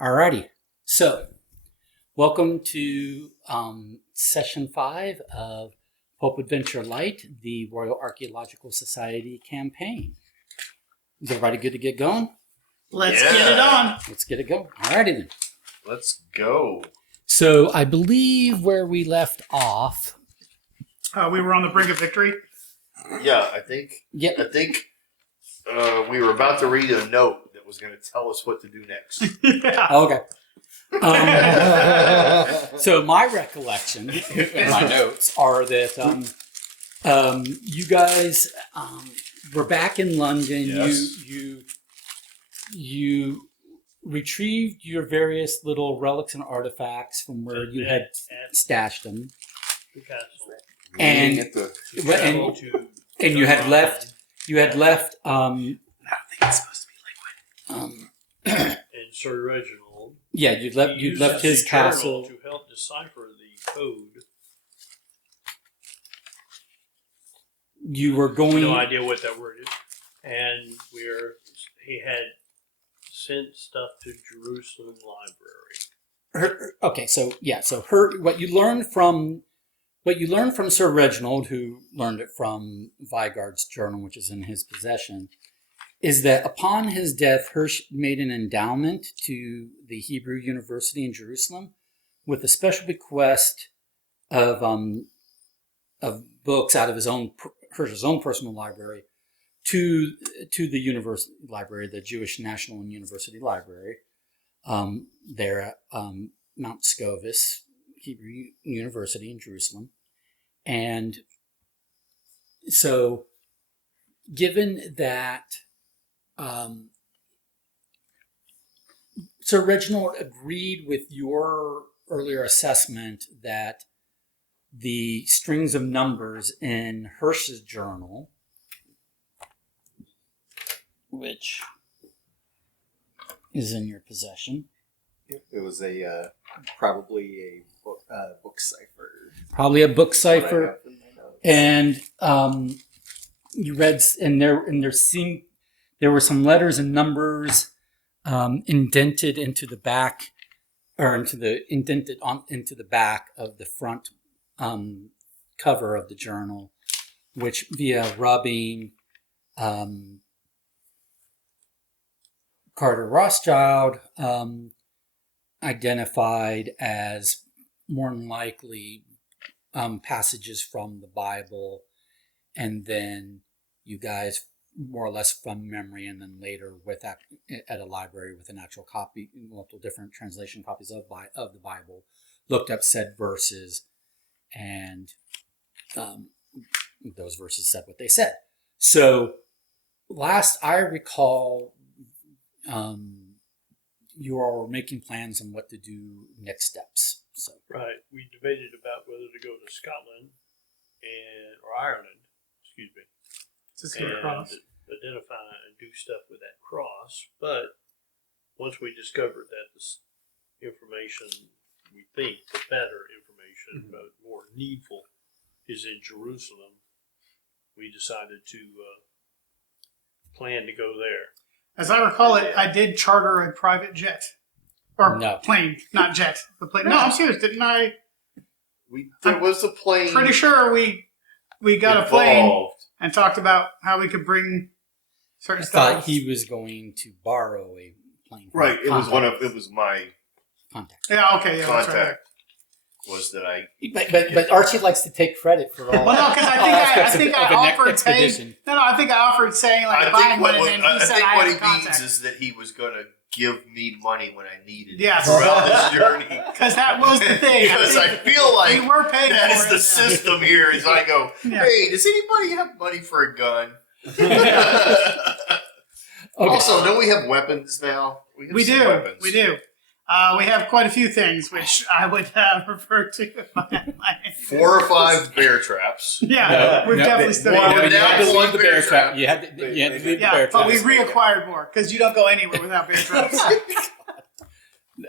Alrighty, so welcome to session 5 of Pulp Adventure Lite, the Royal Archaeological Society campaign. Is everybody good to get going? Let's get it on. Let's get it going. Alrighty then. Let's go. So I believe where we left off. We were on the brink of victory. Yeah, I think we were about to read a note that was going to tell us what to do next. Yeah. Okay. So my recollection and my notes are that you guys were back in London. Yes. You retrieved your various little relics and artifacts from where you had stashed them, and you had left. I think it's supposed to be liquid. And Sir Reginald. Yeah, you'd left his castle to help decipher the code. You were going. No idea what that word is, and he had sent stuff to Jerusalem Library. What you learned from Sir Reginald, who learned it from Vigard's journal, which is in his possession, is that upon his death, Hirsch made an endowment to the Hebrew University in Jerusalem with a special bequest of books out of Hirsch's own personal library to the university library, the Jewish National and University Library, there at Mount Scovus Hebrew University in Jerusalem. And so, given that Sir Reginald agreed with your earlier assessment that the strings of numbers in Hirsch's journal, which is in your possession. It was probably a book cipher. Probably a book cipher, and you read, and there were some letters and numbers indented into the back, or into the back of the front cover of the journal, which via rubbing Carter Rothschild identified as more than likely passages from the Bible, and then you guys more or less from memory, and then later at a library with an actual copy, multiple different translation copies of the Bible, looked up said verses, and those verses said what they said. So last I recall, you all were making plans on what to do next steps. So Right. We debated about whether to go to Scotland or Ireland, and identify and do stuff with that cross. But once we discovered that this information, we think the better information, but more needful, is in Jerusalem, we decided to plan to go there. As I recall it, I did charter a private jet. Or No. plane, not jet. The plane. No, I'm serious. Didn't I? There was a plane. Pretty sure we got involved. a plane and talked about how we could bring certain I stuff. thought he was going to borrow a plane. from Right. It was contact. my Contact. Yeah. Okay. Yeah. That's right. contact. Was that I? But Archie likes to take credit for all. Well, no, because I think I offered saying I think I offered saying like I buying think one, what and then he said I what had he contact. means is that he was going to give me money when I needed it Yes. throughout this journey. Because that was the thing. Because I feel like we were paying that for is it, the yeah. system here. Is I go, Yeah. hey, does anybody have money for a gun? Okay. Also, don't we have weapons now? Have We some do. weapons. We do. We have quite a few things, which I would refer to if I had my... 4 or 5 bear traps. Yeah, we've definitely studied one- that. You had to One leave the bear bear trap. trap. You had to leave the Yeah, bear but we trap. reacquired more, because you don't go anywhere without bear traps.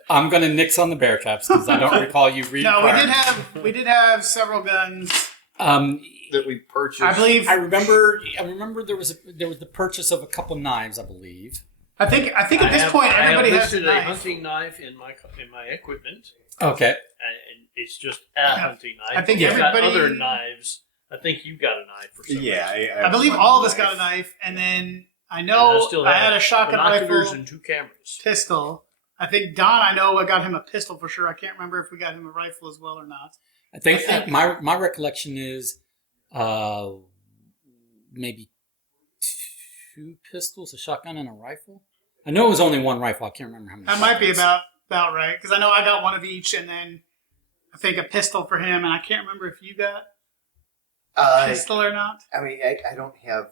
I'm going to nix on the bear traps because I don't recall you reading. No, we did have several guns. That we purchased. I believe. I remember there was the purchase of a couple knives, I believe. I think at this point I everybody have has a listed a knife. hunting knife in my equipment, Okay. and it's just a hunting knife. I think You've got everybody- other knives. I think you got a knife for some Yeah, reason. I believe all of us got a knife, and then I know still I have had a shotgun binoculars rifle, and 2 cameras. pistol. I think Don, I know I got him a pistol for sure. I can't remember if we got him a rifle as well or not. I think my recollection is maybe 2 pistols, a shotgun, and a rifle. I know it was only 1 rifle. I can't remember how many. That might be shotguns. about right because I know I got one of each, and then I think a pistol for him, and I can't remember if you got a pistol or not. I mean, I don't have.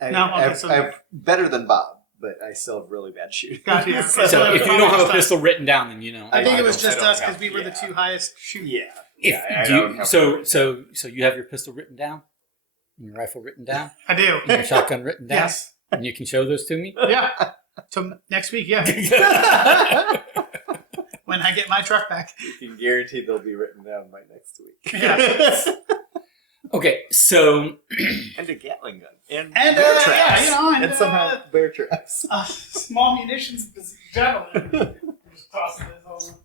No? Okay, I'm better than Bob, but I still have really bad shooting. Got you. So if you don't have a pistol written down, then you know. I think it was I just don't us have- because we were the yeah. 2 highest shooters. Yeah. If I do don't you, have so you have your pistol written down, and your rifle written down, I do. and your shotgun written down, Yes. and you can show those to me. Yeah. So next week, yeah, when I get my truck back. You can guarantee they'll be written down by next week. Yeah. Okay, so And a Gatling gun. And And, bear yeah, traps. you know, and, somehow bear traps. Small munitions javelin. Just tossing this over.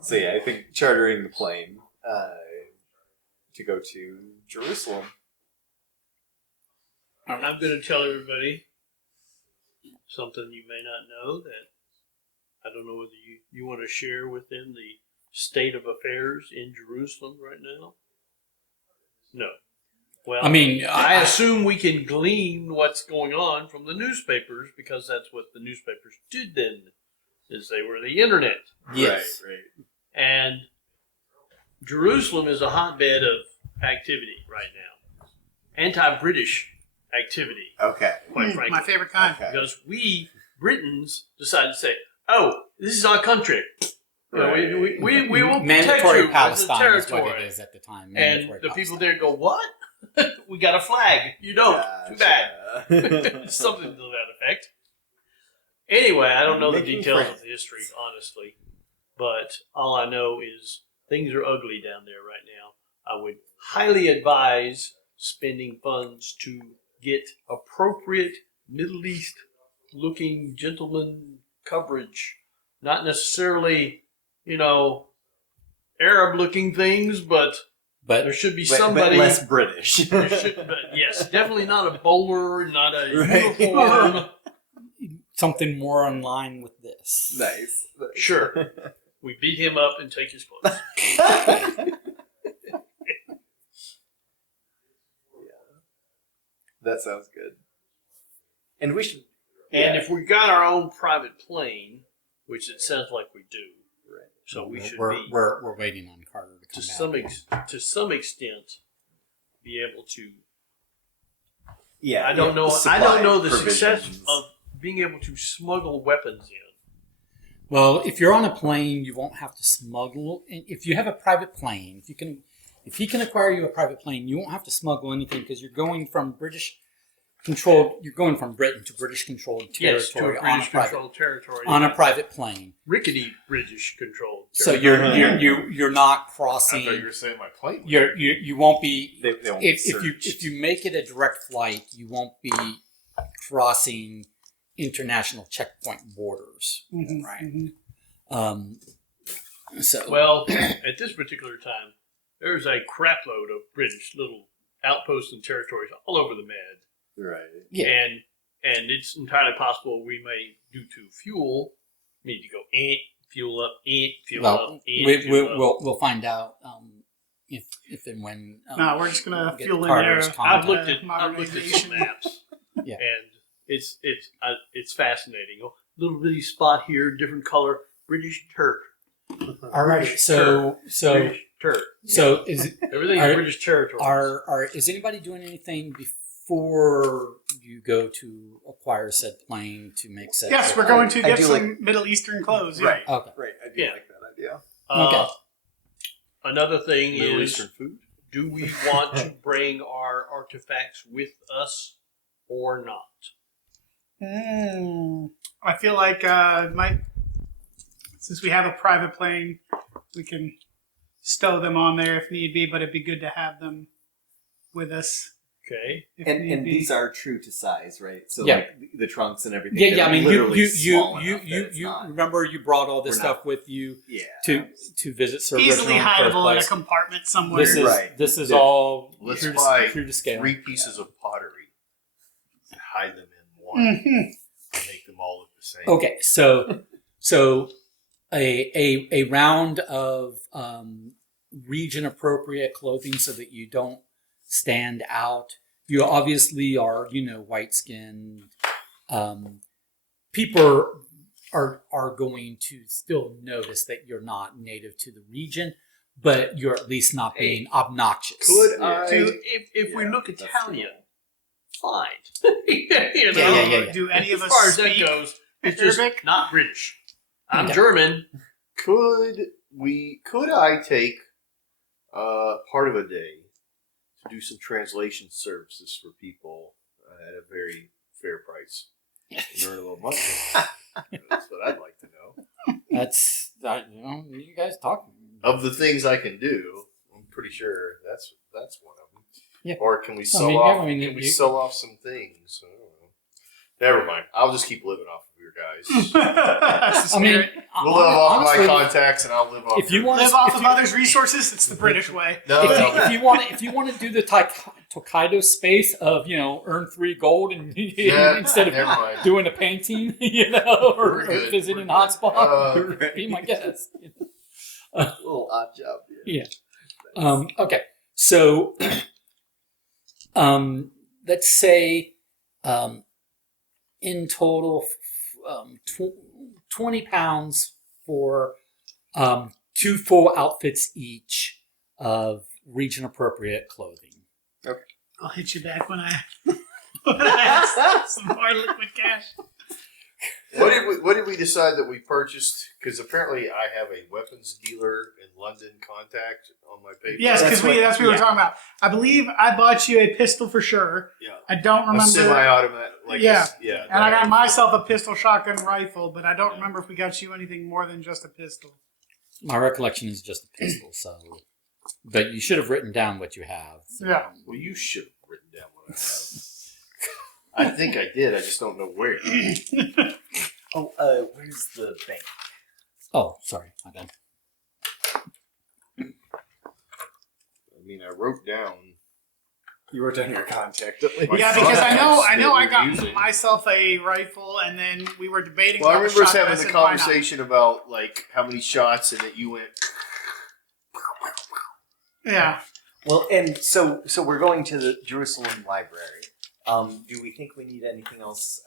So yeah, I think chartering the plane to go to Jerusalem. I'm going to tell everybody something you may not know that I don't know whether you want to share within the state of affairs in Jerusalem right now. No. Well, I mean, I assume we can glean what's going on from the newspapers because that's what the newspapers did then, is they were the internet. yes, Right. And Jerusalem is a hotbed of activity right now. Anti-British activity, Okay. quite frankly. My favorite kind. Okay. Because we, Britons, decided to say, oh, this is our country. You know, we will protect mandatory you as a Palestine is what territory. it is at the time. And Mandatory the people Palestine. there go, what? We got a flag. You don't. Too bad. bad. Something to that effect. Anyway, I don't know the Making details friends. of the history, honestly. But all I know is things are ugly down there right now. I would highly advise spending funds to get appropriate Middle East looking gentleman coverage. Not necessarily, Arab looking things, but there but should be But somebody. less British. There should, but yes, definitely not a bowler, not a Right. uniform. something more in line with this. Nice. Sure. We beat him up and take his clothes. That sounds good. And we should. And if we got our own private plane, which it sounds like we do, Right. so we should we're, be we're waiting on Carter to come back. to some extent be able to. Yeah. I don't know. I supply don't know the success provisions. of being able to smuggle weapons in. Well, if you're on a plane, you won't have to smuggle. And if you have a private plane, if he can acquire you a private plane, you won't have to smuggle anything because you're going from British controlled. You're going from Britain to British controlled Yes, to a territory on a British private controlled territory. on a private plane. rickety British controlled. So territory. you're not I crossing. thought you were saying my plane. was You won't be They won't if search. you make it a direct flight, you won't be crossing international checkpoint borders, Mhm, right? mhm. So Well, at this particular time, there's a crapload of British little outposts and territories all over the Med, Right. yeah, and it's entirely possible we may, due to fuel, need to go fuel up, fuel well, up, fuel up. we'll find out if and when. No, we're just gonna get fuel in Carter's there. contact. I've looked at some modernization. maps, Yeah. and it's fascinating. A little bitty spot here, different color, British Turk. All right, so British Turk. so is Everything's Are- British territory. is anybody doing anything before you go to acquire said plane to make said? Yes, trip? we're going to I get do some Middle Eastern clothes. Yeah. Right. Okay. Right. I do Yeah. like that idea. Okay. Another thing Middle is, Eastern food. do we want to bring our artifacts with us or not? I feel like since we have a private plane, we can stow them on there if need be. But it'd be good to have them with us. Okay. if And need be. these are true to size, right? So Yeah. like the trunks and everything. Yeah, they're I mean, literally small enough that you it's not- remember you brought all this we're stuff not- with you Yeah. to visit Sir Easily Reginald in the first hideable in a place. compartment somewhere. This is Right. this is Yeah. all Let's true buy to scale. 3 pieces of pottery and hide them in one. Mhm. And make them all look the same. Okay, so a round of region appropriate clothing so that you don't stand out. You obviously are, white skinned. People are going to still notice that you're not native to the region, but you're at least not being obnoxious. Could Yeah. I? Dude, if we look that's Italian, fine. Yeah. Do any of as us far as speak that goes, it's just Arabic? not British. I'm Okay. German. Could I take part of a day to do some translation services for people at a very fair price? Earn a little money. That's what I'd like to know. That's you guys talk. Of the things I can do, I'm pretty sure that's one of them. Yeah. Or can we sell mean, off? yeah, I mean, can we you- sell off some things? I don't know. Never mind. I'll just keep living off of your guys. That's the I mean, spirit. We'll live off honestly, my contacts, and I'll live off. if you yours. want Live off if of you- others' resources. It's the British way. no, if you want to do the Tokaido space of earn 3 gold and Yeah, instead of never mind. doing a painting, or We're good. visiting We're hotspot, good. be my guest. little odd job. Yeah. Okay, so let's say in total 20 pounds for 2 full outfits each of region appropriate clothing. I'll hit you back when I have some more liquid cash. What did we decide that we purchased? Because apparently I have a weapons dealer in London contact on my paper. Yes, because that's what we were talking about. I believe I bought you a pistol for sure. Yeah. I don't A remember. semi-automatic. Yeah. Yeah. And I got myself a pistol shotgun rifle, but I don't remember if we got you anything more than just a pistol. My recollection is just a pistol, so. But you should have written down what you have. so- Yeah. Well, you should have written down what I have. I think I did. I just don't know where. Oh, where's the bank? Oh, sorry. My bad. I mean, I wrote down. You wrote down your contact. Yeah, because I know I That got we're using. myself a rifle, and then we were debating. Well, I about remember us shotgun. having I the said, why not? conversation about like how many shots, and that you went. Yeah. Well, and so we're going to the Jerusalem Library. Do we think we need anything else,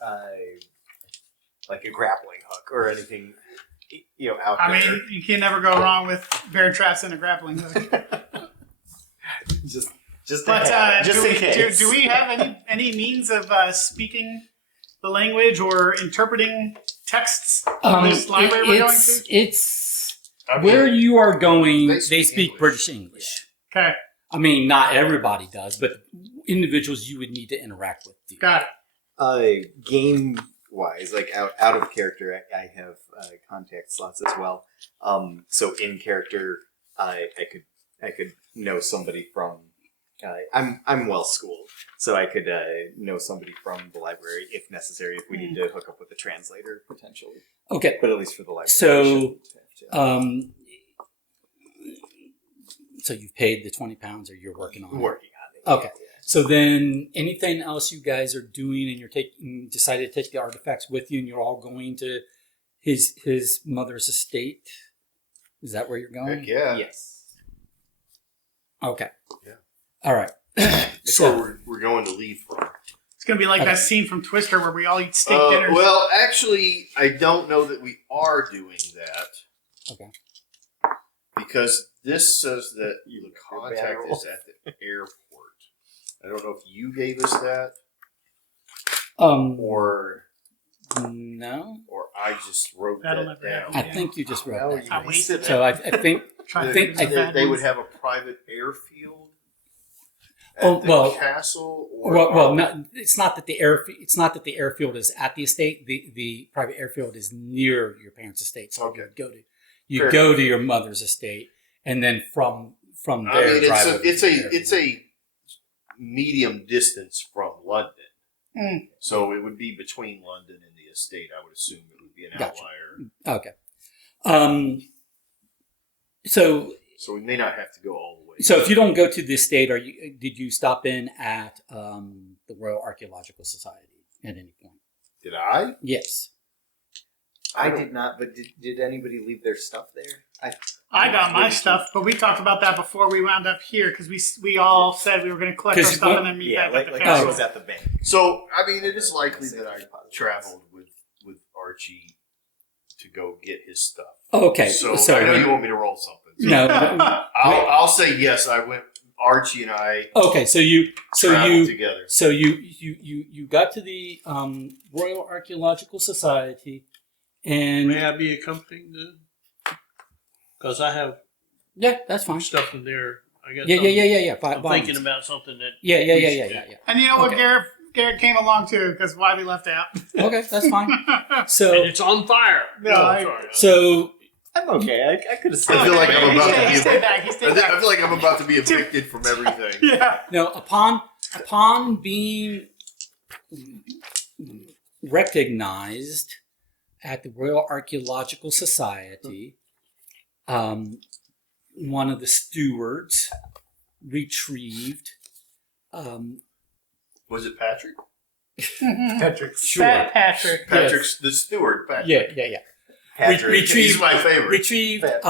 like a grappling hook or anything, out I there? mean, you can never go wrong with bear traps and a grappling hook. just But in case. do we have any means of speaking the language or interpreting texts in this library we're going to? It's I mean, where you are going. they They speak speak English. British English. Okay, I mean, not everybody does, but individuals you would need to interact with do. got it. Game wise, like out of character, I have contact slots as well. So in character, I could know somebody from. I'm well schooled, so I could know somebody from the library if necessary. If we need to hook up with a translator potentially, Okay, but at least for the library. So, we shouldn't have to. so you've paid the £20, or you're working on it. Working on it. Okay. So then, anything else you guys are doing, and decided to take the artifacts with you, and you're all going to his mother's estate? Is that where you're going? Heck yeah. Yes. Okay. Yeah. All right. That's So where we're going to leave from. It's gonna be like Okay. that scene from Twister where we all eat steak dinners. Well, actually, I don't know that we are doing that. Okay. Because this says that the You're contact better is at the airport. I don't know if you gave us that or no, I just wrote That'll that never down. I happen. think you just wrote Oh, that. you I wasted So I think Try to think- think of I the That bad they would ones. have a private airfield at Oh, the well- castle. Or well, no, it's not that the airfield is at the estate. The private airfield is near your parents' estate. So Okay. you Fair go enough. to your mother's estate, and then from I there mean, drive over it's to the a airfield. medium distance from London. Mm. So it would be between London and the estate. I would assume it would be an Gotcha. outlier. Okay. So we may not have to go all the way. So if you don't go to the estate, did you stop in at the Royal Archaeological Society at any point? Did I? Yes. I did not, but did anybody leave their stuff there? I got my stuff, but we talked about that before we wound up here because we all said we were going to collect our 'Cause stuff what- and then meet Yeah, back at like the I castle. was at the bank. So I mean, it is likely that I traveled with Archie to go get his stuff. Okay. So So I know when- you want me to roll something. So no. I'll say yes. I went. Archie and I Okay. traveled together. So you got to the Royal Archaeological Society, and May I be accompanying then? Because I have yeah, that's fine. stuff in there. I got Yeah. something- By I'm all thinking means. about something that. Yeah. we should do. And you know what, Okay. Garrett came along too because Wiley left out. Okay, that's fine. And So it's on fire. No, sorry. so I'm okay. I could have I feel like I'm about to He be. stayed back. He stayed I back. feel like I'm about to be evicted from everything. Yeah. no, upon being recognized at the Royal Archaeological Society, one of the stewards retrieved. Was it Patrick? Patrick. Fat Patrick. Patrick's the steward. Patrick. Yeah. Patrick. Retrieve- He's my favorite. Retrieved Fat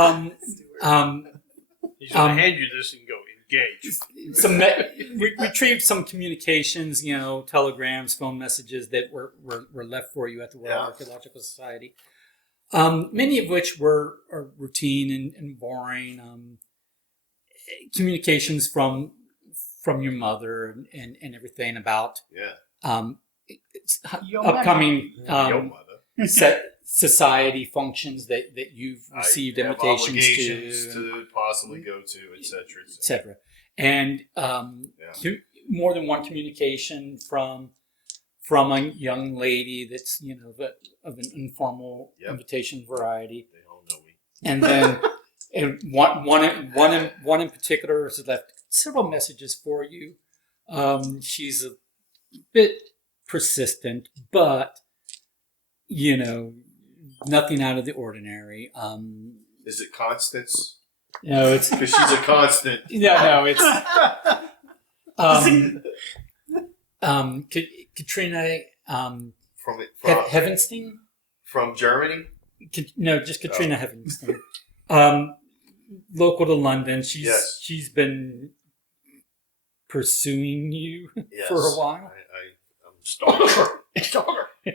He's going to hand you this and go engage. retrieved some communications, telegrams, phone messages that were left for you at the Royal Yeah. Archaeological Society. Many of which are routine and boring communications from your mother and everything about Yeah. Yo, upcoming Yo, mother. society functions that you've I received have invitations obligations to, to possibly go to, etc. etc. And more than one communication from a young lady that's of an informal Yep. invitation variety, They all know me. and then and one in particular has left several messages for you. She's a bit persistent, but nothing out of the ordinary. Is it Constance? No, it's Because she's a constant. no, it's Katrina From Heavenstein. from Germany. No, just Katrina Heavenstein. Local to London. Yes. She's been pursuing you Yes. for a while. I'm stalker.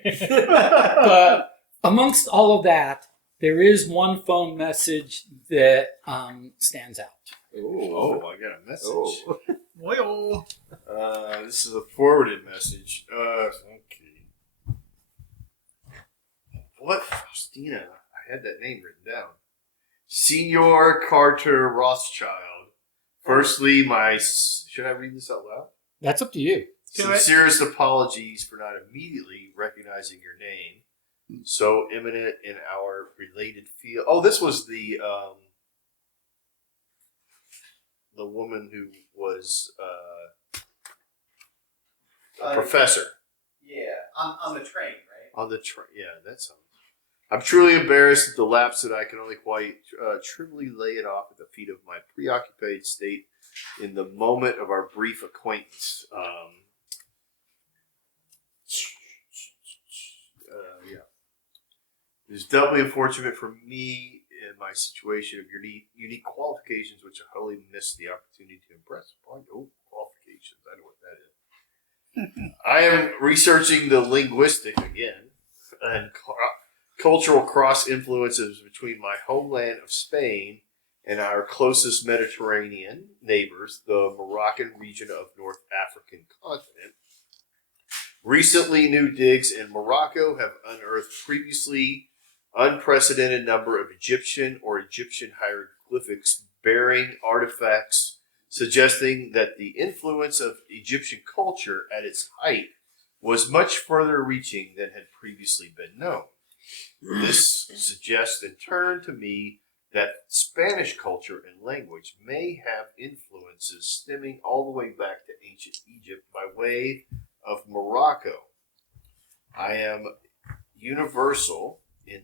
But amongst all of that, there is one phone message that stands out. Oh, I got a message. Oh. Well, This is a forwarded message. Okay. What? Faustina. I had that name written down. Senor Carter Rothschild. Firstly, should I read this out loud? That's up to you. Do it. Sincerest apologies for not immediately recognizing your name. So imminent in our related field. Oh, this was the woman who was a professor Yeah, on the train, right? on the train. Yeah, that sounds. I'm truly embarrassed at the lapse that I can only quite trivially lay it off at the feet of my preoccupied state in the moment of our brief acquaintance. Yeah. It is doubly unfortunate for me in my situation of your unique qualifications, which I wholly missed the opportunity to impress upon. Oh, qualifications. I know what that is. I am researching the linguistic again and cultural cross influences between my homeland of Spain and our closest Mediterranean neighbors, the Moroccan region of North African continent. Recently, new digs in Morocco have unearthed previously unprecedented number of Egyptian or Egyptian hieroglyphics bearing artifacts suggesting that the influence of Egyptian culture at its height was much further reaching than had previously been known. This suggests in turn to me that Spanish culture and language may have influences stemming all the way back to ancient way of Morocco. I am universal in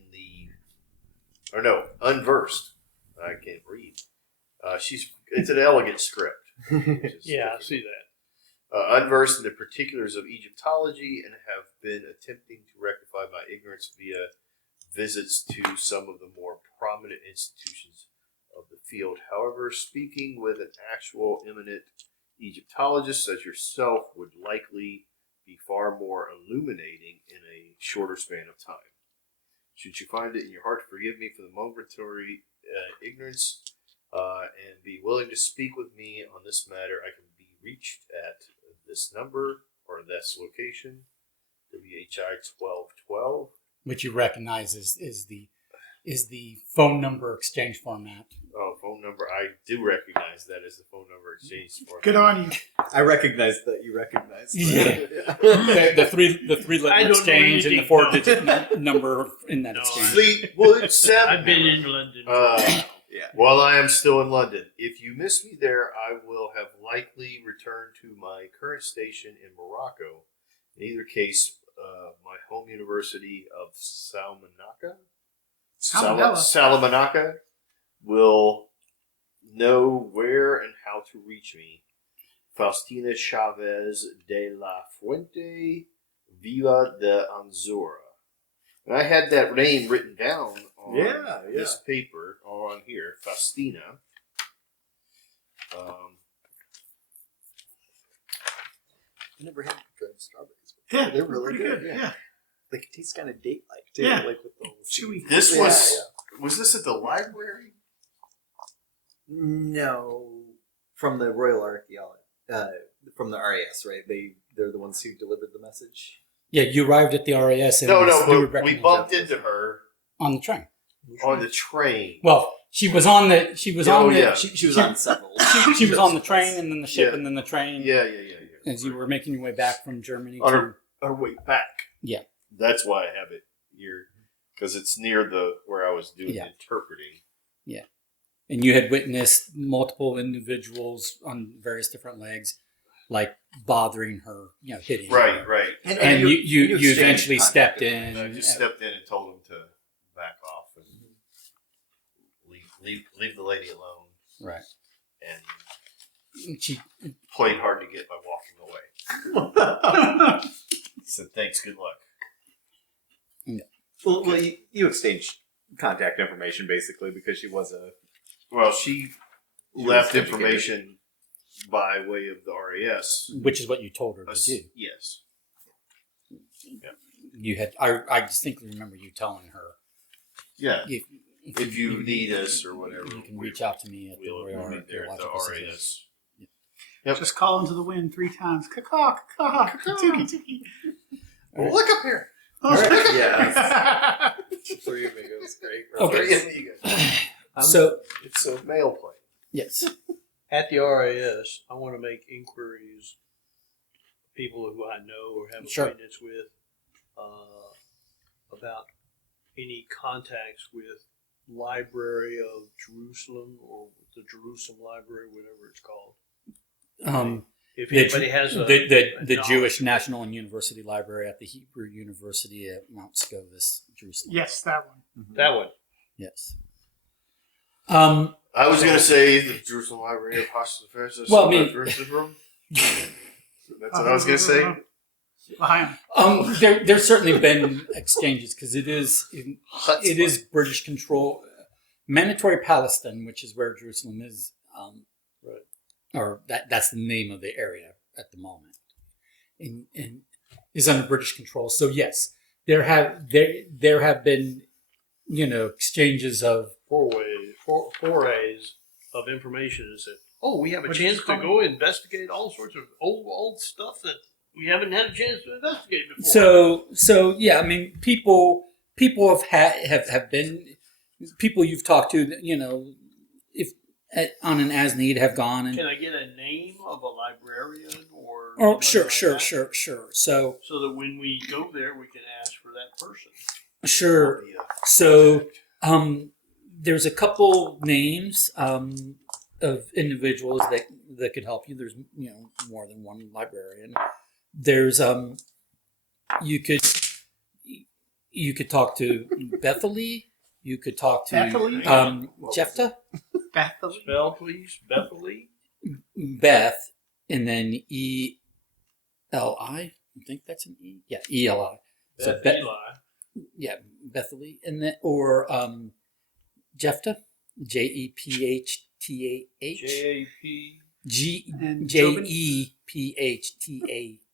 unversed. I can't read. It's an elegant script. Yeah, I see that. Unversed in the particulars of Egyptology and have been attempting to rectify my ignorance via visits to some of the more prominent institutions of the field. However, speaking with an actual eminent Egyptologist as yourself would likely be far more illuminating in a shorter span of time. Should you find it in your heart to forgive me for the momentary ignorance and be willing to speak with me on this matter, I can be reached at this number or this location, WHI 1212. Which you recognize is the phone number exchange format. Oh, phone number. I do recognize that as the phone number exchange for. Good on you. I recognize that you recognize. Yeah. the three I letter don't know exchange and the anything. 4-digit number in that No, exchange. Fleetwood 7. I've been in London. Yeah. While I am still in London, if you miss me there, I will have likely returned to my current station in Morocco. In either case, my home university of Salamanca will know where and how to reach me. Faustina Chavez de la Fuente, Viva de Anzora. And I had that name written down on this paper, or on here, Faustina. I never had dried strawberries. Yeah, They're really pretty good. Yeah. They can taste kind of date-like too. Yeah. Like with the Chewy. This Yeah, was this at the library? No, from the Royal Archaeological, from the RAS, right? They're the ones who delivered the message. Yeah, you arrived at the RAS and No, you but we bumped into her on the train. on the train. Well, she was on the. She was on the. yeah. She was on several. She was on the train and then the ship Yeah. and then the train. Yeah. As you were making your way back from Germany On to. our way back. Yeah. That's why I have it here, because it's near where I was doing Yeah. interpreting. And you had witnessed multiple individuals on various different legs, like bothering her, hitting her. Right. And you exchanged eventually contact stepped with in. And I just stepped in and told him to back off and leave the lady alone, Right. and She played hard to get by walking away. Said thanks, good luck. Well, you exchanged contact information basically because she was a. Well, she left was information by way of the RAS. which is what you told her to do. Yes. You had. I distinctly remember you telling her. Yeah. If you need us or whatever, you can reach out to me at the We'll Royal meet there at the Archaeological Society. RAS. Just call into the wind 3 times. Caw, caw, tookie, tookie. Well, look up here. Oh, Yes. Three amigos, great. Okay. Three amigos. So It's a mail plane. yes, At the RAS, I want to make inquiries, people who I know or have Sure. acquaintance with, about any contacts with Library of Jerusalem or the Jerusalem Library, whatever it's called. If anybody has a the knowledge. Jewish National and University Library at the Hebrew University at Mount Scopus, Jerusalem. yes, that one. that one. Yes. I was going to say the Jerusalem Library of Hostel Affairs. Well, I mean- Room. That's what I was going to say. Behind. There's certainly been exchanges because it is British control, mandatory Palestine, which is where Jerusalem is, Right. or that's the name of the area at the moment, and is under British control. So yes, there have been exchanges of forays of information and said, "Oh, we have a What chance is it to called? go investigate all sorts of old stuff that we haven't had a chance to investigate before." so yeah. I mean, people have been people you've talked to. If on an as need have gone and Can I get a name of a librarian or? oh somebody sure. like that? So So that when we go there, we can ask for that person. sure. So there's a couple names. individuals that could help you. There's more than one librarian. There's you could talk to Bethany. You could talk to Bethany? Jefta, Bethany. Spell, please. Bethany. Beth, and then ELI. I think that's an E. Yeah, ELI. So Beth Eli. Yeah, Bethany, and then or Jefta, JEPHTAH, J-A-P. And JEPHTAH, J-E-P-H.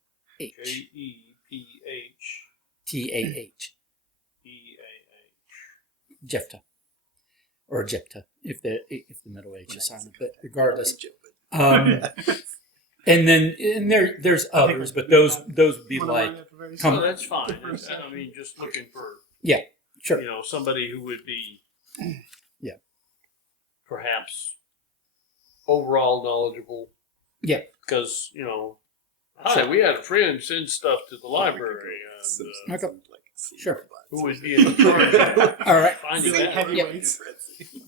TAH, E-A-H. Jefta, or Jepta, if the middle H is silent. But regardless, and then there's others, but those would be like So that's fine. I mean, just looking for sure. somebody who would be perhaps overall knowledgeable. Yeah. Because, hi, we had a friend send stuff to the library. And, Okay. Sure. who would be in charge of All right, finding Really that? heavyweights.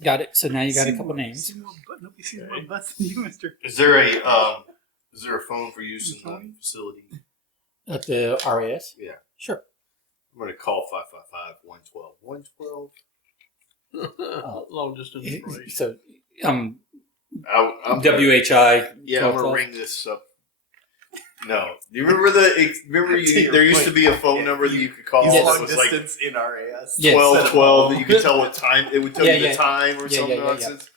got it. So now you got a couple names. Nobody sees more butts than you, Mister. Is there a phone for use in the facility? At the RAS? Yeah. Sure. I'm going to call 555-112-112. Long distance information. So, I'm WHI. Yeah, I'm gonna ring this up. No, do you remember there used to be a phone number that you could call Yes. that Long was like distance in RAS. Yes. 1212 that you could tell what time it would tell you Yeah. the time or Yeah, some yeah, yeah, nonsense.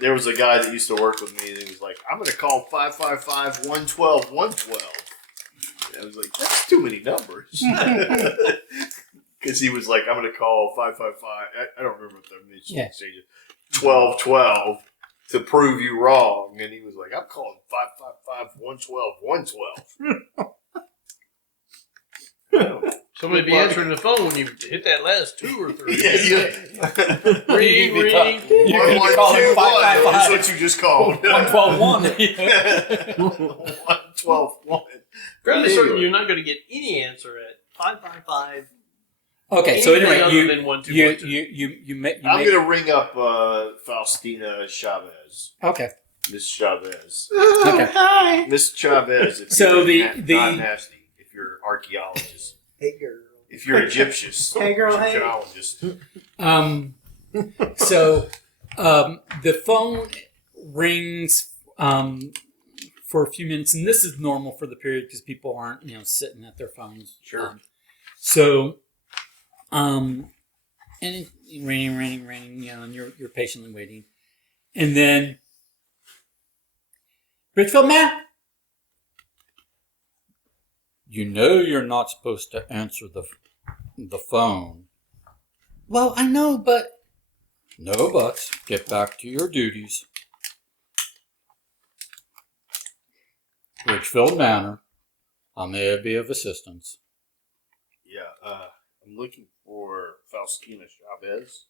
There was a guy that used to work with me and he was like, "I'm gonna call 555-112-112." I was like, "That's too many numbers." Because he was like, "I'm gonna call 555." I don't remember what the initial exchange is. 1212 to prove you wrong, and he was like, "I'm calling 555-112-112." Somebody be answering the phone when you hit that last 2 or 3. Yeah. Ring, ring. You can One, call two, him one. 555. That's what you just called. 112-1. 112-1. Fairly certain you're not going to get any answer at 555. Okay, so Anything anyway, other than 1212. I'm going to ring up Faustina Chavez. Okay. Miss Chavez. Okay. Hi. Miss Chavez. If So you're the- not nasty. If you're an archaeologist. Hey girl. If you're Egyptian. Hey, girl, hey. Egyptologist. So the phone rings for a few minutes, and this is normal for the period because people aren't sitting at their phones. Sure. And it's raining, and you're patiently waiting, and then Richfield man, you're not supposed to answer the phone. Well, I know, but no buts. Get back to your duties. Richfield Manor. I may be of assistance. Yeah, I'm looking for Faustina Chavez.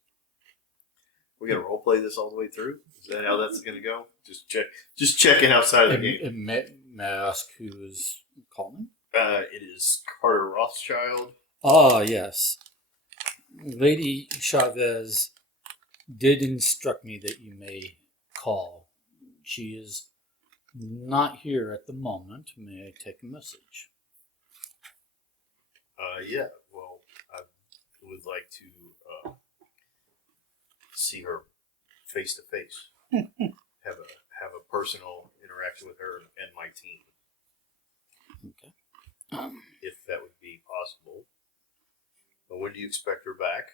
We gotta role play this all the way through. Is that how that's gonna go? Just checking outside of the game. May I ask who is calling? It is Carter Rothschild. Ah, yes. Lady Chavez did instruct me that you may call. She is not here at the moment. May I take a message? Yeah. Well, I would like to see her face to face. Have a personal interaction with her and my team, Okay. if that would be possible. But when do you expect her back?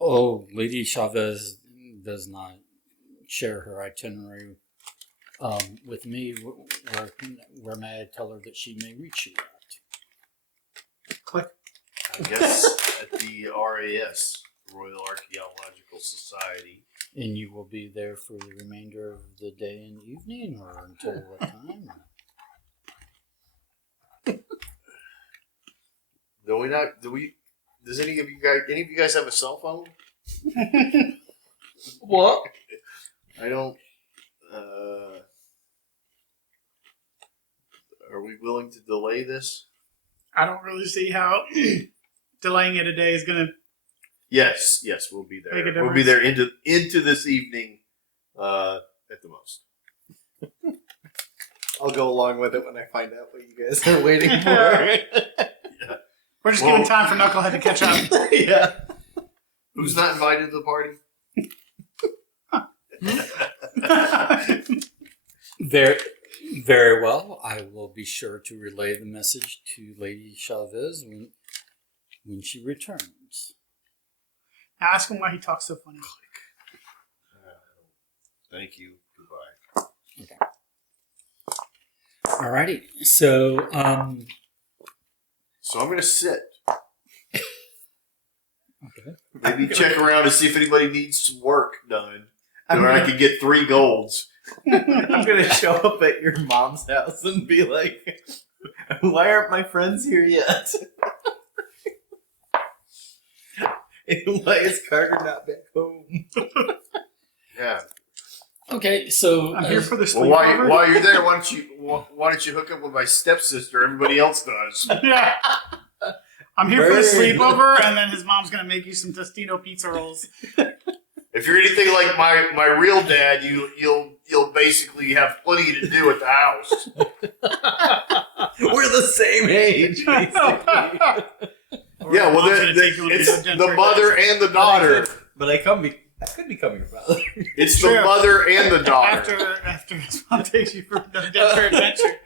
Oh, Lady Chavez does not share her itinerary with me. Where may I tell her that she may reach you at? Click. I guess at the RAS, Royal Archaeological Society. And you will be there for the remainder of the day and evening, or until what time? Does any of you guys have a cell phone? What? I don't. Are we willing to delay this? I don't really see how delaying it a day is going to. Yes, we'll be there. Make a We'll be difference. there into this evening. at the most. I'll go along with it when I find out what you guys are waiting for. We're just giving time for Knucklehead to catch up. Yeah. Who's not invited to the party? Very, very well. I will be sure to relay the message to Lady Chavez when she returns. Now ask him why he talks so funny. Thank you. Goodbye. Alrighty. So, So I'm going to sit. okay. Maybe check around to see if anybody needs some work done. I'm Or I gonna- could get 3 golds. I'm gonna show up at your mom's house and be like, "Why aren't my friends here yet? And why is Carter not back home?" Yeah. Okay. So, I'm here for the Well, sleepover. while you're there, why don't you hook up with my stepsister? Everybody else does. Yeah. I'm here for the Bird. sleepover, and then his mom's gonna make you some Tostino pizza rolls. If you're anything like my real dad, you'll basically have plenty to do at the house. We're the same age. Basically. Yeah, well, Mom's gonna take you on a it's gentry the mother ride. and the daughter. But I could become your father. It's True. the mother and the daughter. After his mom takes you for the Denver adventure.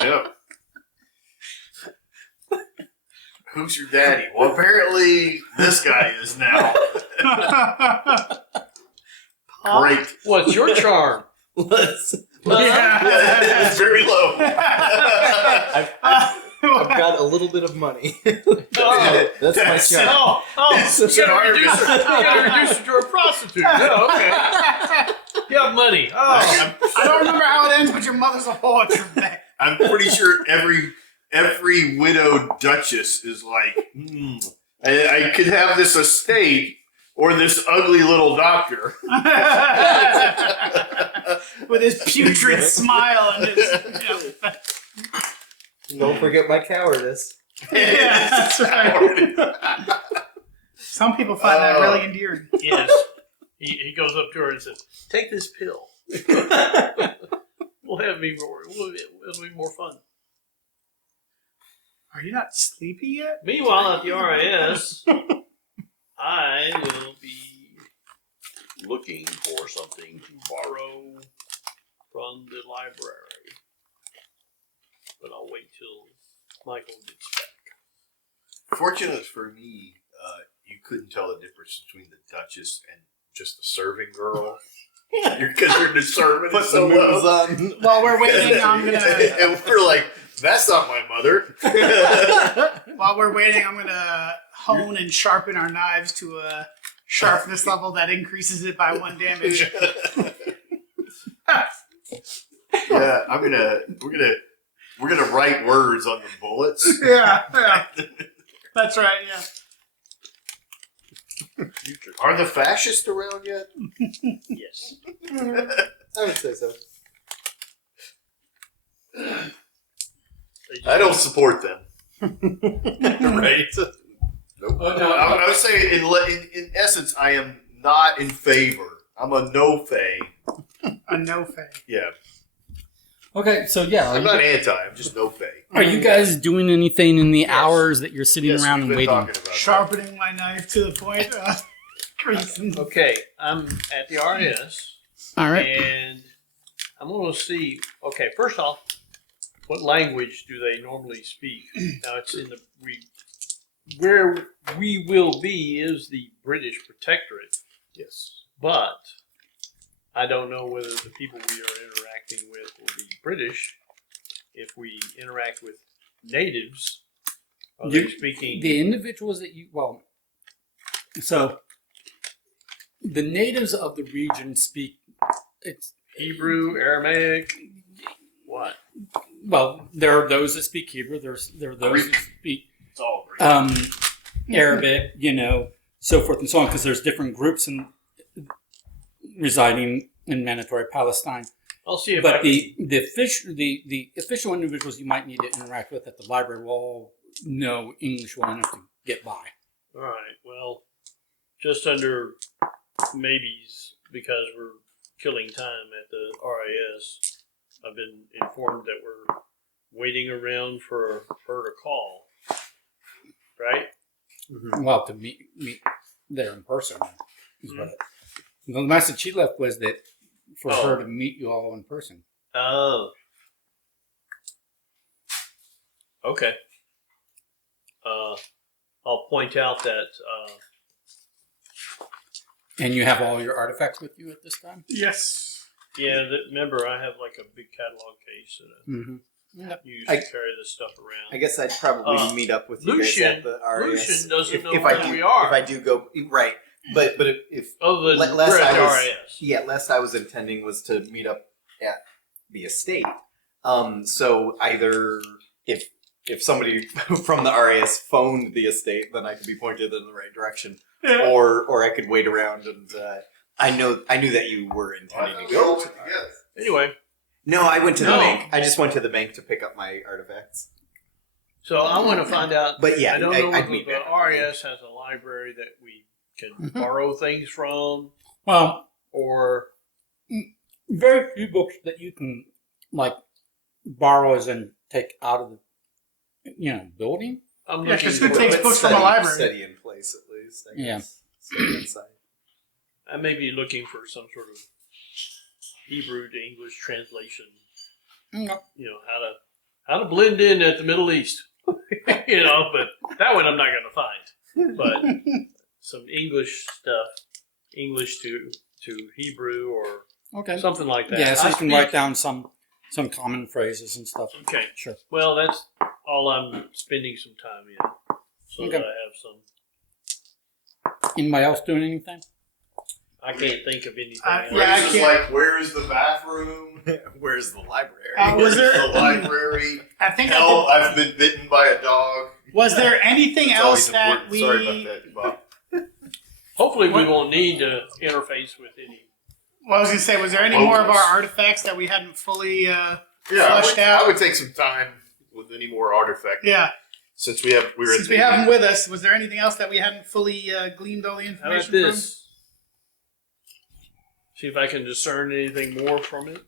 Yeah. Who's your daddy? Well, apparently this guy is now. Great. What's your charm? Let's. Yeah, it's very low. I've got a little bit of money. Oh. That's my That's job. It's You gotta an reduce her to a prostitute. Oh, okay. You have money. Oh, I don't remember how it ends, but your mother's a whore. Trebek. I'm pretty sure every widowed duchess is like, I could have this estate or this ugly little doctor. With his putrid smile and his. Don't forget my cowardice. Yeah, that's right. Some people find that really endearing. yes. He goes up to her and says, "Take this pill. We'll have me more. It'll be more fun." Are you not sleepy yet? Meanwhile, at the RIS, I will be looking for something to borrow from the library. But I'll wait till Michael gets back. Fortunate for me, you couldn't tell the difference between the duchess and just the serving girl. Because you're the servant. Put so some moves low. on. While we're waiting, I'm gonna. And we're like, that's not my mother. While we're waiting, I'm gonna hone and sharpen our knives to a sharpness level that increases it by 1 damage. Yeah, we're gonna write words on the bullets. Yeah. That's right. Yeah. Are the fascists around yet? Yes. I would say so. I don't support them. Right? Nope. Oh, no. I would say, in essence, I am not in favor. I'm a no fay. A no fay. Yeah, Okay. So yeah, I'm not anti. I'm just no fay. are you guys doing anything in the Yes. hours that you're sitting Yes, around we've and been waiting? talking about that. Sharpening my knife to the point. Creasing. Okay, I'm at the RIS, All right. and I'm going to see. Okay, first off, what language do they normally speak? Now it's in the where we will be is the British Protectorate, Yes. but I don't know whether the people we are interacting with will be British. If we interact with natives, are they speaking? The individuals that so the natives of the region speak. It's Hebrew, Aramaic, what? well, there are those that speak Hebrew. There are those that speak It's all great. Arabic, so forth and so on, because there's different groups residing in mandatory Palestine. I'll see if But I the official individuals you might need to interact with at the library will all know English well enough to get by. All right. Well, just under maybe's because we're killing time at the RIS. I've been informed that we're waiting around for her to call. Right? Well, to meet there in person. The message she left was that for her to meet you all in person. Oh. Okay. I'll point out that And you have all your artifacts with you at this time? Yes. remember I have like a big catalog case and Mm-hmm. Yep. you used to carry this stuff around. I guess I'd probably meet up with you guys at the RAS. Lucian doesn't know if where I do, we are. If I do go right, but if Other than last we're at I the was RAS. last I was intending was to meet up at the estate. So either if somebody from the RAS phoned the estate, then I could be pointed in the right direction, or I could wait around and I knew that you were intending to go. Anyway, No, I went to the No. bank. I just went to the bank to pick up my artifacts. so I want to find out. But yeah, I don't know I'd if meet the back. RAS has a library that we can borrow things from, Well, or very few books that you can like borrow as in take out of the building. I'm Yeah, looking 'cause who for. takes books from a library? Study in place at least. I Yeah. guess. Study inside. I may be looking for some sort of Hebrew to English translation. No. How to blend in at the Middle East. But that one I'm not going to find. But some English stuff, English to Hebrew or Okay. something like that. Yeah, so I you can speak- write down some common phrases and stuff. Okay. Sure. Well, that's all I'm spending some time in, so Okay. that I have some. Anybody else doing anything? I can't think of anything. Yeah, else. I It's can't- like, where's the bathroom? Where's the library? Was Where's there? the library? I think. Help! I've been bitten by a dog. Was there anything That's else always that important. we? Sorry about that, Bob. Hopefully, we won't need to interface with any. Well, I was gonna say, was there any more of our artifacts that we hadn't fully? Flushed out. I would take some time with any more artifact. Yeah. Since we were Since we have them with us, was there anything else that we hadn't fully gleaned all the How information about this? See if I can discern anything more from it.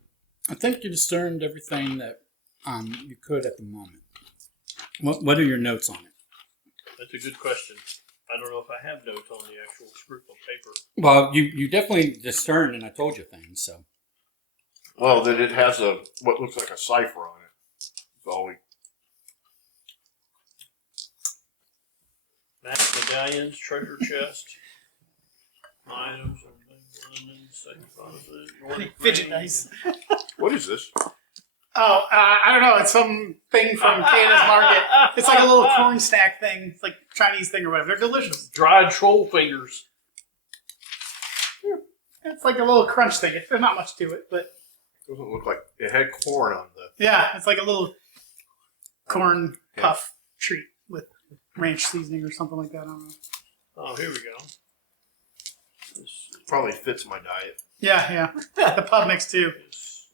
I think you discerned everything that you could at the moment. What are your notes on it? That's a good question. I don't know if I have notes on the actual script on paper. Well, you definitely discerned, and I told you things. So Well, then it has what looks like a cipher on it. That's all we. Map, medallions, treasure chest, items, Fidget dice. What is this? Oh, I don't know. It's some thing from Canada's Market. It's like a little corn snack thing. It's like Chinese thing or whatever. They're delicious. dried troll fingers. It's like a little crunch thing. There's not much to it, but Doesn't look like it had corn on the. yeah, it's like a little corn puff treat with ranch seasoning or something like that. I don't know. Oh, here we go. This Probably fits my diet. Yeah. The pub mix too.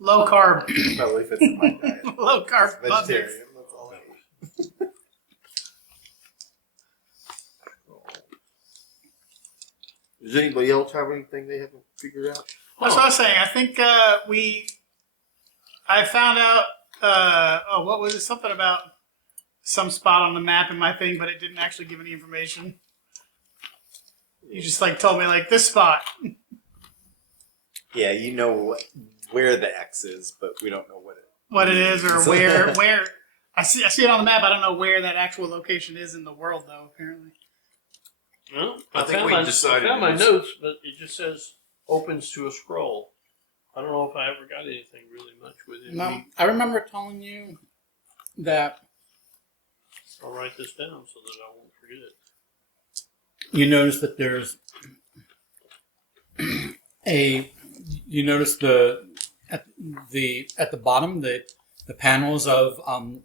Low carb. Probably fits in my diet. Low carb pub mix. Vegetarian. That's all I eat. Does anybody else have anything they haven't figured out? That's what I was saying. I think I found out. What was it? Something about some spot on the map in my thing, but it didn't actually give any information. You just told me this spot. Yeah, you know where the X is, but we don't know What it is or where. I see it on the map. I don't know where that actual location is in the world, though. Apparently. Well, I think we decided I found my it was- notes, but it just says opens to a scroll. I don't know if I ever got anything really much with it. no, I remember telling you that I'll write this down so that I won't forget it. you notice that there's you notice at the bottom the panels of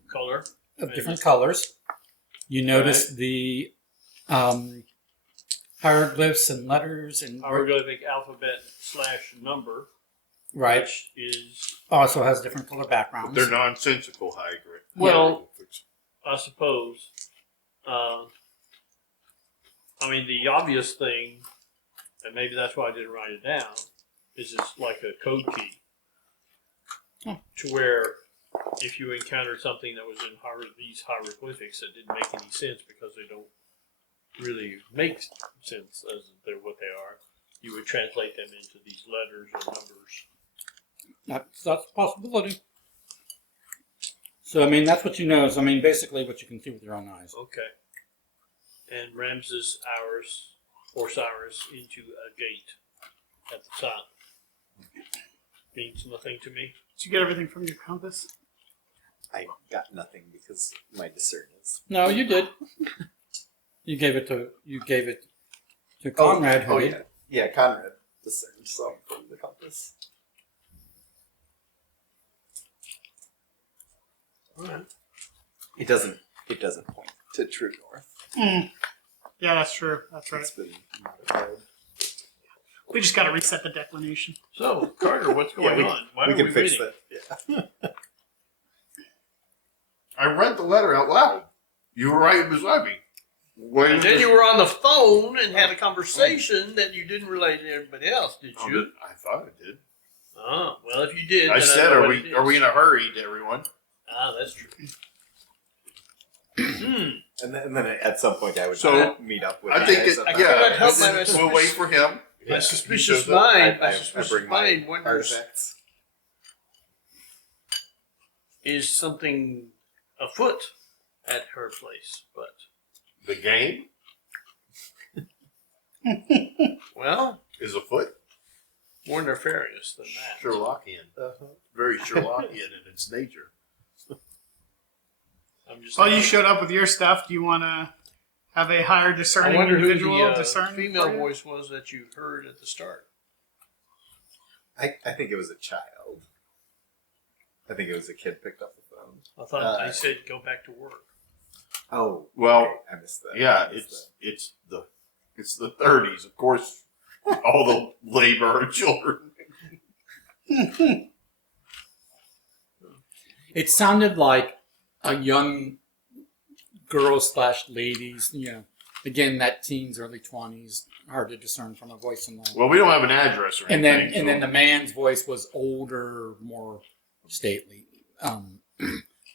Color. different colors. You notice the hieroglyphs and letters and Hieroglyphic alphabet / number, right which is, also has different color backgrounds. They're nonsensical hieroglyphs. well, I suppose. The obvious thing, and maybe that's why I didn't write it down, is it's like a code key. Oh. To where if you encountered something that was in these hieroglyphics that didn't make any sense because they don't really make sense as they're what they are, you would translate them into these letters or numbers. That's a possibility. So, I mean, that's what you know. Is, I mean, basically what you can see with your own eyes. Okay. And Ramses Osiris into a gate at the top. Means nothing to me. Did you get everything from your compass? I got nothing because my discern is. No, you did. You gave it to Conrad. Oh, who yeah. Yeah, Conrad discerned some from the compass. Alright. It doesn't point to true north. Mm. Yeah, that's true. That's right. It's been modified. We just got to reset the declination. So, Carter, what's going on? Why we are can we fix reading? that. Yeah. I read the letter out loud. You were right beside me. When And then you were on the phone and had a conversation that you didn't relay to everybody else, did you? I thought I did. Oh, well, if you did, I then said, know "Are what it we is. in a hurry?" To everyone. Ah, that's true. And then at some point I would So, meet up with I you think guys it. at the- could help Yeah, my we'll wait for him. My Yeah, suspicious he shows up. mind, I bring my wonders, artifacts. is something afoot at her place, but The game well, is afoot. more nefarious than that. Sherlockian. Very Sherlockian in its nature. I'm just. Well, you showed up with your stuff. Do you want to have a higher I discerning wonder who individual the discern female for you? voice was that you heard at the start. I think it was a child. I think it was a kid picked up the phone. I thought they said go back to work. Oh, Well, okay, I missed that. yeah, I missed it's the 30s. Of course, all the labor are children. It sounded like a young girl / ladies. You know, again, that teens, early 20s, hard to discern from a voice and all. Well, we don't have an address or And anything. then the man's voice was older, more stately.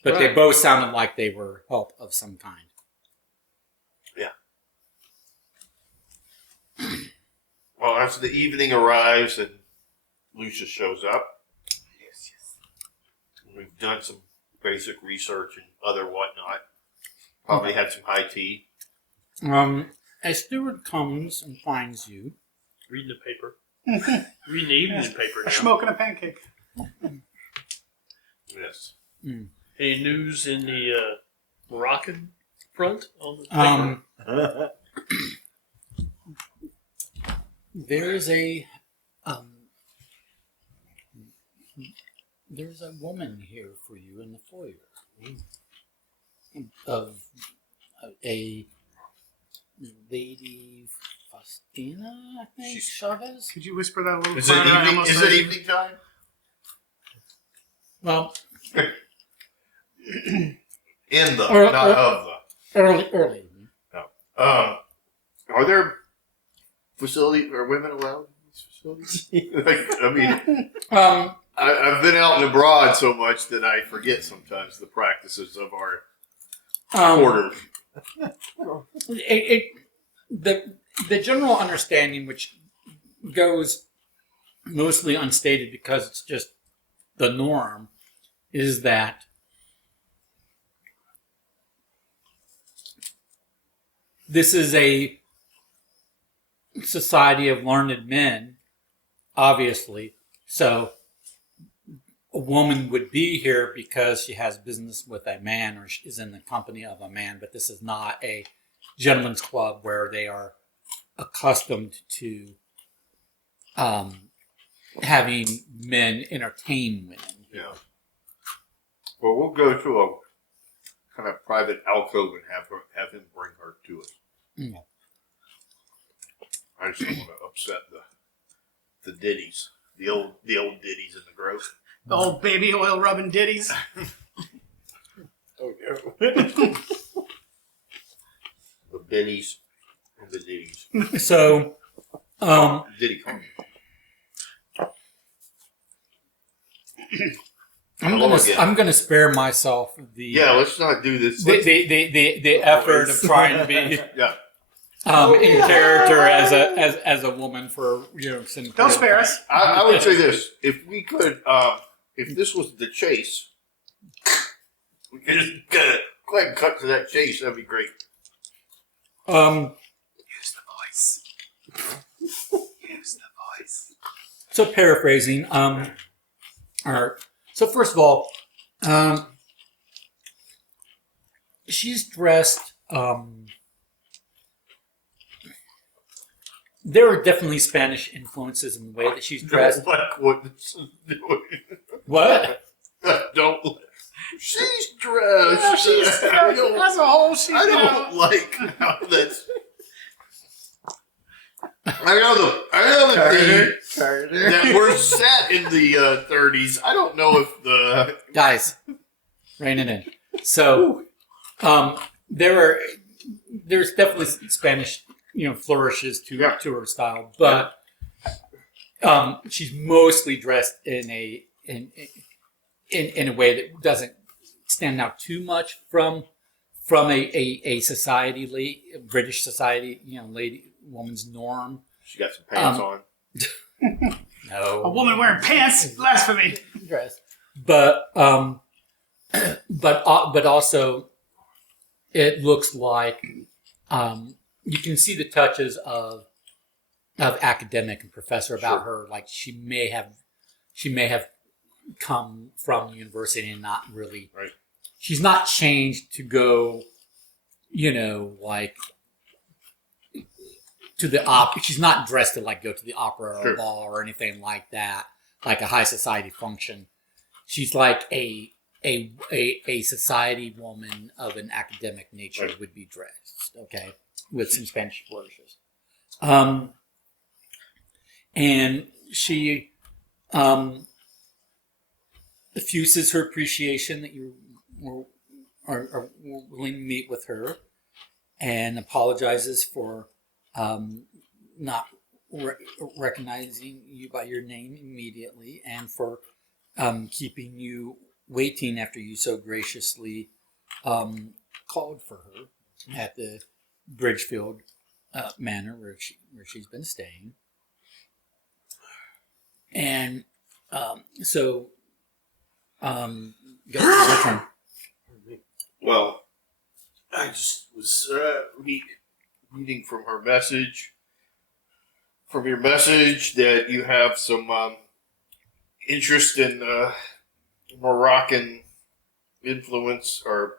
But they Right. both sounded like they were help of some kind. Well, as the evening arrives and Lucia shows up, Yes. we've done some basic research and other whatnot. Probably had some high tea. A steward comes and finds you. Reading the paper. Reading the evening paper now. Smoking a pancake. Yes. Any news in the Moroccan front on the paper? There's a there's a woman here for you in the foyer of a lady Faustina, I think. Chavez. Could you whisper that a little Is it louder? I evening? almost Is heard it you. evening time? Well, In the, Or- not or- of the. early. Are there facilities? Are women allowed in these facilities? Like, I mean, I've been out and abroad so much that I forget sometimes the practices of our quarters. The general understanding, which goes mostly unstated because it's just the norm, is that this is a society of learned men, obviously. So a woman would be here because she has business with a man or is in the company of a man, but this is not a gentleman's club where they are accustomed to having men entertain women. Yeah. Well, we'll go to a kind of private alcove and have him bring her to us. Yeah. I just don't want to upset the ditties, the old ditties in the grove. The old baby oil rubbing ditties. Oh no. The bennies and the ditties. So, Diddy Kong. Hello again. I'm gonna spare myself the Yeah, let's not do this. the effort of trying to be Yeah. in character as a woman for some Don't spare us. I would say this: if we could, if this was the chase, we could just go ahead and cut to that chase. That'd be great. Use the voice. Use the voice. So paraphrasing, all right. So first of all, she's dressed. There are definitely Spanish influences in the way that she's dressed. Don't like what this is doing. What? Don't. She's dressed. I don't, As a whole, she's I don't like how that's. I know the thing Carter. that we're set in the 30s. I don't know if the Guys, rein it in. So, there's definitely Spanish, flourishes to her style, but she's mostly dressed in a way that doesn't stand out too much from a society, British society, woman's norm. she got some pants on. No, a woman wearing pants. Blasphemy. dress, but also it looks like you can see the touches of academic and professor about Sure. her. Like she may have come from the university and not really. Right. She's not changed to go, like to the She's not dressed to like go to the opera or Sure. a ball or anything like that, like a high society function. She's like a society woman of an academic nature Right. would be dressed, okay, with some Spanish flourishes. And she effuses her appreciation that you are willing to meet with her, and apologizes for not recognizing you by your name immediately, and for keeping you waiting after you so graciously called for her at the Bridgefield Manor where she's been staying. And so, go your turn. Well, I just was reading from her message. From your message, that you have some interest in Moroccan influence or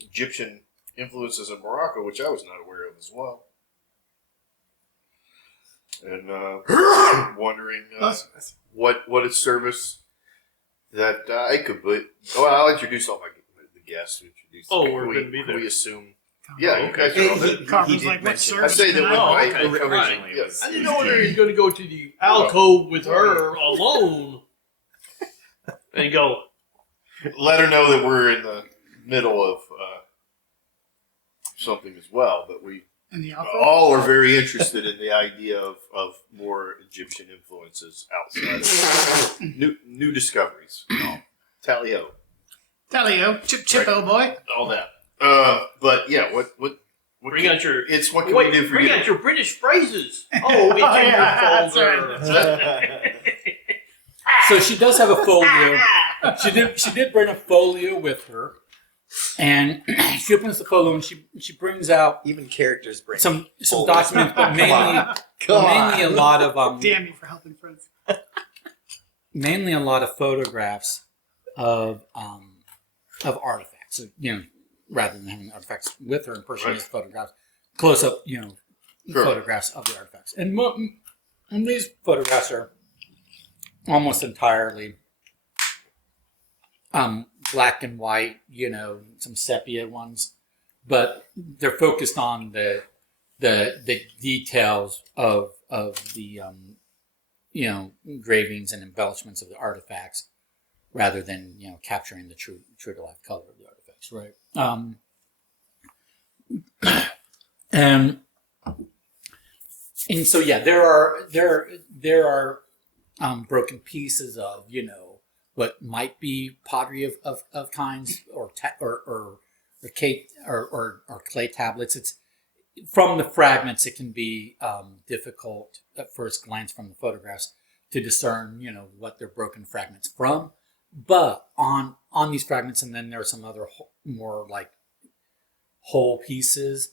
Egyptian influences in Morocco, which I was not aware of as well. And wondering what a service that I could put. Oh, I'll introduce all the guests. We're Can going to be there. We assume. Yeah, you guys are all there. Carmen's like, what I service say that can when I- I Originally, yeah. it was- I didn't know whether he's going to go to the alcove with her alone and go, let her know that we're in the middle of something as well. But we In the alcove? all are very interested in the idea of more Egyptian influences outside of new discoveries. Tally-ho. Tally-o. Chip, oh boy. All that. But yeah, what bring can, out your it's what can we do for bring you? out your British phrases. Oh, it's in yeah, your folder. that's right. So she does have a folio. She did bring a folio with her, and she opens the folio and she brings out Even characters bring some folios. documents, but Come mainly a on. lot of Damn you for helping friends. mainly a lot of photographs of artifacts. So, rather than having artifacts with her in person, Right. just photographs, close up, Sure. photographs of the artifacts. And these photographs are almost entirely black and white, some sepia ones, but they're focused on the details of the engravings and embellishments of the artifacts, rather than capturing the true to life color of the artifacts, right? And so yeah, there are broken pieces of, what might be pottery of kinds or clay tablets. It's from the fragments. It can be difficult at first glance from the photographs to discern, what they're broken fragments from. But on these fragments, and then there are some other more like whole pieces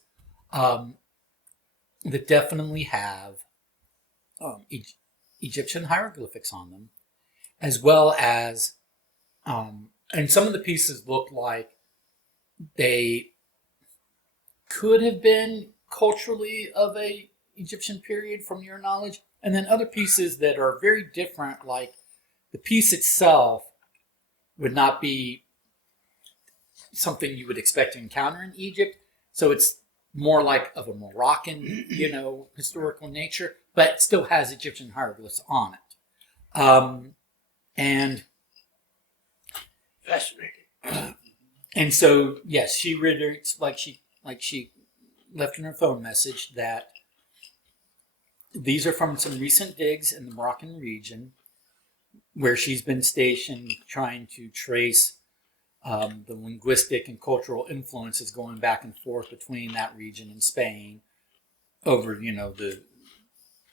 that definitely have Egyptian hieroglyphics on them, as well as, and some of the pieces look like they could have been culturally of a Egyptian period from your knowledge, and then other pieces that are very different, like the piece itself would not be something you would expect to encounter in Egypt. So it's more like of a Moroccan, historical nature, but it still has Egyptian hieroglyphs on it. And Fascinating. And so, yes, she reiterates, like she left in her phone message, that these are from some recent digs in the Moroccan region where she's been stationed trying to trace the linguistic and cultural influences going back and forth between that region and Spain over, the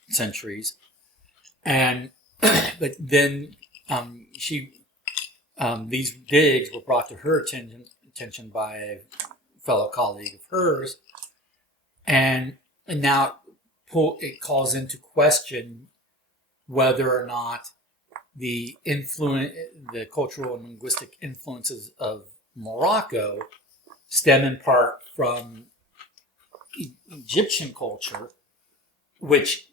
centuries. And, but then these digs were brought to her attention by a fellow colleague of hers, and now it calls into question whether or not the cultural and linguistic influences of Morocco stem in part from Egyptian culture, which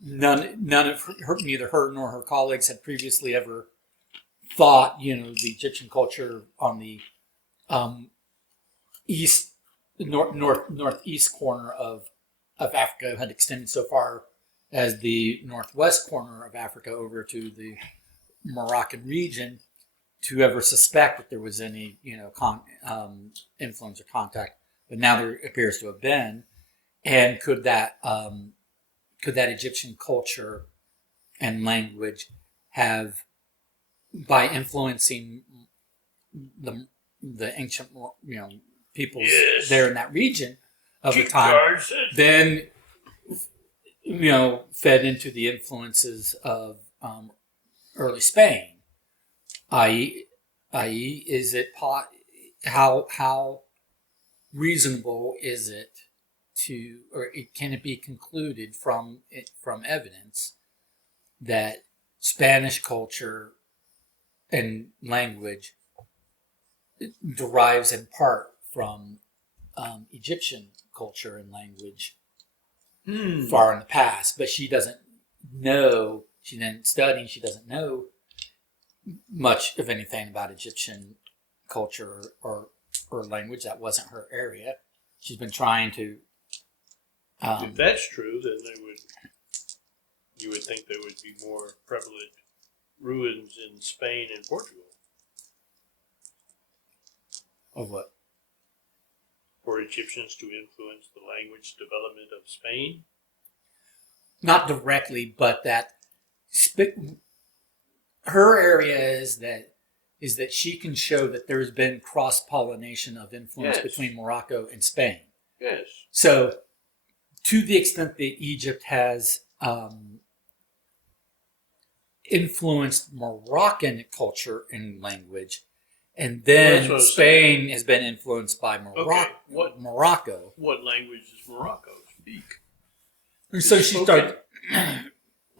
none of her, neither her nor her colleagues had previously ever thought, the Egyptian culture on the northeast corner of Africa had extended so far as the northwest corner of Africa over to the Moroccan region, to ever suspect that there was any, influence or contact. But now there appears to have been. And could that Egyptian culture and language have, by influencing the ancient, peoples there in that region of the time, then fed into the influences of early Spain, i.e., is it how reasonable is it to, or can it be concluded from evidence that Spanish culture and language derives in part from Egyptian culture and language far in the past, but she doesn't know, she didn't study, she doesn't know much of anything about Egyptian culture or language. That wasn't her area. She's been trying to. If that's true, then you would think there would be more prevalent ruins in Spain and Portugal. Of what? For Egyptians to influence the language development of Spain? Not directly, but that her area is that she can show that there's been cross-pollination of influence between Morocco and Spain. Yes. So, to the extent that Egypt has influenced Moroccan culture and language, and then Spain has been influenced by Morocco. What language does Morocco speak? And so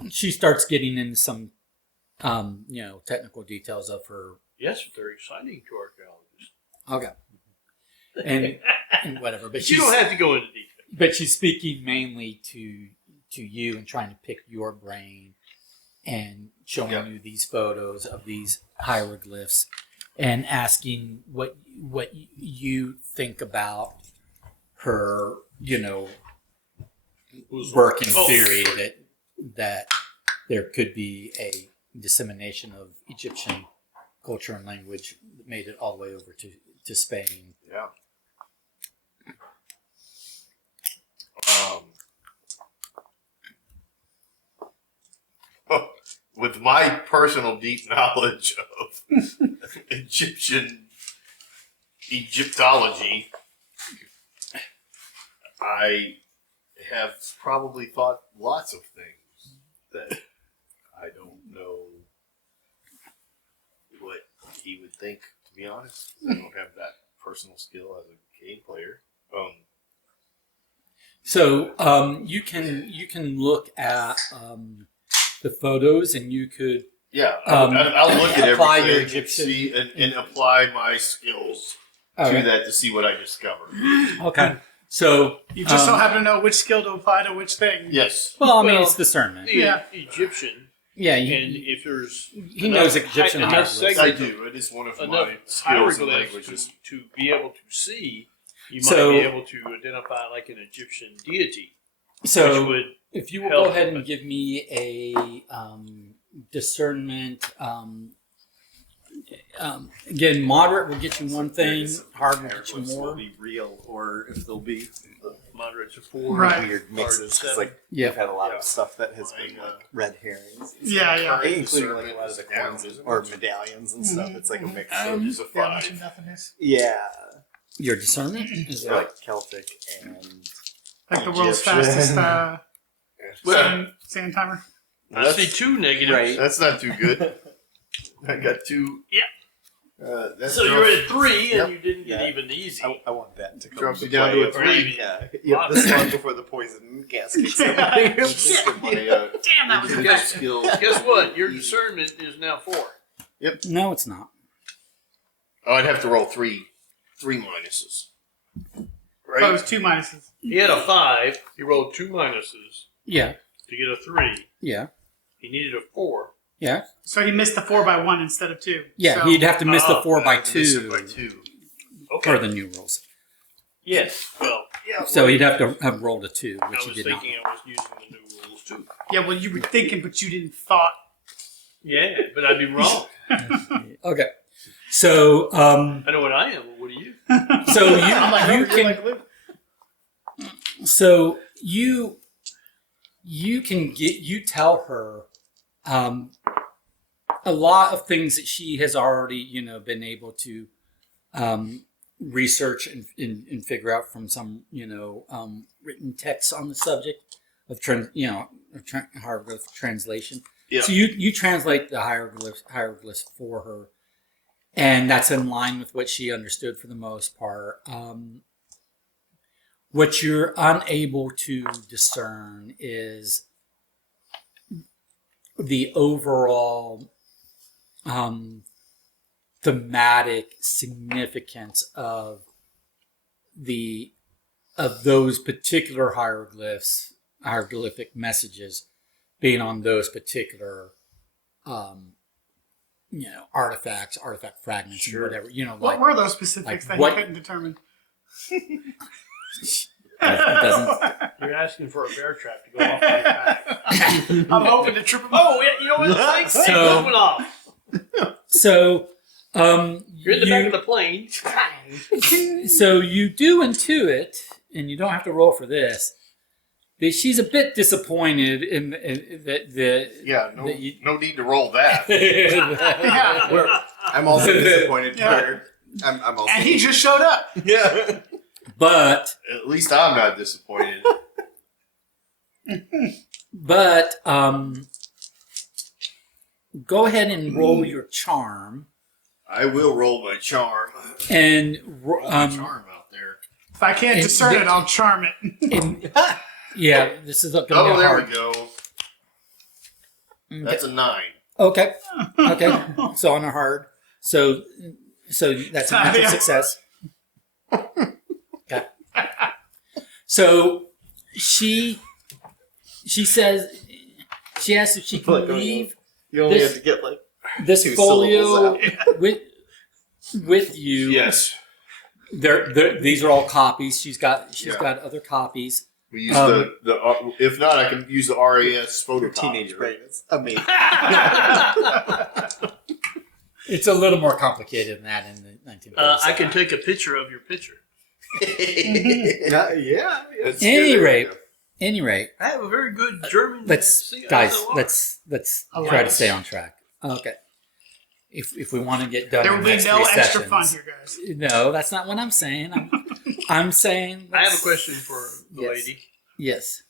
she starts getting into some, technical details of her. Yes, they're exciting to archaeologists. Okay. And whatever, but you don't have to go into detail. But she's speaking mainly to you and trying to pick your brain and showing you these photos of these hieroglyphs and asking what you think about her, working theory that there could be a dissemination of Egyptian culture and language that made it all the way over to Spain. Yeah. with my personal deep knowledge of Egyptology, I have probably thought lots of things that I don't know what he would think, to be honest. I don't have that personal skill as a game player. So you can look at the photos, and you could I'll look at apply your everything Egyptian- and see and apply my skills to that to see what I discover. Okay. So You just don't happen to know which skill to apply to which thing. Yes. well, I mean, Well, it's discernment. Yeah. Egyptian, Yeah, and he if there's knows Egyptian enough hieroglyphs. I do. It is one of enough my skills and hieroglyphs languages. to be able to see, you So- might be able to identify like an Egyptian deity, which So would if you will help. go ahead and give me a discernment. Again, moderate will get you one thing. Hard will get you Hieroglyphs will more. be real, or if they'll be moderate to 4. Right. weird mixes. Because like Yeah. we've had a lot Yeah. of stuff that has been like red herrings, Yeah, yeah. including like a lot of the Discernment coins is or down. medallions and stuff. It's like a mix. So of, it is a Yeah, much 5. of nothingness. yeah, Your discernment is Yeah. like Celtic and Like the world's Egyptian. fastest Well, sand timer. I see 2 negatives. Right. that's not too good. I got 2. Yeah. That's So you're at 3, and Yep. you didn't get Yeah. even easy. I want that to come Drops to you down play. to a 3. Yeah, this long before the poison gas kicks in. My, Damn, that was Egyptian effective. skills. Guess what? Your discernment is now 4. no, it's not. Oh, I'd have to roll 3 minuses. Oh, it Right? was 2 minuses. He had a 5. He rolled 2 minuses Yeah, to get a 3. yeah, He needed a 4. yeah, So he missed the 4 by 1 instead of 2. yeah. So, He'd have to miss the Oh, 4 by I'd miss it 2 by 2. Okay. for the new rules. Yes. Well, Yeah. So he'd have to have rolled a 2, I which he was did not. thinking I was using the new rules too. yeah, well, you were thinking, but you didn't thought. Yeah, but I'd be wrong. Okay. So I know what I am, but what are you? so I'm like, you you're can like Luke. so you can tell her a lot of things that she has already been able to research and figure out from some written texts on the subject of hieroglyph translation. Yeah. So you translate the hieroglyphs for her, and that's in line with what she understood for the most part. What you're unable to discern is the overall thematic significance of those particular hieroglyphic messages being on those particular artifacts, artifact fragments, and whatever. What were those specifics that what- you couldn't determine? it doesn't. You're asking for a bear trap to go off my back. I'm hoping to trip him. Oh, yeah, you know what? Thanks. So- Moving off. So, You're in the back of the plane. So you do intuit, and you don't have to roll for this, that she's a bit disappointed in that Yeah, that you- no need to roll that. Yeah. I'm also disappointed. Yeah. for- I'm also. And he just showed up. yeah. but At least I'm not disappointed. go ahead and roll your charm, I will roll my charm. and Roll my charm out there. If I can't And discern the- it, I'll charm it. and yeah, this is going to Oh, be there hard. we go. Okay. That's a 9. Okay. So on a hard. So that's a natural Yeah. success. Okay. So she says she asks if she can Like, leave You only This- have to get like this 2 folio syllables with you. Yes. These are all copies. She's got Yeah. other copies. We use Um, if not, I can use the RAS photo teenage brains. Amazing. It's a little more complicated than that in the 1940s. I can take a picture of your picture. yeah. That's Any good. rate, any rate, I have a very good German. let's SLR. try to stay on track. Okay. If we want to get done, There in will the be next no 3 extra sessions. fun here, guys. No, that's not what I'm saying. I'm saying. I have a question for the Yes. lady. Yes.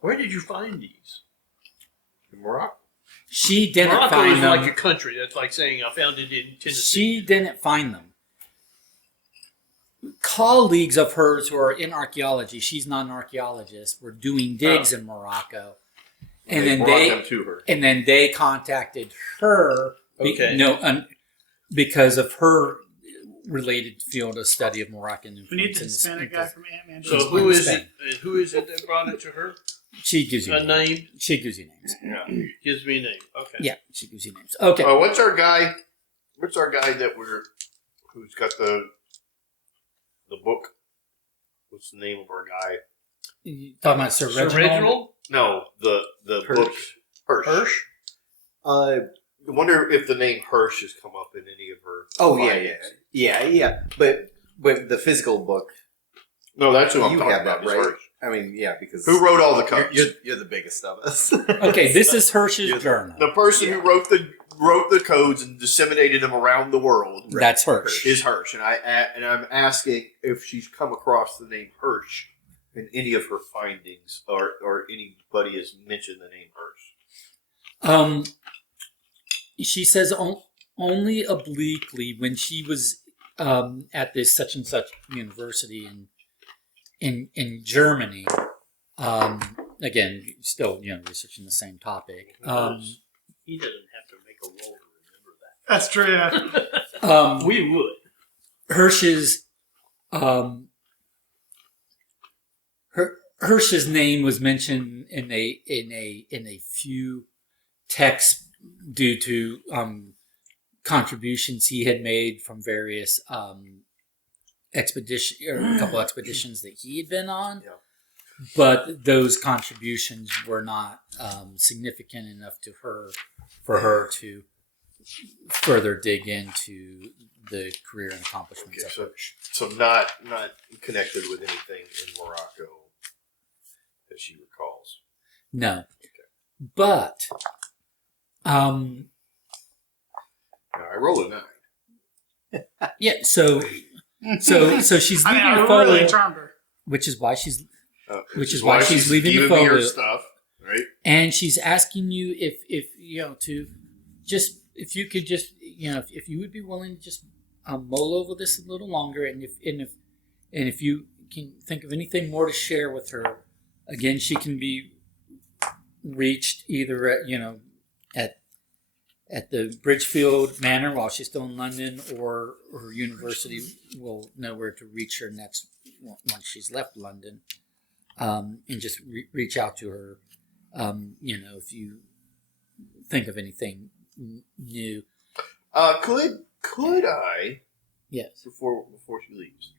Where did you find these? In Morocco. She didn't Morocco find is them. like a country. That's like saying I found it in Tennessee. She didn't find them. Colleagues of hers who are in archaeology, she's not an archaeologist, were doing digs in Morocco. And then brought them to her. they contacted her Okay. because of her related field of study of Moroccan influence. We need the in Hispanic guy from Ant-Man. So She's who in is Spain. it? Who is it that brought it to her? She gives you A name? She gives you names. Yeah. Gives me a name. Okay. Yeah, she gives you names. Okay. What's our guy? What's our guy who's got the book? What's the name of our guy? You talking about Sir Sir Reginald? Reginald? No, the book Hirsch. Hirsch? I wonder if the name Hirsch has come up in any of her. Oh findings. yeah. But the physical book, No, that's who I'm you talking have about. that, is right? Hirsch. I mean, yeah, because Who wrote all the codes? you're the biggest of us. Okay, this is Hirsch's You're the- journal. The person who wrote the codes and disseminated them around the world That's Hirsch. is Hirsch, and I'm asking if she's come across the name Hirsch in any of her findings, or anybody has mentioned the name Hirsch. She says only obliquely when she was at this such and such university in Germany. Again, still researching the same topic. He doesn't have to make a roll to remember that. That's true. Yeah. We would. Hirsch's Hirsch's name was mentioned in a few texts due to contributions he had made from various expedition or a couple expeditions that he had been on. Yeah. But those contributions were not significant enough for her to further dig into the career and accomplishments Okay, of so- Hirsch. So not connected with anything in Morocco that she recalls. No. But Now, I rolled a 9. yeah, so she's I leaving mean, the I photo, really charmed her. which is why she's Which is why she's leaving the giving me her photo. stuff, right? and she's asking you if to just if you could just if you would be willing to just mull over this a little longer, and if you can think of anything more to share with her. Again, she can be reached either at the Bridgefield Manor while she's still in London, or her university will know where to reach her next once she's left London, and just reach out to her. If you think of anything new. Could I? Yes. Before she leaves.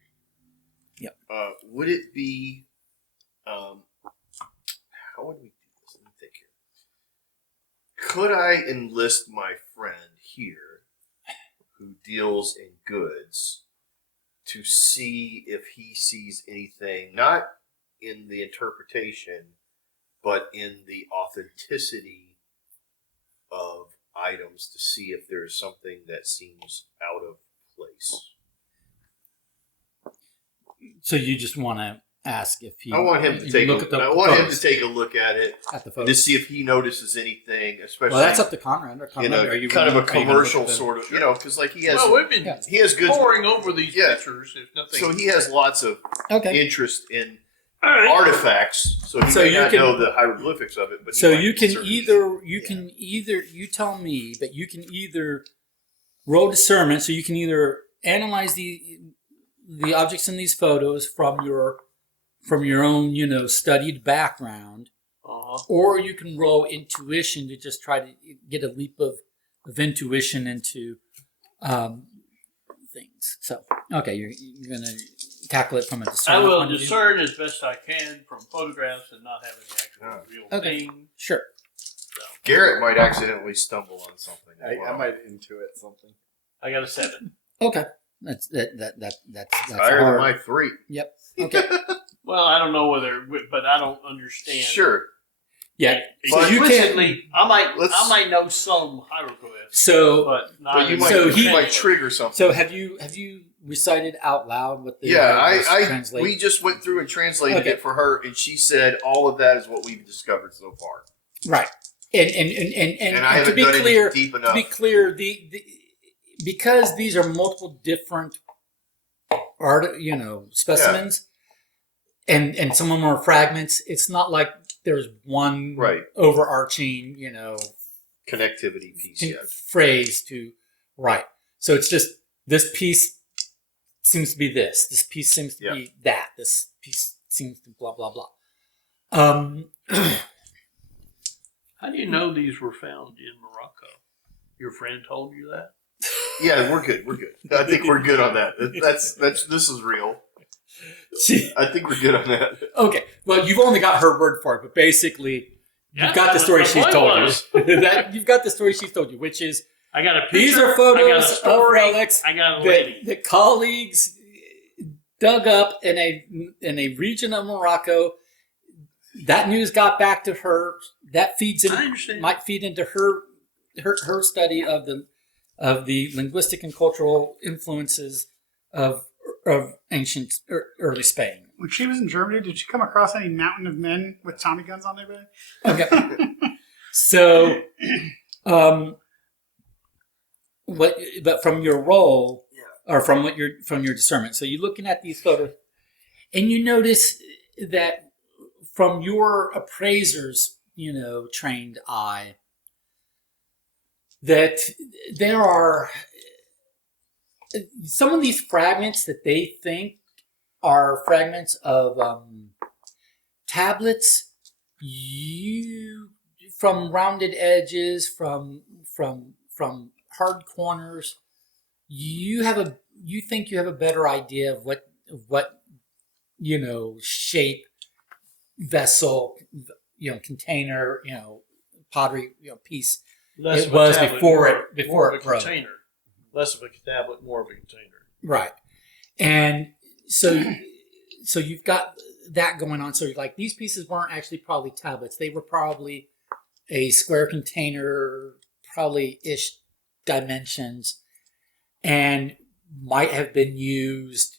Yep. Would it be? How would we do this? Let me think here. Could I enlist my friend here, who deals in goods, to see if he sees anything, not in the interpretation, but in the authenticity of items, to see if there's something that seems out of place? So you just want to ask if he? I want him to take. I want him to take a look at it at the to photos. see if he notices anything, especially Well, that's up to Conrad. Or Conrad, are you kind of a willing- are you gonna commercial look at the- sort of, because like he has, Well, we've been Yeah. he has good, poring over these pictures. If nothing. so he has lots of Okay. interest in All right. artifacts. So he may you not can- know the hieroglyphics of it, but he So might you be can certain. you tell me, but you can either roll discernment, so you can either analyze the objects in these photos from your own studied background, or you can roll intuition to just try to get a leap of intuition into things. So okay, you're gonna tackle it from a I discernment will point of view? discern as best I can from photographs and not having the actual real Okay. thing. Sure. Garrett might accidentally stumble on something. as I well. might intuit something. I got a 7. Okay. That's Higher than hard. my 3. Yep. Okay. Well, I don't know whether, but I don't understand. Sure. Yeah. So So you can't. implicitly, I Let's- might know some hieroglyphs, So but not. But you might, So you might trigger something. so have you recited out loud what the Yeah, hieroglyphs translate? we just went through and translated Okay. it for her, and she said all of that is what we've discovered so far. Right. And And I to haven't be done clear, it deep to enough. be clear, the because these are multiple different art, specimens, and some of them are fragments. It's not like there's one Right. overarching, Connectivity piece, yeah. phrase to right. So it's just this piece seems to be this. This piece seems to be that. This piece seems to blah blah blah. How do you know these were found in Morocco? Your friend told you that? Yeah, we're good. We're good. I think we're good on that. That's this is real. I think we're good on that. Okay. Well, you've only got her word for it, but basically, Yeah, you've got the that's story what she's my told point you. You've got the story she's told you, which is I got a picture. these are I got a photos of story. relics I got a lady. that colleagues dug up in a region of Morocco. That news got back to her. That I understand. might feed into her study of the linguistic and cultural influences of ancient early Spain. When she was in Germany, did she come across any mountain of men with Tommy guns on their back? Okay. So, but from your role, or from your discernment, so you're looking at these photos, and you notice that from your appraiser's, trained eye, that there are some of these fragments that they think are fragments of tablets. From rounded edges, from hard corners, you think you have a better idea of what shape, vessel, container, pottery, piece Less it of a was tablet, before more it of a broke. container. Less of a tablet, more of a container. Right. And so you've got that going on. So you're like, these pieces weren't actually probably tablets. They were probably a square container, probably ish dimensions, and might have been used,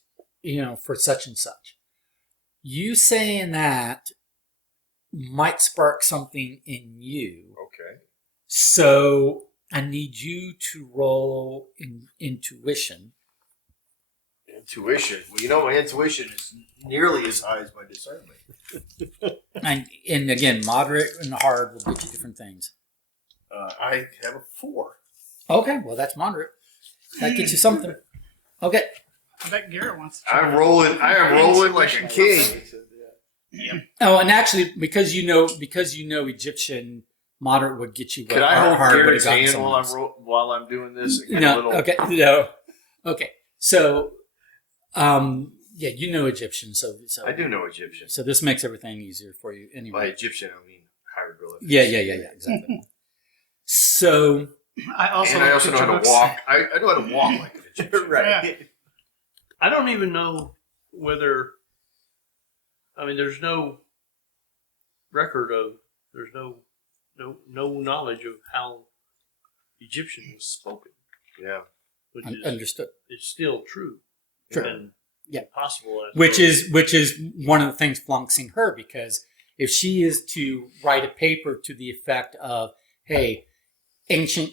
for such and such. You saying that might spark something in you. Okay. So I need you to roll intuition. Intuition. Well, my intuition is nearly as high as my discernment. And again, moderate and hard will get you different things. I have a 4. Okay, well that's moderate. That gets you something. Okay. I bet Garrett wants to try. I am rolling like a king. Oh, and actually, because you know Egyptian, moderate would get you. Could I hold hard would have Garrett's gotten hand someone else. while I'm doing this? And get a No. little- Okay. No. Okay. So, yeah, Egyptian, so I do know Egyptian. So this makes everything easier for you By anyway. Egyptian, I mean hieroglyphics. Yeah, exactly. So, I also And I also know how to books. walk. I know how to walk like an Egyptian. Right. I don't even know whether. There's no record of. There's no knowledge of how Egyptian was spoken, Yeah. which is understood. it's still true. Sure. And Yeah. possible. Which is one of the things flunking her, because if she is to write a paper to the effect of, hey, ancient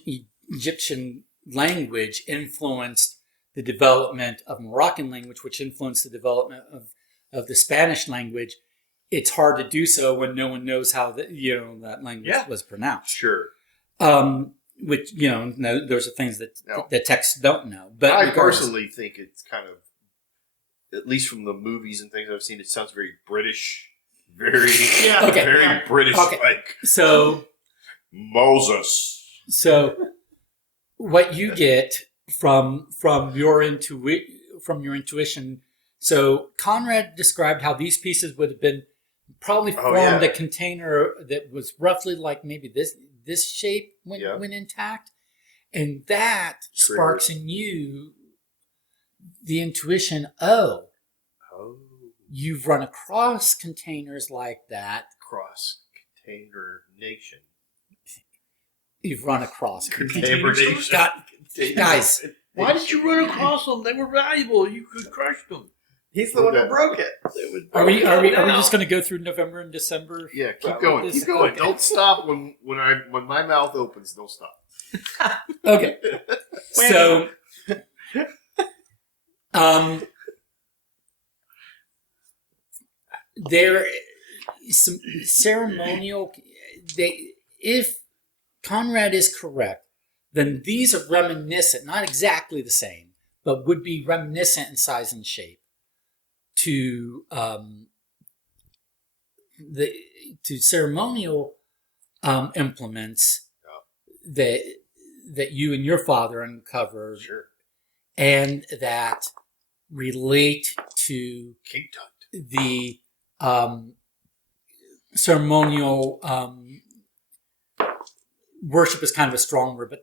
Egyptian language influenced the development of Moroccan language, which influenced the development of the Spanish language, it's hard to do so when no one knows how that language was pronounced. Sure. Which those are things that the texts don't know. But I regardless- personally think it's kind of, at least from the movies and things I've seen, it sounds very British, very Okay. very British, Okay. like so. Moses. So, what you get from your intuition. So, Conrad described how these pieces would have been probably formed a container that was roughly like maybe this shape when intact, and that sparks in you the intuition. Oh, you've run across containers like that. Cross container nation. You've run across Contamination. Guys, Why did you run across them? They were valuable. You could crush them. He's the one who broke it. They would Are we down. just going to go through November and December? Yeah, keep Probably going. this- Keep going. okay. Don't stop when my mouth opens. Don't stop. Okay. So, there is some ceremonial. If Conrad is correct, then these are reminiscent, not exactly the same, but would be reminiscent in size and shape to to ceremonial implements that you and your father uncovered, Sure. and that relate to King Tut. the ceremonial worship is kind of a strong word, but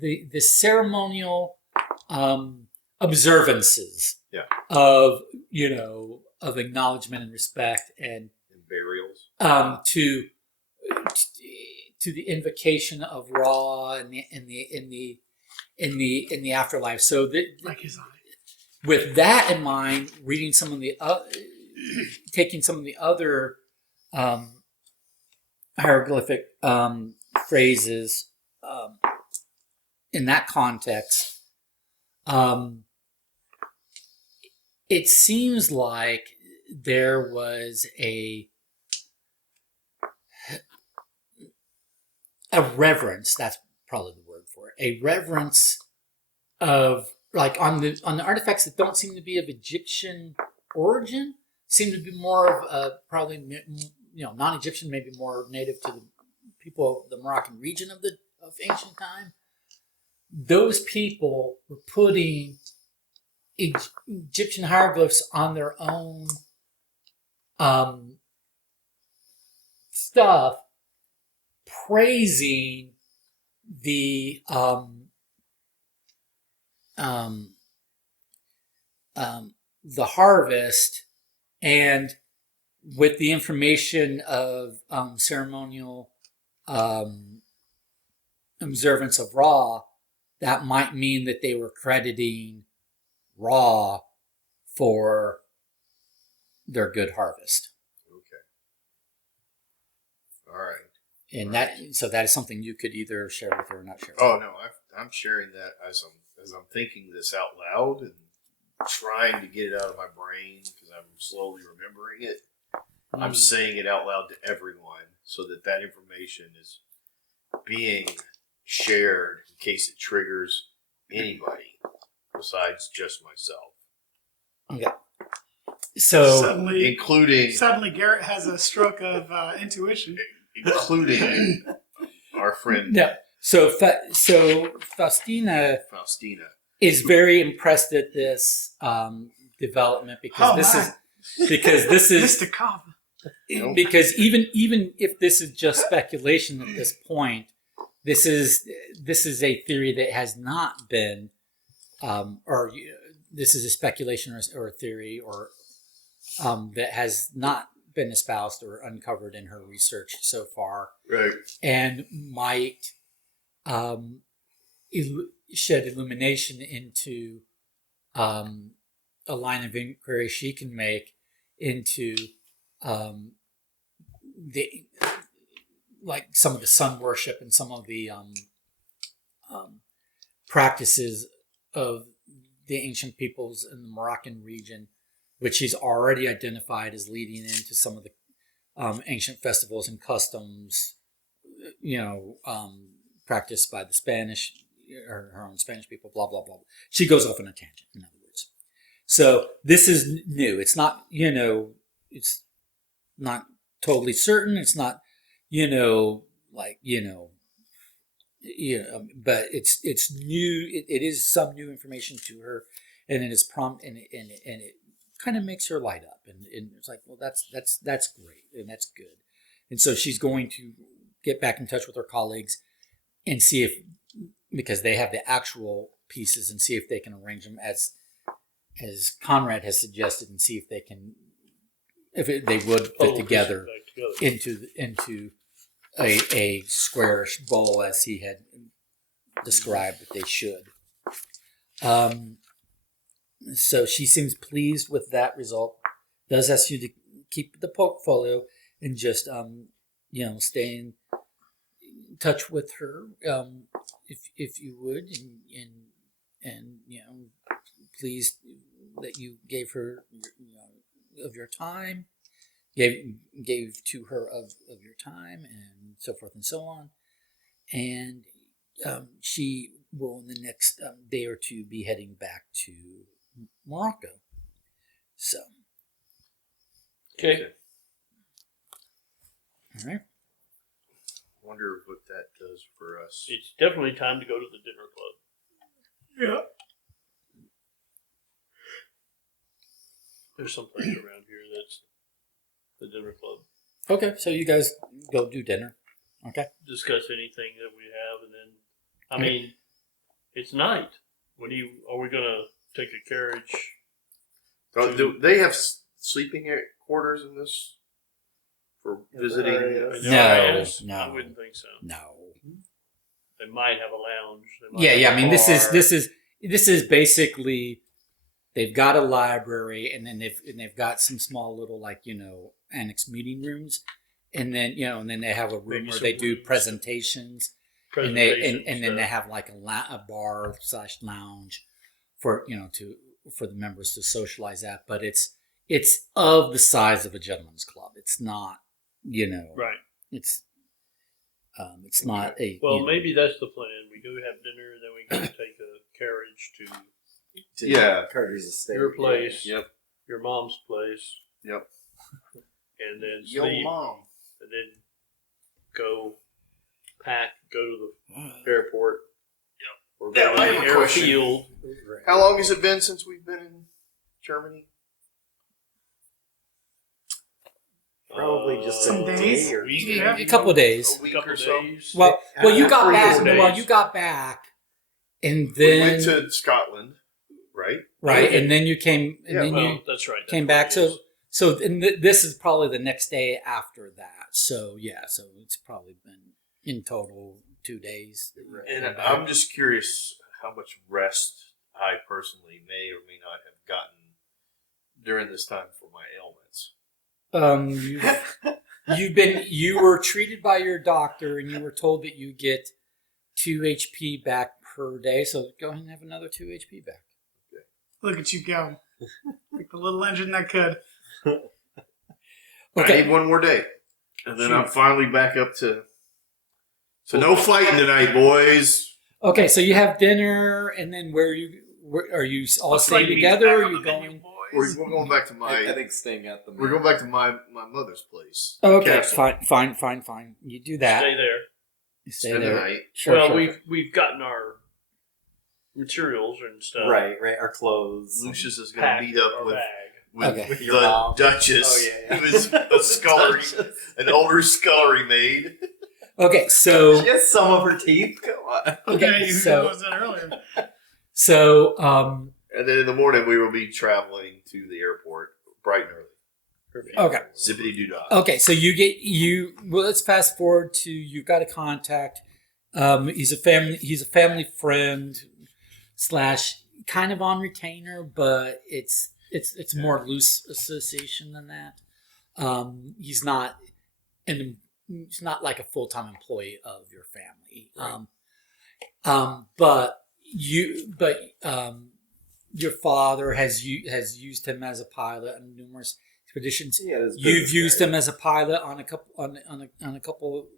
the ceremonial observances of of acknowledgement and respect and Burials. to the invocation of Ra in the afterlife. So Like his eye. with that in mind, reading some of the taking some of the other hieroglyphic phrases in that context, it seems like there was a reverence. That's probably the word for it. A reverence of, like, on the artifacts that don't seem to be of Egyptian origin, seem to be more of probably non-Egyptian, maybe more native to the people of the Moroccan region of ancient time. Those people were putting Egyptian hieroglyphs on their own stuff, praising the harvest, and with the information of ceremonial observance of Ra, that might mean that they were crediting Ra for their good harvest. Okay. All right. And that is something you could either share with her or not share with Oh no, I'm sharing that as I'm thinking this out loud and trying to get it out of my brain because I'm slowly remembering it. her. I'm saying it out loud to everyone so that information is being shared in case it triggers anybody besides just myself, Okay. So Suddenly Garrett has a stroke of intuition. including our friend no. So Faustina Faustina. is very impressed at this development because this is Mr. Kava. because even if this is just speculation at this point, this is a theory that has not been this is a speculation or a theory or that has not been espoused or uncovered in her research so far, Right. and might shed illumination into a line of inquiry she can make into the like some of the sun worship and some of the practices of the ancient peoples in the Moroccan region, which he's already identified as leading into some of the ancient festivals and customs, practiced by the Spanish, or her own Spanish people, blah, blah, blah. She goes off on a tangent, in other words. So this is new. It's not, it's not totally certain. It's not, but it's new. It is some new information to her, and it is prompt, and it kind of makes her light up, and it's like, well, that's great, and that's good, and so she's going to get back in touch with her colleagues and see if, because they have the actual pieces, and see if they can arrange them as as Conrad has suggested, and see if they can, they would fit together into a squarish bowl as he had described that they should. So she seems pleased with that result. Does ask you to keep the portfolio and just stay in touch with her if you would, and pleased that you gave her of your time, gave to her of your time, and so forth and so on. And she will in the next day or two be heading back to Morocco. So, Okay. all right. Wonder what that does for us. It's definitely time to go to the dinner club. Yeah. There's some place around here that's the dinner club. Okay, so you guys go do dinner. Okay. Discuss anything that we have, and then, I mean, it's night. Are we gonna take a carriage? Do they have sleeping quarters in this for visiting? No. I wouldn't think so. No. They might have a lounge. They might Yeah. have I a mean, this bar. is basically they've got a library, and then they've got some small little annex meeting rooms, and then they have a room Maybe where some they do rooms. presentations. And then they have like a bar / lounge for for the members to socialize at, but it's of the size of a gentleman's club. It's not Right. It's not a Maybe that's the plan. We go have dinner, and then we go take a carriage to Yeah. Carter's estate. your place, Yep. your mom's place, Yep. and then Yo, sleep, mom. and then go pack, go to the airport. Yep. Or go Now, to I the have a question. airfield. How long has it been since we've been in Germany? Probably just Some a days. day or week, two. Yeah. a couple of days. A week couple or so. days. Well, you got After back. 3 days. Well, you got back, and We then went to Scotland, right? right, and then you came, and Yeah, then Well, you that's right. came That's back. what it is. So this is probably the next day after that. So yeah, so it's probably been in total 2 days. that you've And been back. I'm just curious how much rest I personally may or may not have gotten during this time for my ailments. You were treated by your doctor, and you were told that you get 2 HP back per day. So go ahead and have another 2 HP back. Look at you go. Like the little engine that could. I need one more day, and then I'm finally back up to. So no fighting tonight, boys. Okay, so you have dinner, and then where are you all staying together? Or are you going? We're going back to I my. think staying at the. We're going back to my mother's place. Okay, Castle. fine. You do that. Stay there. You stay Spend the there. night. Sure, Well, sure. we've gotten our materials and stuff. Right. Our clothes. Lucius is going Packed to meet up our with bag. Okay. With your the mom. Duchess. Oh, yeah. Who is a scullery, an older scullery maid. Okay, so She has some of her teeth. Come on. okay, you so was that earlier. so And then in the morning, we will be traveling to the airport bright and early. okay. Zippity doo dah. Okay, so well, let's fast forward to you've got a contact. He's a family friend / kind of on retainer, but it's more loose association than that. He's not like a full-time employee of your family. But your father has used him as a pilot on numerous expeditions. Yeah, You've used him as a pilot on a couple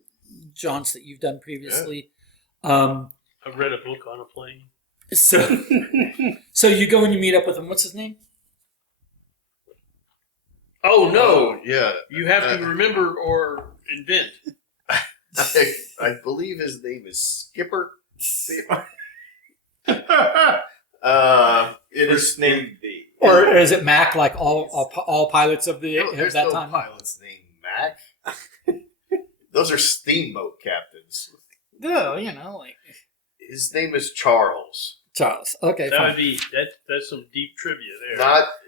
jaunts that you've done previously. I've read a book on a plane. So you go and you meet up with him. What's his name? Oh no! Yeah. You have to remember or invent. I believe his name is Skipper. It is named the. Or is it Mac? Like all pilots of the of There's that no time. pilot's named Mac. Those are steamboat captains. No, His name is Charles. Charles. Okay, That fine. would be that's some deep trivia there.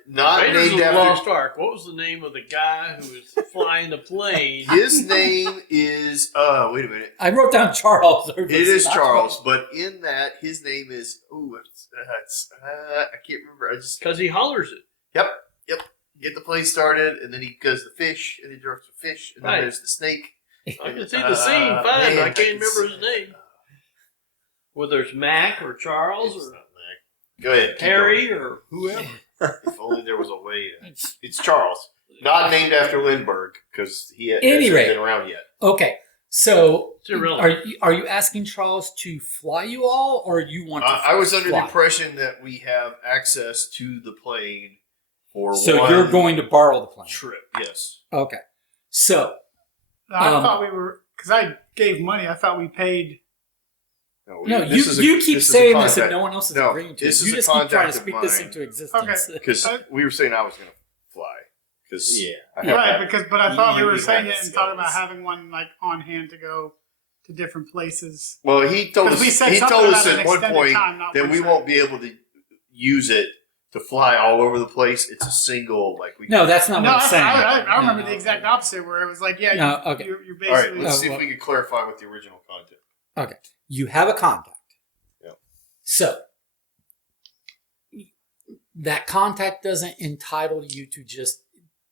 Not Raiders named of the Lost after. Ark. What was the name of the guy who was flying the plane? His name is. Wait a minute. I wrote down Charles. It is Charles, but in that his name is. I can't remember. I just. Because he hollers it. Yep. Get the play started, and then he does the fish, and he directs the fish, and then Right. there's the snake. I can see the scene fine, man, but I can't remember his name. Whether it's Mac or Charles It's or not Mac. Go ahead. keep Harry or whoever. going. If only there was a way. It's Charles, not named after Lindbergh, because he hasn't Anyway. been around yet. Okay, so It's irrelevant. are you asking Charles to fly you all, or you want to? I was under the fly? impression that we have access to the plane for So one you're going to borrow the plane. trip. Yes. Okay, so I Um, thought we were, because I gave money. I thought we paid. no, this is a- you keep this is a saying this and contact- no one else is No, agreeing to it. this You is a just keep trying to contact of speak this mine. into existence. Because we were saying I was going to fly. Because Yeah. Right, but I thought we You were have saying the it and talking about skills. having one like on hand to go to different places. Well, he told us. Because we said He something told us about an at one extended point time, not that one we trip. won't be able to use it to fly all over the place. It's a single we. No, that's not No, what I'm saying. I remember No, the exact opposite, where it was like, yeah, No, okay. you're All right, basically. let's see well- if we can clarify with the original content. You have a contact. Yep. So that contact doesn't entitle you to just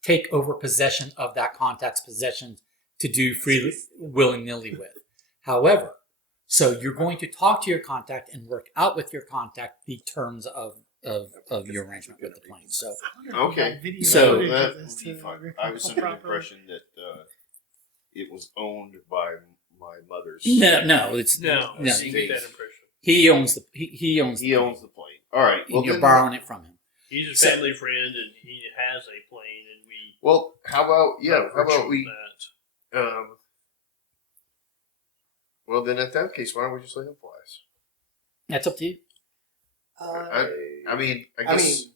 take over possession of that contact's possessions to do freely, willy-nilly with. However, so you're going to talk to your contact and work out with your contact the terms of your arrangement with the plane. So Okay. Video So- footage that of this would be to fine. record I was under the properly. impression that it was owned by my mother's. no, it's No, no. you get that impression. He owns the he owns He owns the plane. All right. and you're then- borrowing it from him. He's a So- family friend, and he has a plane, and we. Well, how about How about virtue we? that. Well, then, in that case, why don't we just let him fly us? That's up to you. I mean, I I guess.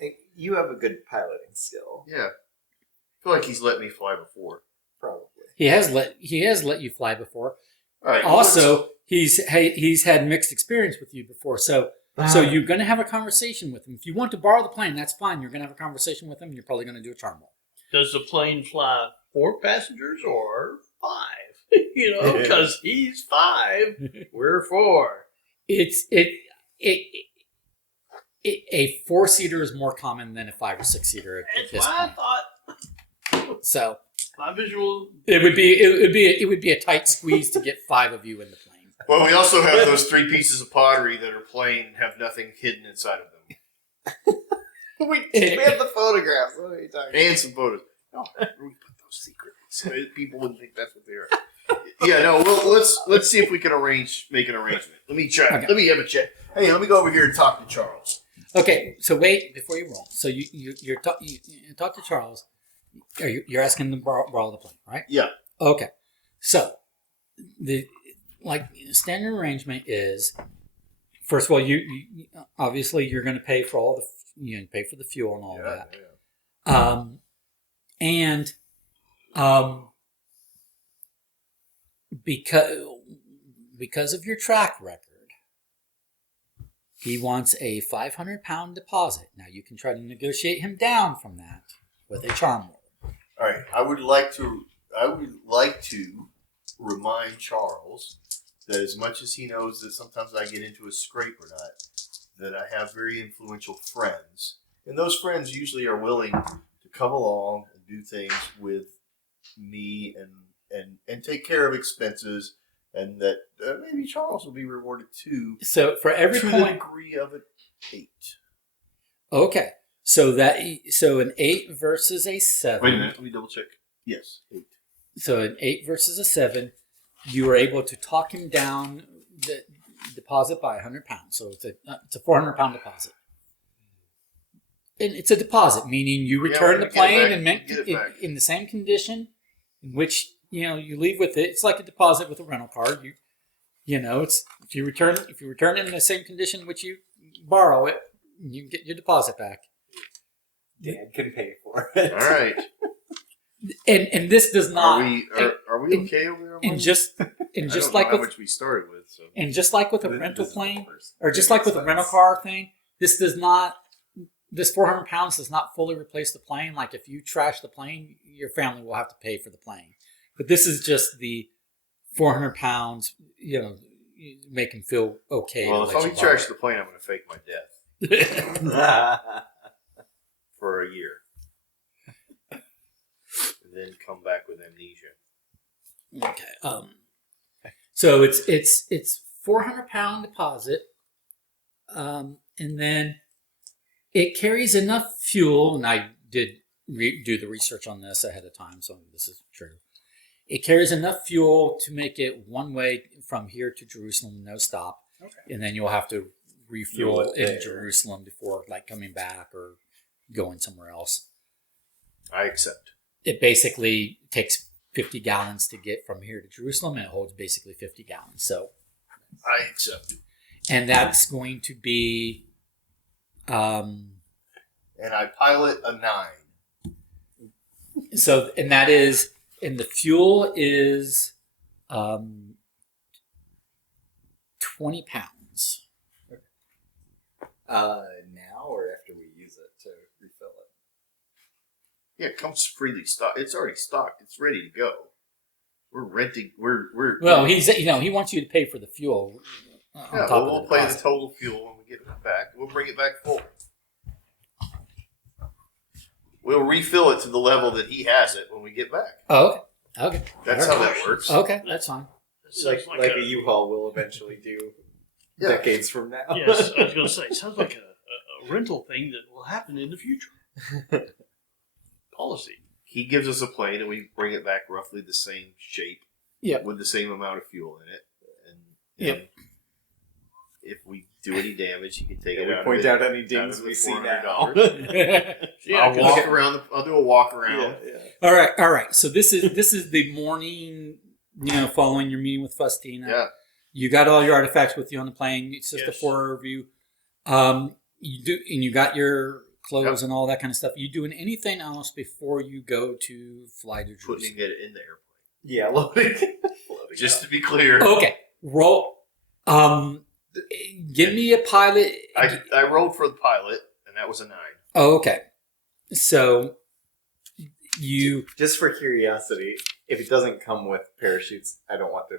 mean, you have a good piloting skill, Yeah. I feel like he's let me fly before. probably. He has let you fly before. All right. Also, he's had mixed experience with you before, so you're going to have a conversation with him. If you want to borrow the plane, that's fine. You're going to have a conversation with him. You're probably going to do a charm roll. Does the plane fly 4 passengers or 5? Because he's 5, we're 4. A 4-seater is more common than a 5 or 6-seater at That's this why I point. thought So my visual. it would be a tight squeeze to get 5 of you in the plane. Well, we also have those 3 pieces of pottery that are plain, have nothing hidden inside of them, we have the photographs. What are you talking and some photos. No, we put those secret. So people wouldn't think that's what they are. Yeah, no. Well, let's see if we can make an arrangement. Let me try. Okay. Let me have a check. Hey, let me go over here and talk to Charles. Okay, so wait before you roll. So you talk to Charles. You're asking him to borrow the plane, right? Yeah. Okay, so the standard arrangement is, first of all, you obviously you're going to pay for all pay for the fuel and all that. Yeah. Because of your track record, he wants a 500-pound deposit. Now you can try to negotiate him down from that with a charm roll. All right. I would like to remind Charles that as much as he knows that sometimes I get into a scrape or not, that I have very influential friends, and those friends usually are willing to come along and do things with me and take care of expenses, and that maybe Charles will be rewarded too. So for every to the point, degree of an 8. okay. So an 8 versus a 7. Wait a minute, let me double check. Yes, 8. So an 8 versus a 7, you were able to talk him down the deposit by 100 pounds. So it's a 400-pound deposit. And it's a deposit, meaning you return we the get it plane back. and Get it back. in the same condition in which you leave with it. It's like a deposit with a rental card. It's if you return it in the same condition in which you borrow it, you get your deposit back. Dad can pay for it. All right. and this does Are not. we okay over there? And just I don't like know how with much we started with. So and just like with a This rental is the plane, first. or just like with a rental car thing, this does not. This 400 pounds does not fully replace the plane. Like if you trash the plane, your family will have to pay for the plane. But this is just the 400 pounds. You know, make them feel okay. well, to if let I you trash the plane, I'm going to fake my death borrow. for a year, and then come back with amnesia. Okay. So it's 400-pound deposit, and then it carries enough fuel. And I did do the research on this ahead of time, so this is true. It carries enough fuel to make it one way from here to Jerusalem, no stop. Okay. And then you'll have to refuel Fuel it in there. Jerusalem before like coming back or going somewhere else. I accept. It basically takes 50 gallons to get from here to Jerusalem, and it holds basically 50 gallons. So, I accept. and that's going to be, And I pilot a 9. so, and that is, and the fuel is 20 pounds. Now or after we use it to refill it? Yeah, it comes freely stocked. It's already stocked. It's ready to go. We're renting. We're Well, he wants you to pay for the fuel. On yeah. top Well, of we'll the pay the deposit. total fuel when we get it back. We'll bring it back full. We'll refill it to the level that he has it when we get back. Oh, okay. Okay. That's how that works. Okay, that's fine. Sounds Like a U-Haul will eventually do Yeah. decades from now. Yes, I was going to say, it sounds like a rental thing that will happen in the future. Policy. He gives us a plane, and we bring it back roughly the same shape. Yep. With the same amount of fuel in it, and Yep. if we do any damage, he can take it we out. point of it, out any out dings of we the see now. $400. Yeah, I'll walk okay. around. I'll do a walk around. All right. So this is the morning. Following your meeting with Faustina. Yeah. You got all your artifacts with you on the plane. It's just a Yes. 4-hour review. You do, and you got your clothes and all that kind of stuff. You doing anything else before you go to fly to Jerusalem? Putting it in the airplane. Yeah, loading. Just to be clear, Okay, roll. Give me a pilot. I rolled for the pilot, and that was a 9. Oh, okay. So you Just for curiosity, if it doesn't come with parachutes, I don't want to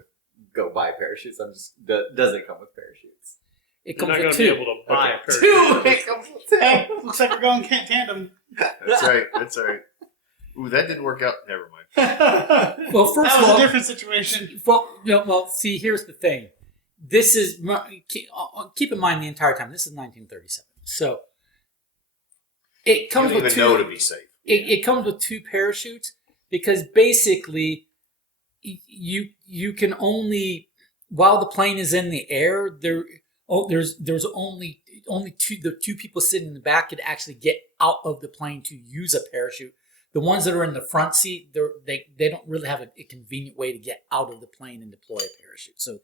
go buy parachutes. I'm just does it come with parachutes? it You're comes not going with to be 2. able to buy Okay. a Two. parachute. It comes with two. Hey, looks like we're going tandem. That's right. That's right. Ooh, that didn't work out. Never mind. That Well, first was of all, a different situation. well, see, here's the thing. This is keep in mind the entire time. This is 1937, so it You comes don't with even know to two. be safe. It comes with 2 parachutes because basically you can only while the plane is in the air there's only the 2 people sitting in the back could actually get out of the plane to use a parachute. The ones that are in the front seat, they don't really have a convenient way to get out of the plane and deploy a parachute. So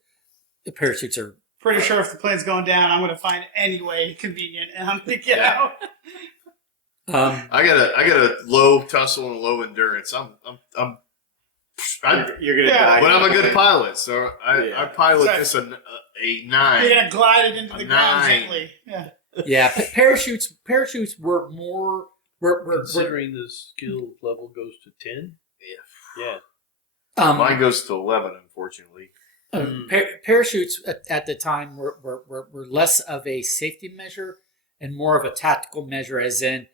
the parachutes are Pretty sure if the plane's going down, I'm going to find any way convenient, and I'm going to get Yeah. out. I got a low tussle and low endurance. You're gonna Yeah. but I'm a good pilot, so I pilot Sorry. this a You're 9. going to glide it into A the ground 9. gently. Yeah. yeah. Parachutes were more were Considering the skill level goes to 10? Yeah. Mine goes to 11, unfortunately. Parachutes at the time were less of a safety measure and more of a tactical measure, as in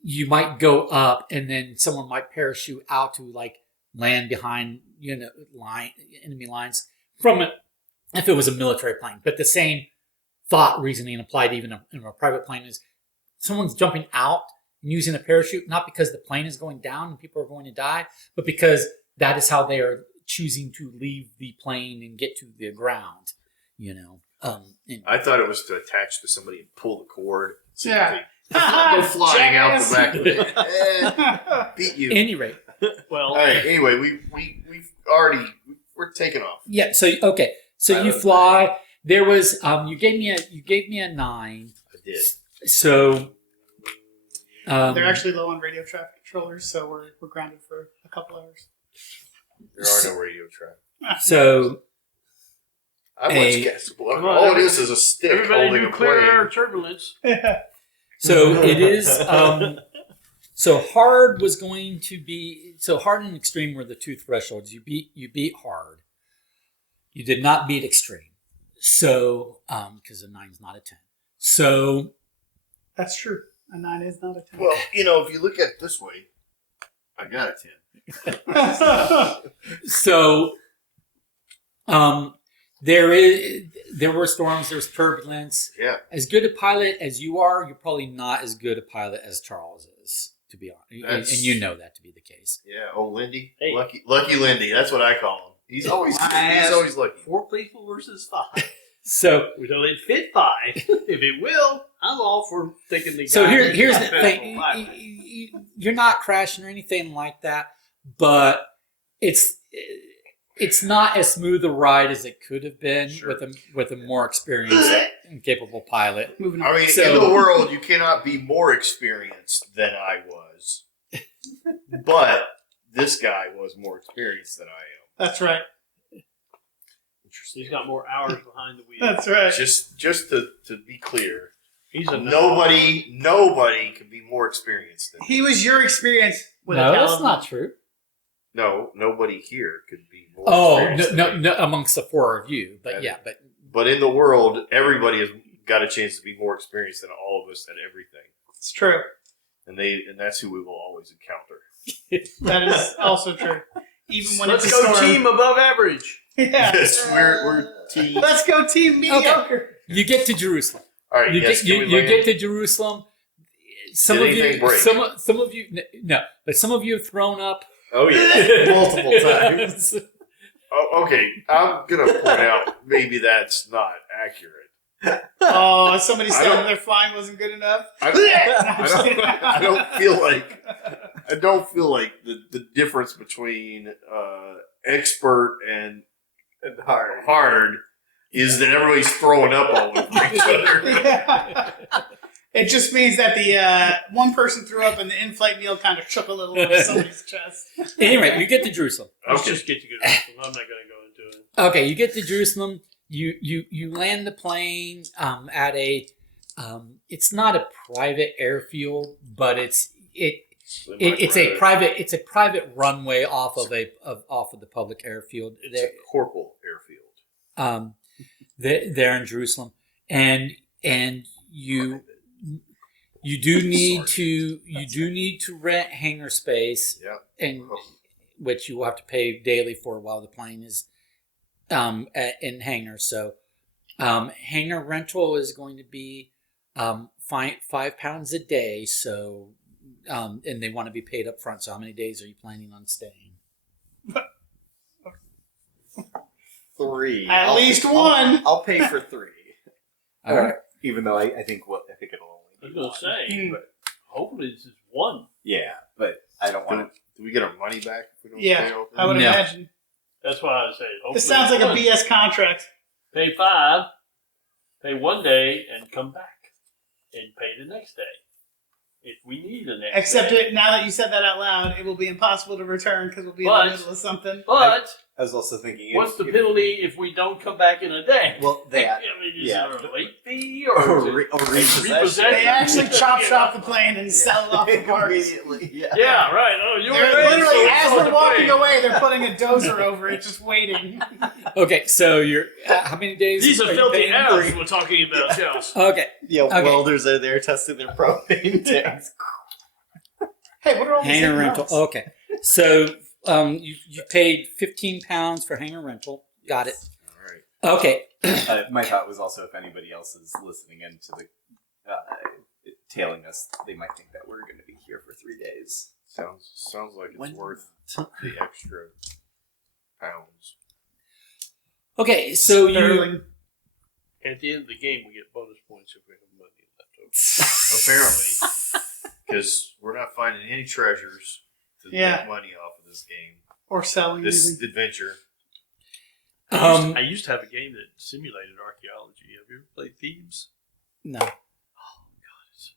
you might go up and then someone might parachute out to like land behind enemy lines from it if it was a military plane. But the same thought reasoning applied even in a private plane is someone's jumping out and using a parachute not because the plane is going down and people are going to die, but because that is how they are choosing to leave the plane and get to the ground. I thought it was to attach to somebody and pull the cord. So Yeah. go flying out Jackass. the back of it. Beat you. Any rate, Well, All right. Anyway, we're taking off. yeah. So okay, so you fly. There was you gave me a 9. I did. So They're actually low on radio traffic controllers, so we're grounded for a couple hours. There are no radio traffic. So I A- watched Casablanca. Come on, All it is a stick Everybody holding do a clear plane. air turbulence. so it is. So hard was going to be hard and extreme were the two thresholds. You beat hard. You did not beat extreme. So because a 9's not a 10. So That's true. A 9 is not a 10. Well, if you look at it this way, I got a 10. So, there were storms. There's turbulence. Yeah. As good a pilot as you are, you're probably not as good a pilot as Charles is, to be honest. And you know that to be the case. Yeah. Oh, Lindy. Hey. Lucky Lindy. That's what I call him. He's always lucky. 4 people versus 5. So, We don't let fit 5. If it will, I'm all for taking the guy. so here's the who's thing: professional you're not crashing or anything like that, but it's not as smooth a ride as it could have been Sure. with a more experienced and capable pilot. Moving on. I mean, So- in the world, you cannot be more experienced than I was. But this guy was more experienced than I am. That's right. Interesting. He's got more hours behind the wheel. That's right. Just to be clear, He's a nobody can be more experienced than me. He was your experience with a No, that's Taliban. not true. No, nobody here could be more Oh, experienced no, than no, me. no, amongst the 4 of you, but And- yeah, but But in the world, everybody has got a chance to be more experienced than all of us at everything. It's true. And that's who we will always encounter. That is also true. Even when Let's it's a go storm. team above average. Yeah. Yes, we're team. Let's go team mediocre. you get to Jerusalem. All right, You yes, get can we you land? get to Jerusalem. Some Did of you, anything break? some of you, no, but some of you have thrown up Oh yeah. Multiple times. Oh, okay, I'm gonna point out maybe that's not accurate. Oh, somebody I said don't- their flying wasn't good enough. I don't feel like the difference between expert and hard is that everybody's throwing up all over each other. Yeah. It just means that the one person threw up and the in-flight meal kind of shook a little over somebody's chest. Anyway, you get to Jerusalem. Let's Okay. just get to good. I'm not going to go into it. Okay, you get to Jerusalem. You land the plane at a. It's not a private airfield, but it's a private runway off of the public airfield. It's a corporal airfield. There in Jerusalem, and you do need to rent hangar space, Yep. and which you will have to pay daily for while the plane is in hangar. So hangar rental is going to be £5 a day. So and they want to be paid up front. So how many days are you planning on staying? 3. At least one. I'll pay for 3. All right. Even though I think it'll only I was be going one. to say, but hopefully this is 1. Yeah, but I don't want to. Do we get our money back if we don't Yeah, stay open? I would No. imagine. That's why I say hopefully This sounds like it's a 1. BS contract. Pay 5, pay 1 day, and come back, and pay the next day if we need the next. Except day. now that you said that out loud, it will be impossible to return because we'll be in But- the middle of something. But I was also thinking. what's the penalty if we don't come back in a day? Well, they I mean, is yeah. there a late fee or is it repossession. repossession? They actually chop Yeah. shop the plane and sell it off the parts. Immediately. Yeah. Yeah, right. Oh, you're They're right. literally, So as it's on we're the walking plane. away, they're putting a dozer over it, just waiting. Okay, so you're how many days? These are you filthy paying? elves we're talking about, Charles. Okay, Yeah, Okay. welders are there testing their propane tanks. Hey, what are all these hangar hidden rental. rocks? Okay, so you paid £15 for hangar rental. Got it. All right. Okay, My thought was also if anybody else is listening in to the tailing us, they might think that we're going to be here for 3 days. Sounds like it's When- worth the extra pounds. okay, so you. Sterling. At the end of the game, we get bonus points if we have money left over. Apparently, because we're not finding any treasures to Yeah. make money off of this game, Or selling this anything. adventure. I used to have a game that simulated archaeology. Have you ever played Thieves? No. It's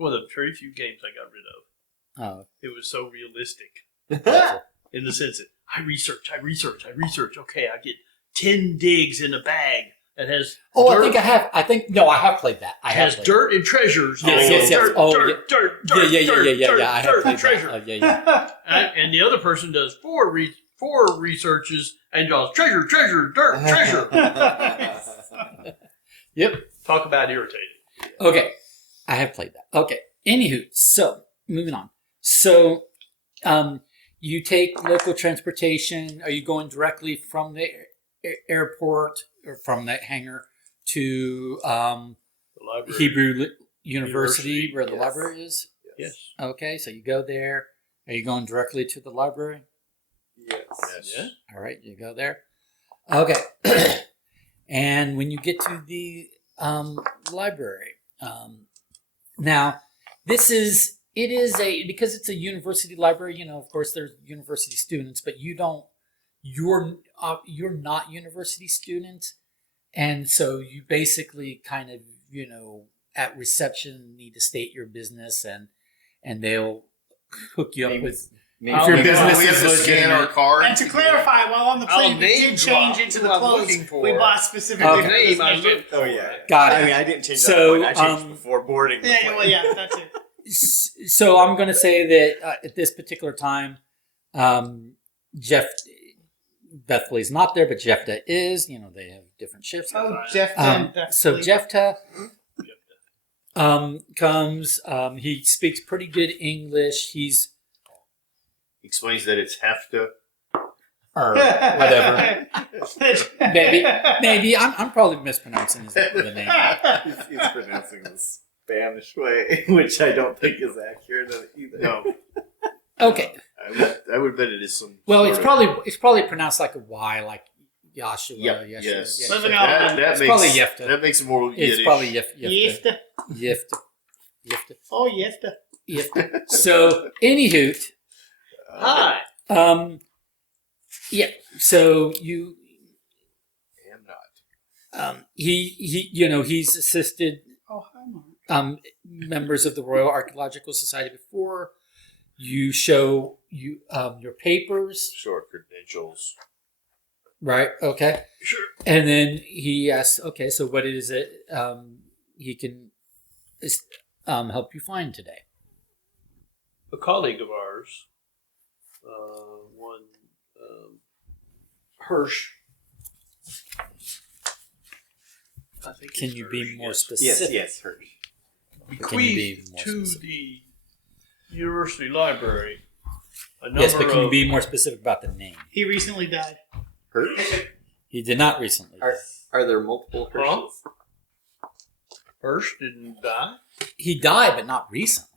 one of the very few games I got rid of. Oh, It was so realistic in the sense that I research. Okay, I get 10 digs in a bag that has oh, dirt, I have played that. I have has played dirt and treasures. Yes. Dirt, Oh, dirt, dirt, Yeah, dirt, yeah. I have dirt, played treasure. that. Oh, yeah. And the other person does four researches and draws treasure, dirt, treasure. Yep. Talk about irritating. Okay, I have played that. Okay. Anywho, so moving on. So, you take local transportation. Are you going directly from the airport or from that hangar to The library. Hebrew University, where the Yes. library is? Yes. Okay, so you go there. Are you going directly to the library? Yes. Yeah. All right, you go there. Okay. And when you get to the library, now this is because it's a university library. Of course, there's university students, but you're not university students, and so you basically kind of at reception need to state your business, and they'll hook you up with. If your business we have is to scan our legitimate. card. And to clarify, while on the plane, we name did change drop into who the I'm clothes looking for. we bought specifically Okay. for this Name I mission. look Oh yeah. Got it. I mean, I didn't change So, that point. I changed before boarding. the Yeah, plane. well, yeah, that's it. So I'm going to say that at this particular time, Bethley's not there, but Jephthah is. They have different shifts. Oh, Jeff, So Jephthah comes. He speaks pretty good English. He's He explains that it's Hefta. or whatever. Maybe I'm probably mispronouncing the name. He's pronouncing the Spanish way, which I don't think is accurate either. No, Okay. I would bet it is some. Well, sort it's probably pronounced like a Y, like Yahshua. Yep, Yeshua. yes. Yeah. Living That, out. that It's makes probably Jephthah. that makes it more It's Yiddish. probably Yefta. Yefta. Oh, Yefta. So, anywho, Hi. yeah. So you, am not. he's assisted Oh, hi, Mark. members of the Royal Archaeological Society before. You show your papers, Short credentials. right? Okay, Sure. and then he asks, "Okay, so what is it he can help you find today?" A colleague of ours, one Hirsch. I think Can it's you Hirsch, be more yes. specific? Yes, Hirsch. Can you be Bequeathed more to specific? the university library a number Yes, but can you of be more specific about the name? He recently died. Hirsch? He did not recently. Are there multiple Hirsches? Hirsch didn't die. He died, but not recently.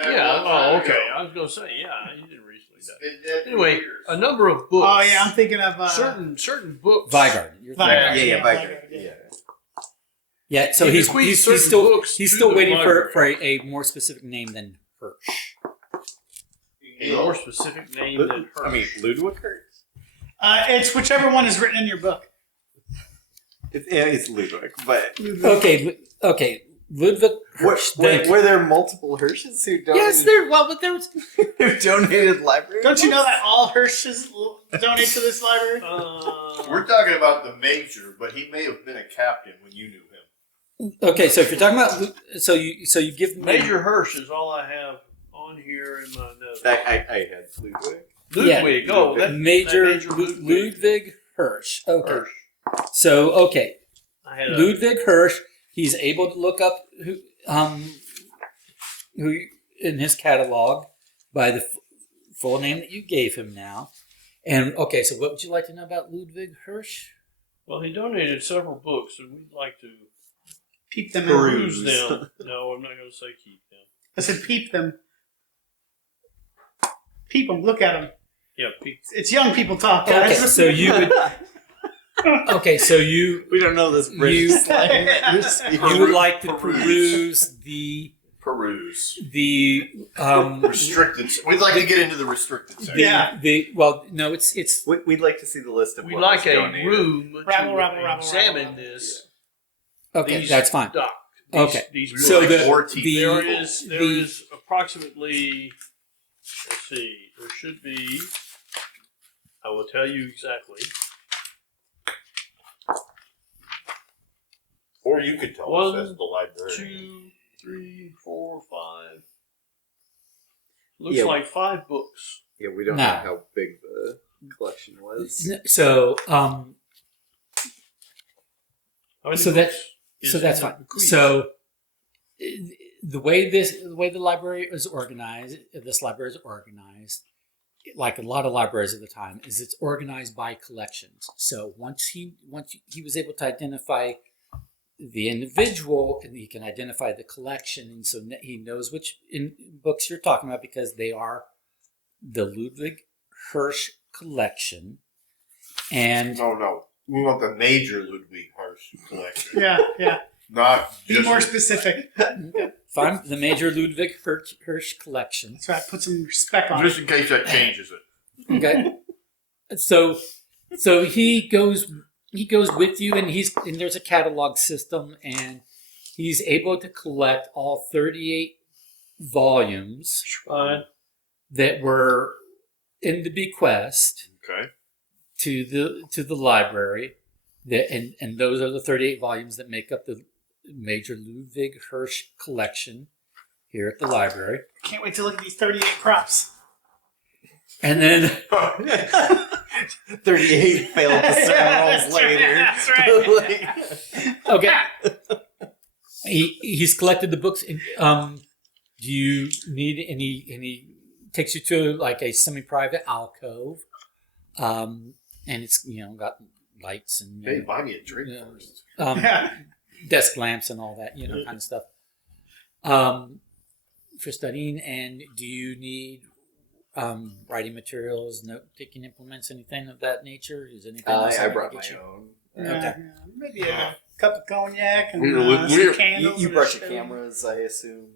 Yeah. Oh, okay. I was going to say, yeah, he didn't recently die. Anyway, a number of books. Oh, yeah, I'm thinking of certain books. Vigard. You're Vigard. thinking- Yeah, Yeah, Vigard. Vigard, yeah. Yeah. Yeah, so He he's bequeathed he's certain still books he's to still the waiting for library. a more specific name than Hirsch. A more specific name than Hirsch. I mean, Ludwig Hirsch? It's whichever one is written in your book. It's Ludwig, but Okay, Ludwig Hirsch. thank you. were there multiple Hirsches who donated? Yes, there. Well, but there was. who donated library? Don't you know that all Hirsches donate to this library? We're talking about the major, but he may have been a captain when you knew him. Okay, so if you're talking about, so you give me Major Hirsch is all I have on here in my notes. I had Ludwig. Ludwig. Yeah. Oh, Major Ludwig. Ludwig Hirsch. Okay, Hirsch. so okay, I had a, Ludwig Hirsch. He's able to look up who in his catalog by the full name that you gave him now. And okay, so what would you like to know about Ludwig Hirsch? well, he donated several books, and we'd like to Peep them out. peruse them. No, I'm not going to say keep them. I said peep them. Peep them. Look at them. Yeah, peep. It's young people talk, Okay, guys. so you would. Okay, so you We don't know this British slang that you're speaking. you would like to peruse the Restricted. We'd like to get into the restricted section. Yeah. well no it's We'd like to see the list of We'd what like was a donated. room Rabble, to rabble, rabble, examine rabble. this. okay these that's fine. Okay. These So books. the- 14 the- There people. is there is approximately. Let's see. There should be. I will tell you exactly. Or you could tell One, us as the librarian. 2, 3, 4, 5. Looks Yeah. like 5 books. Yeah, we don't No. know how big the collection was. So How many So that- books is so that's in the fine. bequeath? So the way the library is organized, like a lot of libraries at the time, is it's organized by collections. So once he was able to identify the individual, and he can identify the collection, and so he knows which books you're talking about because they are the Ludwig Hirsch collection, and No. We want the major Ludwig Hirsch collection. Yeah. Not Be just more specific. find the major Ludwig Hirsch collection. That's right. Put some respect on just it. in case that changes it. Okay. So he goes with you, and there's a catalog system, and he's able to collect all 38 volumes Fine. that were in the bequest Okay. to the library. And those are the 38 volumes that make up the major Ludwig Hirsch collection here at the library. Can't wait to look at these 38 props. And then 38 failed discern rolls later. That's right. okay, he's collected the books. Do you need any? Takes you to like a semi-private alcove, and it's got lights and Hey, buy me a drink Yeah. first. desk lamps and all that kind of stuff. For studying, and do you need writing materials, note-taking implements, anything of that nature? Is anything else I can brought get my you? own. Yeah. Maybe a cup of cognac and We're- some candles. You and brought a your stove. cameras, I assume.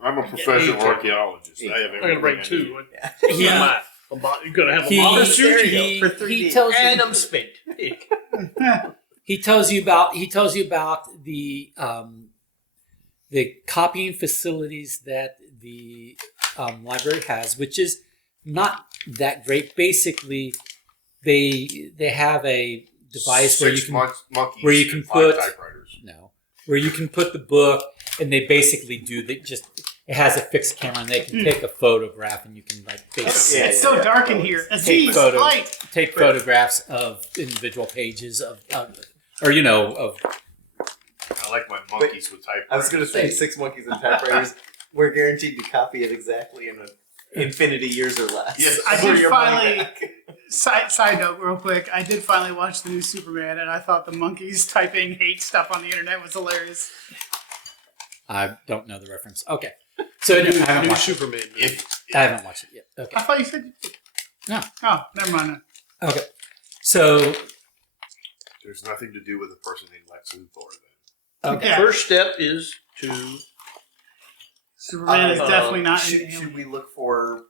I'm a professional archaeologist. I have I'm going to bring everything I 2. need. He- You're going to have a he- monitor stereo for 3D. he tells and you I'm spent. he tells you about the copying facilities that the library has, which is not that great. Basically, they have a device where you Six can monkeys where you can and 5 put- typewriters. where you can put the book, and they basically it has a fixed camera, and they can take a photograph, and you can basically Yeah, It's so dark in here. Take Aziz, photos. light. take photographs of individual pages of I like my monkeys with typewriters. I was going to say 6 monkeys and typewriters. We're guaranteed to copy it exactly in infinity years or less. Yes. I For did your money finally. back. Side note, real quick. I did finally watch the new Superman, and I thought the monkeys typing hate stuff on the internet was hilarious. I don't know the reference. Okay, so I haven't New watched it. Superman. I haven't watched it yet. Okay, I thought you said. No. Oh, never mind. okay. So There's nothing to do with a person named Lex Luthor then. okay. Yeah. First step is to Superman is definitely not in Should we look for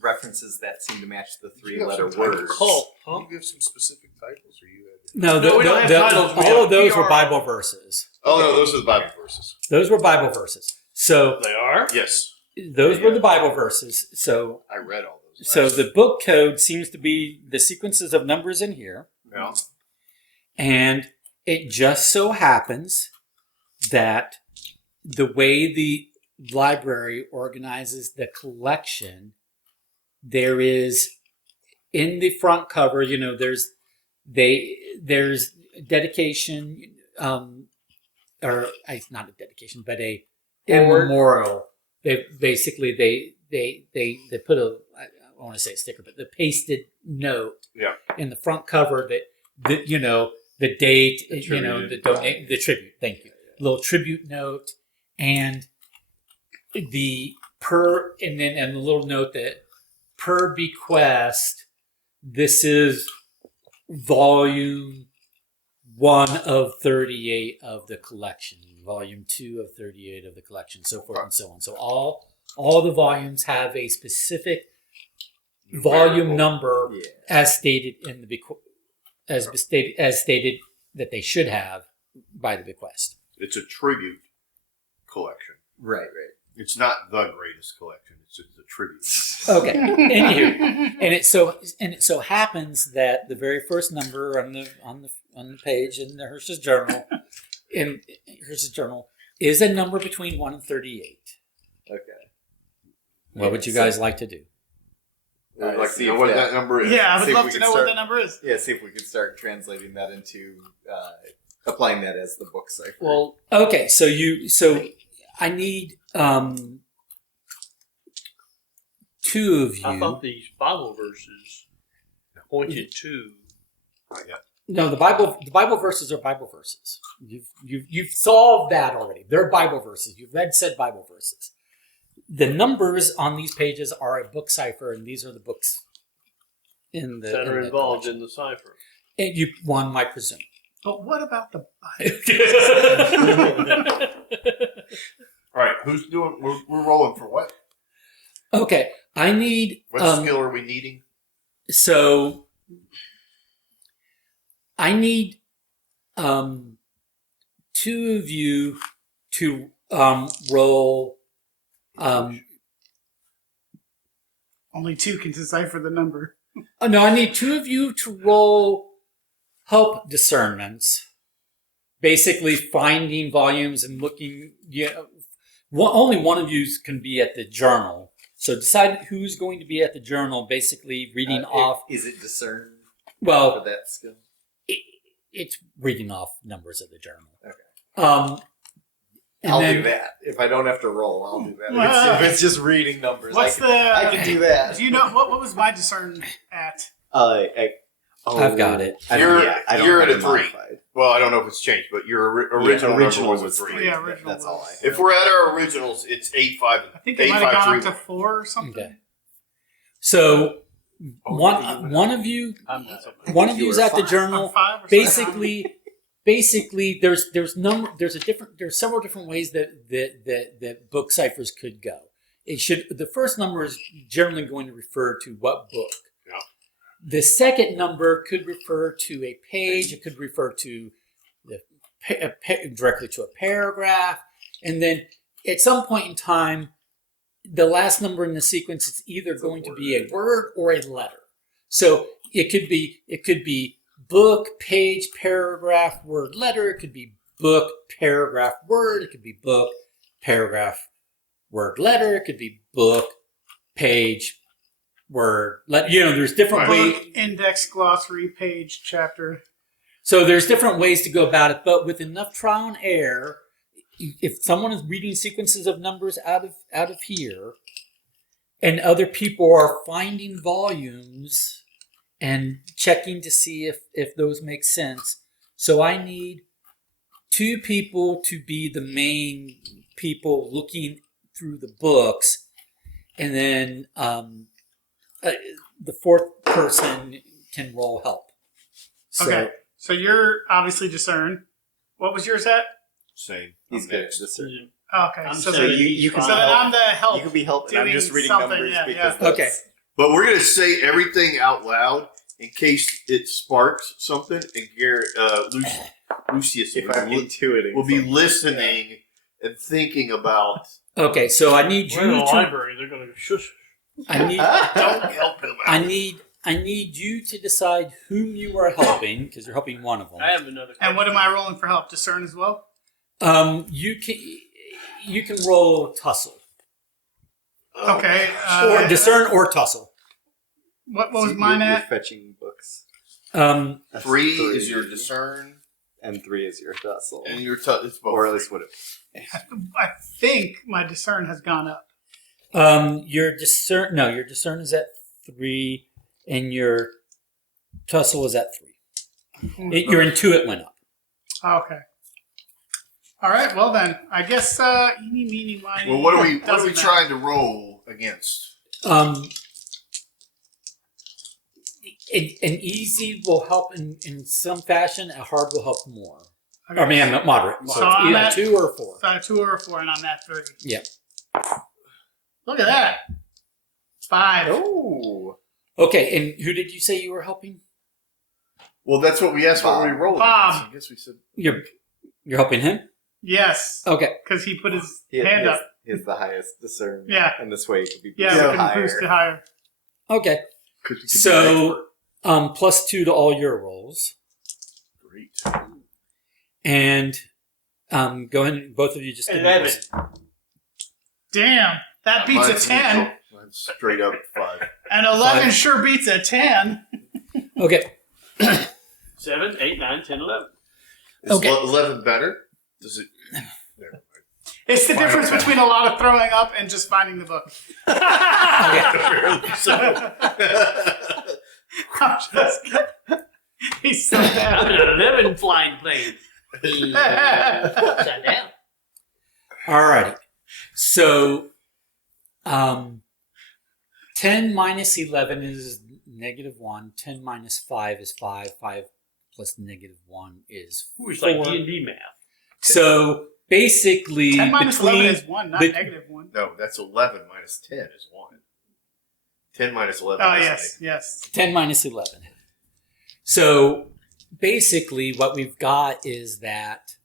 references that seem to match the You have 3-letter some titles. words? cult. Can Huh? you give some specific titles, or you had? No, No, we don't have titles. We all have of those were PR. Bible verses. Oh no, those are the Bible verses. Those were Bible verses. So They are. Yes, those were the Bible verses. So I read all those. so the book code seems to be the sequences of numbers in here. Yeah. And it just so happens that the way the library organizes the collection, there is in the front cover, there's dedication, or not a dedication, but a in memorial. They basically they put I want to say a sticker, but the pasted note in the front cover that the date, the tribute. Thank you. Little tribute note, and the little note that per bequest, this is volume 1 of 38 of the collection, volume 2 of 38 of the collection, so forth and so on. So all the volumes have a specific volume number as stated in the as stated that they should have by the bequest. It's a tribute collection. Right. It's not the greatest collection. It's just a tribute. Okay. Anywho, and it so happens that the very first number on the page in the Hirsch's journal, is a number between 1 and 38. Okay. What would you guys like to do? I'd like to see know if what that- that number is. Yeah, I See would if love we to can know start- what that number is. Yeah, see if we can start translating that into applying that as the book cipher. Well, Okay, so I need two of I you. thought these Bible verses pointed to. Not yet. No, the Bible verses are Bible verses. You've solved that already. They're Bible verses. You've read said Bible verses. The numbers on these pages are a book cipher, and these are the books in the that are involved in the cipher. And one might presume. But what about the Bible? All right, who's doing? We're rolling for what? Okay, I need. What skill are we needing? So I need two of you to roll. Only two can decipher the number. No, I need two of you to roll help discernments. Basically, finding volumes and looking. Only one of you can be at the journal. So decide who's going to be at the journal. Basically, reading off. Is it discern Well, for that skill? it's reading off numbers of the journal. Okay. And I'll then, do that. If I don't have to roll, I'll do that. Well, if it's just reading numbers, What's I can do that. Do you know what was my discern at? I've got it. I don't You're have at a it 3. modified. Well, I don't know if it's changed, but your original number was a 3. Yeah, original That's all I was- have. If we're at our originals, it's 8, 5. I think they might have gone up to 4 or something. Okay. So one of you is at the journal. Or 5 or something. Basically, there's several different ways that book ciphers could go. The first number is generally going to refer to what book. Yeah. The second number could refer to a page. It could refer to directly to a paragraph, and then at some point in time, the last number in the sequence is either going to be a word or a letter. So it could be book, page, paragraph, word, letter. It could be book, paragraph, word. It could be book, paragraph, word, letter. It could be book, page, word, letter. There's different ways. Book, index, glossary, page, chapter. So there's different ways to go about it, but with enough trial and error, if someone is reading sequences of numbers out of here, and other people are finding volumes and checking to see if those make sense. So I need two people to be the main people looking through the books, and then the fourth person can roll help. So, Okay. So you're obviously discern. What was yours at? Same. He's I'm good at next. discern. Okay. I'm so saying then, you can so be then help. I'm the help. You could be helping. I'm doing just reading something, numbers yeah, because yeah. that's, Okay. But we're going to say everything out loud in case it sparks something, and Garrett, Lucius if I'm intuiting, will be something. listening and thinking about. Okay, so I need We're in you the to. library. They're going to shush. I need. Don't help him out. I need you to decide whom you are helping because you're helping one of them. I have another question. And what am I rolling for help? Discern as well? You can roll tussle Okay. or discern or tussle. What was So mine you're at? fetching books. Um, That's 3 is your discern, and 3 is your tussle, and your it's both. or at least what it. I think my discern has gone up. your discern is at 3, and your tussle is at 3. Your intuit went up. Okay. All right. Well then, I guess eeny, meeny, miny. Well, what are we Doesn't matter. trying to roll against? An easy will help in some fashion. A hard will help more. Okay. I mean, I'm not moderate. So, So it's I'm either at- 2 or 4. So 2 or 4, and I'm at 3. Yeah. Look at that. 5. Oh, Okay, and who did you say you were helping? Well, that's what we asked. What we rolled. Bob. against. I guess we said. You're helping him. Yes, Okay. because he put his He hand up. He has the highest discern. Yeah. And this way it could be Yeah, boosted we can higher. boost it higher. Okay. 'Cause you could be an So, expert. +2 to all your rolls. Great. And go ahead and both of you just give me 11. Damn, that beats a Mine's 10. neutral. Mine's straight up 5. And 11 5. sure beats a 10. Okay. 7, 8, 9, 10, 11. Is Okay. 11 better? Does it? Never mind. It's the Final difference 10. between a lot of throwing up and just finding the book. Apparently so. I'm just kidding. He's so I'm bad. an 11 flying plane. Upside down. Alrighty. So, 10 minus 11 is -1. 10 minus 5 is 5. 5 plus -1 is Ooh, it's like 4. D&D math. So, basically, 10 minus 11 between... is 1, not bet- -1. No, that's 11 minus 10 is 1. 10 minus 11 Oh, is yes, yes. 10 minus 11. So basically what we've got is that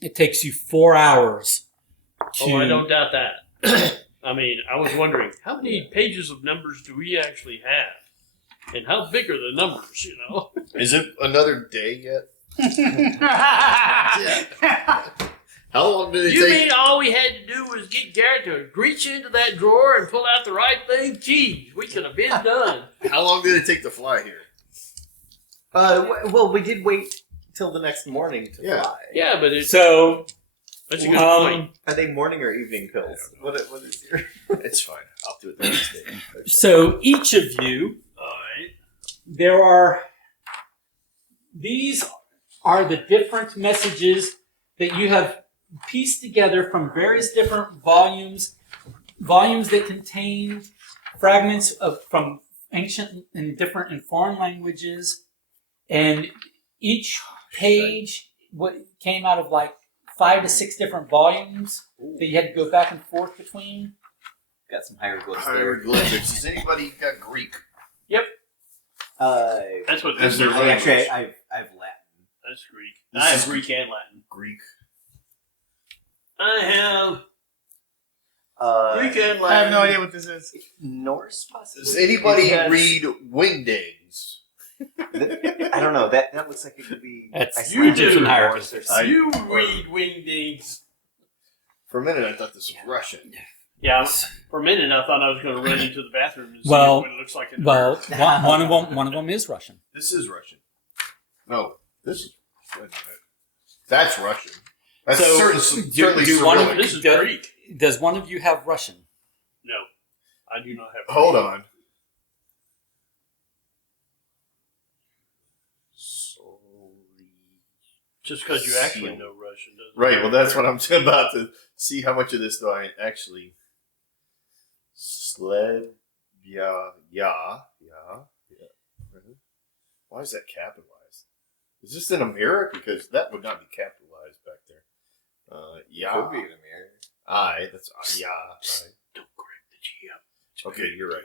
it takes you 4 hours to... Oh, I don't doubt that. I mean, I was wondering, how many pages of numbers do we actually have? And how big are the numbers, you know? 8. Is it another day yet? How long did it You take? mean all we had to do was get Garrett to reach into that drawer and pull out the right thing? Geez, we could have been done. How long did it take to fly here? Well, we did wait till the next morning to Yeah. fly. Yeah, but it's So, that's a good point. Are they morning or evening pills? What is your... It's fine. I'll do it the next day. so each of you, All right. these are the different messages that you have pieced together from various different volumes that contain fragments from ancient and different and foreign languages, and each page came out of like 5 to 6 different volumes that you had to go back and forth between. Got some hieroglyphs there. Hieroglyphics. Has anybody got Greek? That's what As this their is. language. Actually, I've Latin. That's Greek. This I have is- Greek and Latin. Greek. I have Greek and Latin. I have no idea what this is. Norse, possibly. Does anybody Yes. read Wingdings? I don't know. That looks like it could be. That's Icelandic Egyptian or hieroglyphs. Norse or something. You read wingdings. For a minute, I thought this was Russian. Yeah, for a minute I thought I was going to run into the bathroom and see Well- what it looks like in the Well, mirror. one of them is Russian. This is Russian. No, this is. Wait a minute. That's Russian. That's So, certainly do one of Cyrillic. This is do- Greek. Does one of you have Russian? No, I do not have. Hold on. Just because you actually know Russian doesn't. Right, well, that's what I'm about to see. How much of this do I actually. Sled. Yeah. Why is that capitalized? Is this in a mirror? Because that would not be capitalized back there. Yeah. Could be in a mirror. I. That's yeah. I. Don't correct the G up. Okay, you're right.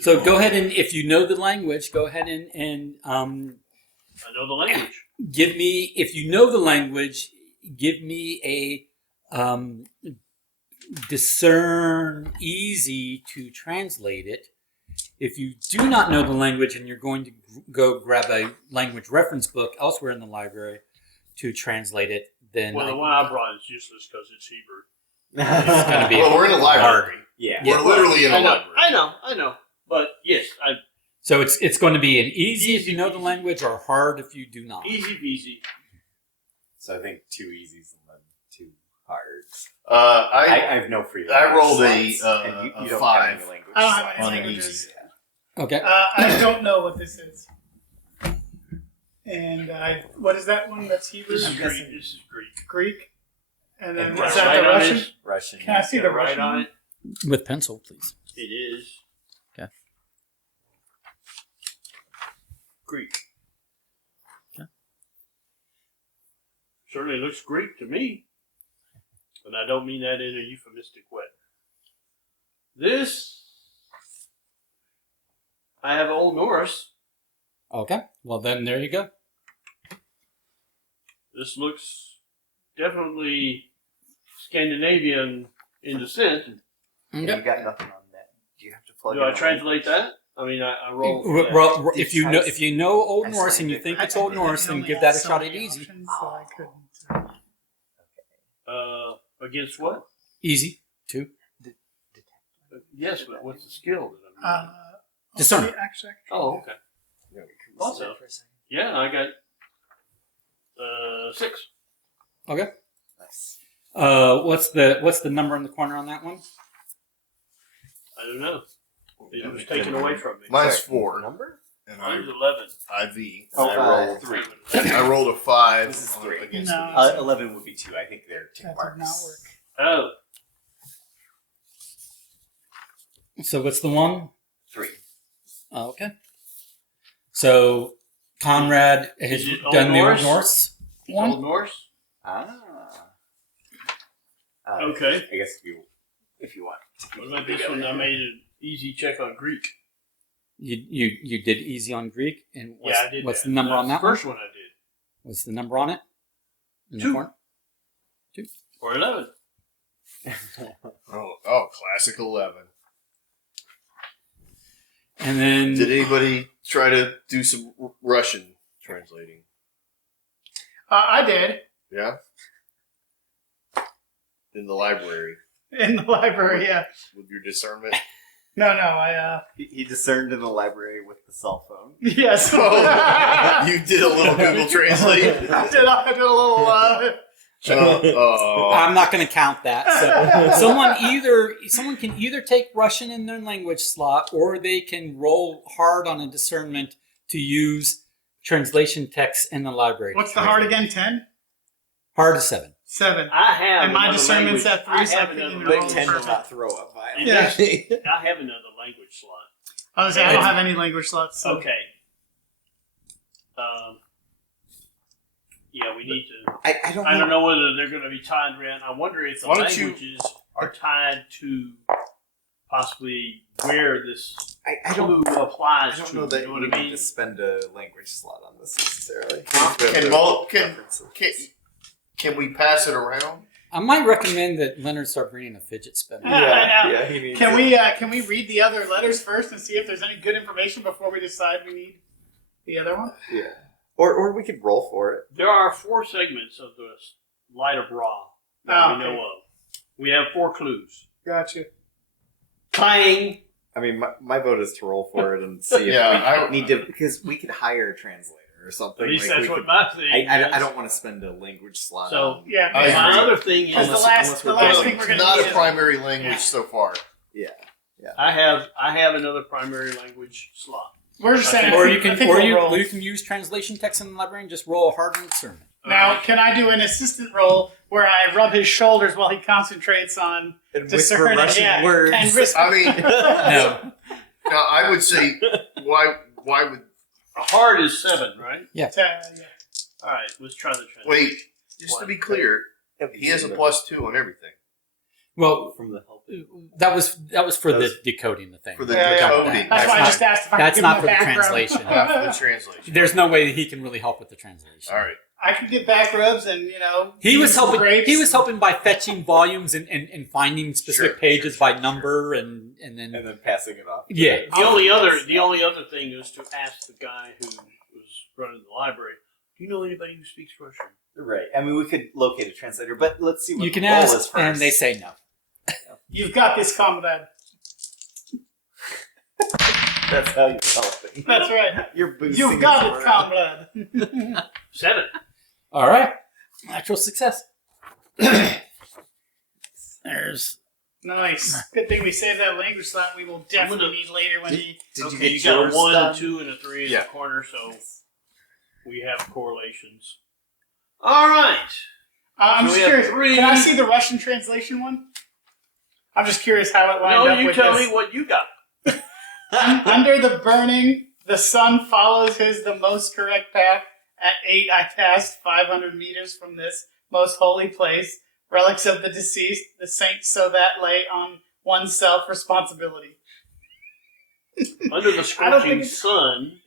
So go ahead and, if you know the language, go ahead and I know the language. give me, if you know the language, give me a discern easy to translate it. If you do not know the language and you're going to go grab a language reference book elsewhere in the library to translate it, then Well, the one I brought is useless because it's Hebrew. it's going to be Well, we're in a library. Yeah. We're literally in a I know, library. I know. But yes, So it's going to be an easy if you know the language or hard if you do not. easy peasy. So I think 2 easies and then 2 hards. I I have no free. I rolled language a, slots, and a you don't 5. have any language I don't have slots. any on an languages. easy. Okay. I don't know what this is. And what is that one? That's Hebrew? This is I'm Greek. guessing This is Greek. Greek. And then And what's Got a that? The right on Russian? it. Russian. Can I see Got the a right Russian on one? it. With pencil, please. It is. Okay. Greek. Okay. Certainly looks Greek to me. And I don't mean that in a euphemistic way. This, I have Old Norse. Okay. Well, then there you go. This looks definitely Scandinavian in descent. You got nothing on that. Do you have to plug Do in I a translate that? I mean, I roll. for that. Well, if you know Old Norse and you think it's Old I Norse, then only give had that a so shot many at easy. options, so I couldn't. Against what? Easy. 2. Yes, but what's the skill that I'm using? Discern. Actually, Oh, okay. Yeah, we can Thought so. for a second. Yeah, I got 6. Okay. Nice. What's the number in the corner on that one? I don't know. It was taken away from me. Mine's Sorry, 4. Number? And Mine's I 11. IV. Oh, And I rolled 3. I rolled a 5 This is on- 3. against No. the 11 would be 2. I think they're tick that marks. did not work. Oh, So what's the 1? 3. Oh, okay. So Conrad has Is it Old done the Old Norse? Norse one. Old Norse? Ah. Okay. I guess if you want. What about this one? I made an easy check on Greek. You did easy on Greek, and what's, Yeah, I did. what's that. the number on That's that the one? first one I did. What's the number on it? In the 2. corner? Or 11. Oh, classic 11. And then Did anybody try to do some Russian translating? I did Yeah? In the library in the library. Yeah. with your discernment? No. I. He discerned in the library with the cell phone. Yes. Oh, you did a little Google Translate? I did a little. I'm not going to count that. So someone can either take Russian in their language slot, or they can roll hard on a discernment to use translation text in the library. What's the hard again? 10? Hard is 7. 7. I have And my another discernment's language. at 3, so I I have couldn't another even But roll language. 10 will perfect. not throw up violence. Yeah. I have another language slot. I was saying, I don't have any language slots. So. Okay. Yeah, we need to. I don't know. I don't know whether they're going to be tied around. I wonder if the Why don't you- languages are tied to possibly where this I don't. clue applies I don't to. know that you know we what I need mean? to spend a language slot on this necessarily. Can we pass it around? I might recommend that Leonard start bringing a fidget spinner. Yeah. he needs Can it. we read the other letters first and see if there's any good information before we decide we need the other one? Yeah. Or we could roll for it. There are 4 segments of the Light of Ra that Oh, we okay. know of. We have 4 clues. Gotcha. Clang. I mean, my vote is to roll for it and see if Yeah, we need to, because we could hire a translator or something. At least like that's we what could, my thing is. I don't want to spend a language slot. So, on. Yeah. I my agree. other thing Because is the last unless we're thing we're going to Not need a is primary language Yeah. so far. Yeah. I have another primary language slot. We're just saying. Or I you think can we'll roll. use translation text in the library and just roll a hard on discernment. Now, can I do an assistant roll where I rub his shoulders while he concentrates on And discerning? whisper Russian Yeah, words. and whisper. I mean, No. now I would say, why would A hard is 7, right? Yeah. All right, let's try the translation. wait? Just to be clear, he has a +2 on everything Well, from the help. that was for That the was- decoding the thing. for the Yeah, yeah. decoding. That's why I not- just asked if I that's could give not him for the the background. translation. Not for the translation. There's no way that he can really help with the translation. All right. I could get back rubs and He was some helping. grapes. He was helping by fetching volumes and finding specific Sure, pages sure, by sure, number and then And then passing it off. yeah. The only other thing is to ask the guy who was running the library, do you know anybody who speaks Russian? Right. I mean, we could locate a translator, but let's see what You can the roll is ask, first. and they say no. You've got this, comrade. That's how you tell things. That's right. You're boosting You've got his it, morale. comrade. 7. All right, natural success. There's Nice. Good thing we saved that language slot. We will definitely gonna- need later when he. Did Okay, you get you got yours a 1, done? a 2, and a 3 in Yeah. the corner, so we have correlations. All right. I'm So we just have curious. 3. Can I see the Russian translation one? I'm just curious how it lined No, up you with tell this. me what you got. Under the burning, the sun follows the most correct path. At 8, I passed 500 meters from this most holy place. Relics of the deceased, the saints, so that lay on one's self responsibility. Under the I don't think scorching it's- sun,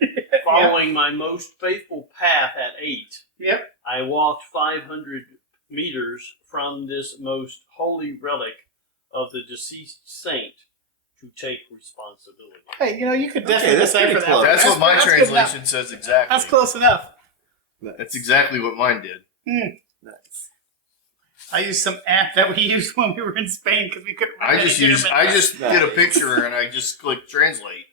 following my most faithful path at 8, Yep. I walked 500 meters from this most holy relic of the deceased saint to take responsibility. Hey, you could Okay, definitely that's decipher pretty that. close. That's what my that's good enough. translation says exactly. That's close enough. That's exactly what mine did. Nice. I used some app that we used when we were in Spain because we couldn't. I just intermittent. did a picture and I just clicked translate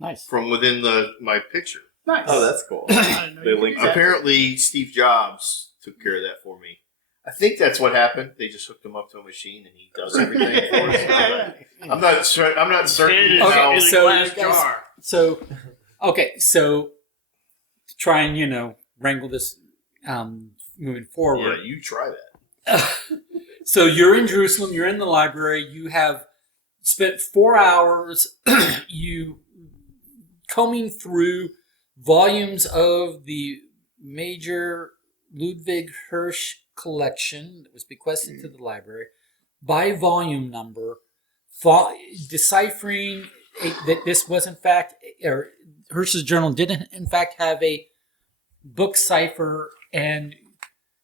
Nice. from within my picture. Nice. Oh, that's cool. I didn't know They you could linked do that. Apparently, Steve Jobs took care of that for me. I think that's what happened. They just hooked him up to a machine and he does everything for us. Yeah. I'm not sure. I'm not certain Head is how. in a so glass you guys- jar. So, to try and wrangle this moving forward. Yeah, you try that. So you're in Jerusalem. You're in the library. You have spent 4 hours you combing through volumes of the major Ludwig Hirsch collection that was bequested to the library by volume number, deciphering that this was in fact, or Hirsch's journal didn't in fact have a book cipher, and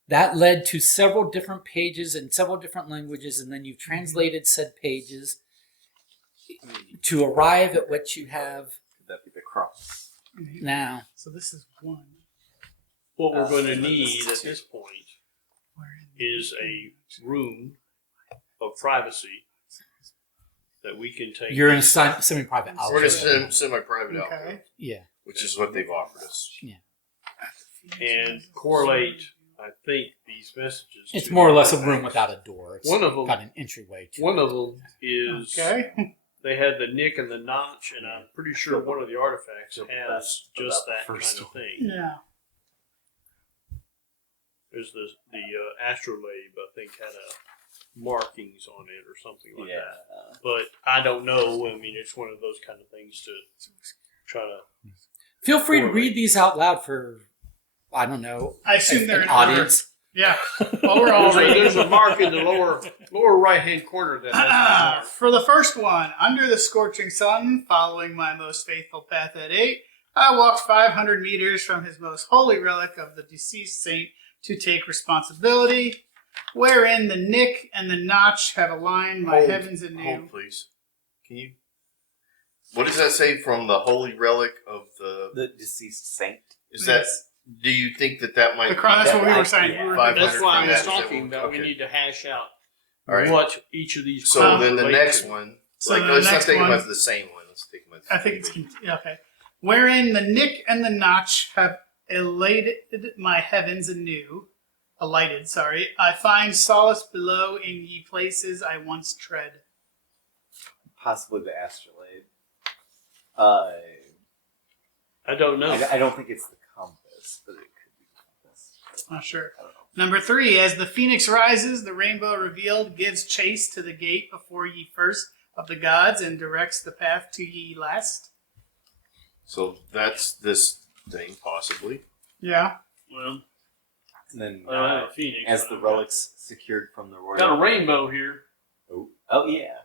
that led to several different pages in several different languages, and then you've translated said pages to arrive at what you have Could that be the cross? now. So this is one. What we're going to and then need this is at two. this point is a room of privacy that we can take. You're in a semi-private We're in a outfit. semi-private Okay. outfit, Yeah. which is what they've offered us. and correlate, I think, these messages. It's to more or less a artifacts. room without a door. It's One of them- got an entryway to One of them is Okay. they had the nick and the notch, and I'm pretty sure one of the artifacts Feel the has best just about the that kind first of one. thing. Yeah. There's the astrolabe, I think, had a markings on it or something like that. But I don't know. I mean, it's one of those kind of things to try to. Feel free to read these out loud for, I don't know, I assume they're an in order. audience. Yeah. Well, we're all reading. There's a mark in the lower right hand corner that has a mark. For the first one, under the scorching sun, following my most faithful path at 8, I walked 500 meters from his most holy relic of the deceased saint to take responsibility, wherein the nick and the notch have aligned my heavens anew. Hold, please. Can you? What does that say from the holy relic of the? The deceased saint. Is that? Do you think that might? That's what we were That- saying. yeah. We were- 500 That's why I was from that. talking about. Okay. We need to hash out All right. what each of these. So then the relate next to. one. So Like, the let's not next take them one- as the same one. Let's take them as. I think it's yeah, okay. Wherein the nick and the notch have elated my heavens anew, alighted. Sorry, I find solace below in ye places I once tread. Possibly the astrolabe. I don't know. I don't think it's the compass, but it could be the compass. Not sure. I don't know. Number 3, as the phoenix rises, the rainbow revealed gives chase to the gate before ye first of the gods and directs the path to ye last. So that's this thing possibly. Yeah. Well, And then, I don't have a phoenix. as but the I've got- relics secured from the royal. got a rainbow here. Oh yeah.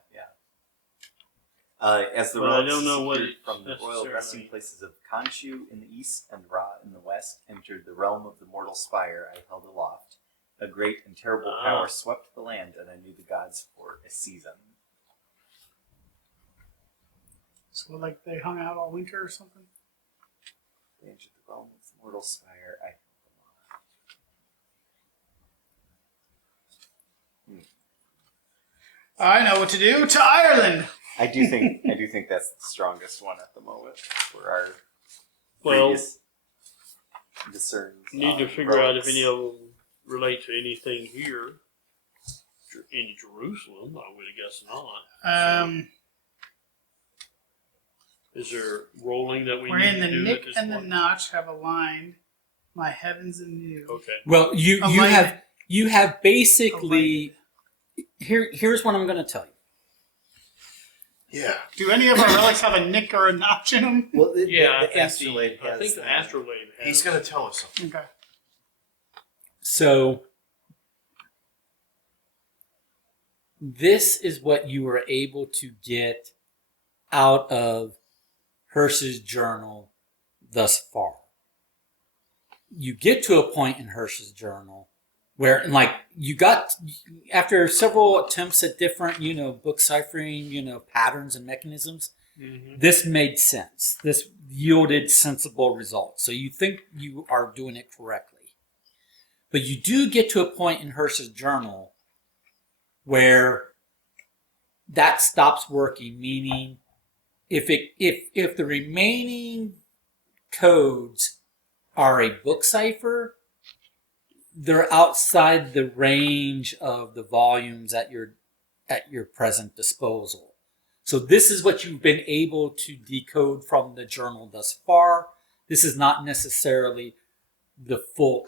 As the Well, I relics don't know what secured it from the royal necessarily- resting places of Khonshu in the east and Ra in the west entered the realm of the mortal spire I held aloft. A great and terrible Ah. power swept the land, and I knew the gods for a season. So like they hung out all winter or something. They entered the realm of the mortal spire I held aloft. I know what to do. To Ireland. I do think that's the strongest one at the moment for our Well, previous discerns. need to on figure out if relics. any of them relate to anything here in Jerusalem. I would guess not. Is there rolling that we Wherein need the to do nick at this and the point? notch have aligned my heavens anew. Okay. Well, you Alignment. have basically here's what I'm going to tell you. Yeah. Do any of our relics have a nick or a notch in them? Well, Yeah, the astrolabe I has think the that. astrolabe has. He's gonna tell us something. Okay. So this is what you were able to get out of Hirsch's journal thus far. You get to a point in Hirsch's journal where, like, you got, after several attempts at different, book ciphering, patterns and mechanisms, this made sense. This yielded sensible results. So you think you are doing it correctly. But you do get to a point in Hirsch's journal where that stops working, meaning if the remaining codes are a book cipher, they're outside the range of the volumes at your present disposal. So this is what you've been able to decode from the journal thus far. This is not necessarily the full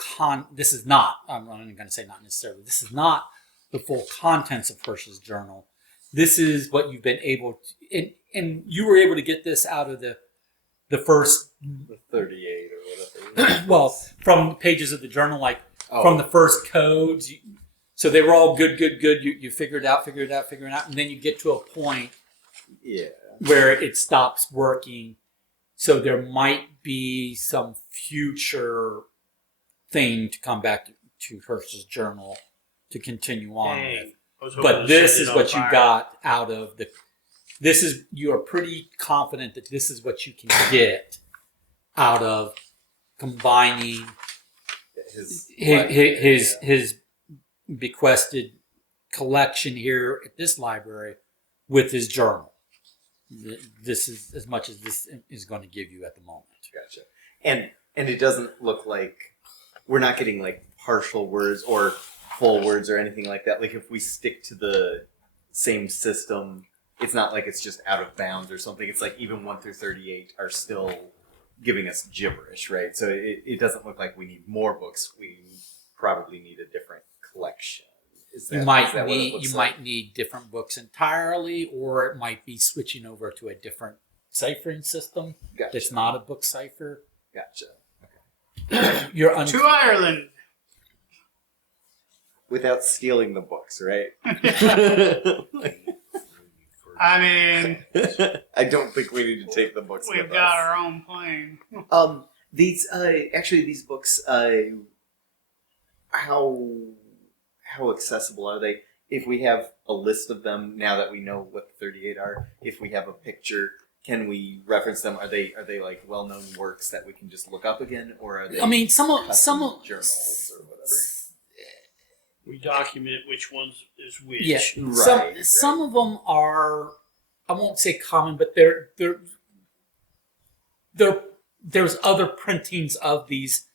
this is not, I'm only going to say not necessarily, this is not the full contents of Hirsch's journal. This is what you've been able to, and you were able to get this out of the first, The 38 or whatever. well, from pages of the journal, like from the first codes. So they were all good. You figure it out, and then you get to a point where it stops working. So there might be some future thing to come back to Hirsch's journal to continue on with. But this is what you got out of you are pretty confident that this is what you can get out of combining his bequested collection here at this library with his journal. This is as much as this is going to give you at the moment. Gotcha. And it doesn't look like we're not getting like partial words or full words or anything like that. Like if we stick to the same system, it's not like it's just out of bounds or something. It's like even 1 through 38 are still giving us gibberish, right? So it doesn't look like we need more books. We probably need a different collection. You might need different books entirely, or it might be switching over to a different ciphering system. Gotcha. That's not a book cipher. Gotcha. You're To Ireland. Without stealing the books, right? I mean, I don't think we need to take the books we've with got us. our own plane. These books, how accessible are they? If we have a list of them now that we know what the 38 are, if we have a picture, can we reference them? Are they like well-known works that we can just look up again, or are they? I mean, some of journals or whatever. We document which ones is which. Yeah, Right, some of them are, I won't say common, but there's other printings of these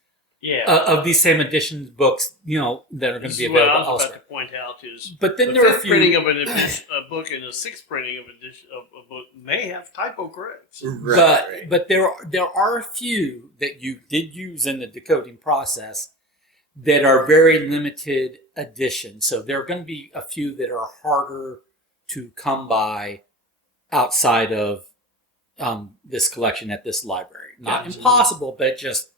same editions books, that are going to be available What I was elsewhere. about to point out is, But then the there are a fifth few. printing of a book and the sixth printing of a book may have typo corrects. But there are a few that you did use in the decoding process that are very limited editions. So there are going to be a few that are harder to come by outside of this collection at this library. Not impossible, but just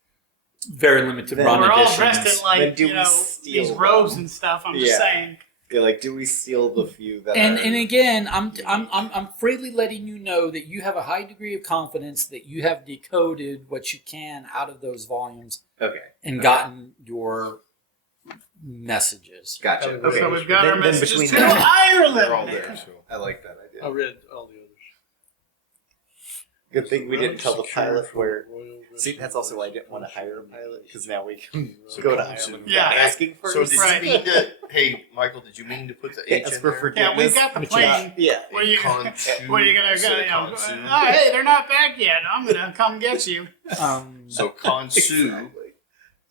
very limited run We're all editions. dressed in like Then do we steal these robes them? and stuff. I'm just Yeah. saying. Yeah, like, do we steal the few that And are... again, I'm freely letting you know that you have a high degree of confidence that you have decoded what you can out of those volumes Okay. and gotten your messages. Gotcha. Okay. So we've got Then- our then messages between to that- Ireland. They're all there. So. I like that idea. I read all the others. Good thing we didn't tell the Secure pilot for where... royal See, that's also why I didn't want to hire a pilot, because now we can So go to come soon. Ireland Yeah. without asking first. So did Right. you mean to? Hey, Michael, did you mean to put the H Ask in for there? forgiveness. Yeah, we've got the plane. Yeah. Where you Consu where you gonna go? instead of Oh, consu. hey, they're not back yet. I'm gonna come get you. So Consu Exactly.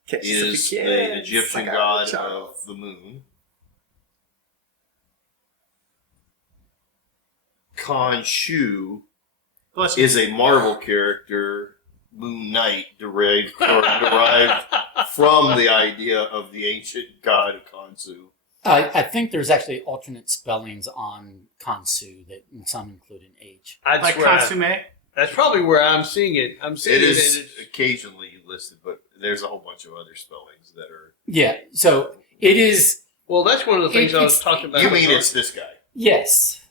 Catch us if is you can. the Egyptian Like our god child. of the moon. Khonshu Bless you. is a Marvel character, Moon Knight, derived from the idea of the ancient god Khonsu. I think there's actually alternate spellings on Kansu that some include an H. Like consomme. That's probably where I'm seeing it. I'm seeing It it. is and it's- occasionally listed, but there's a whole bunch of other spellings that are. Yeah, so it is, well, that's one of the things I was It's- talking about. You mean it's this guy? yes.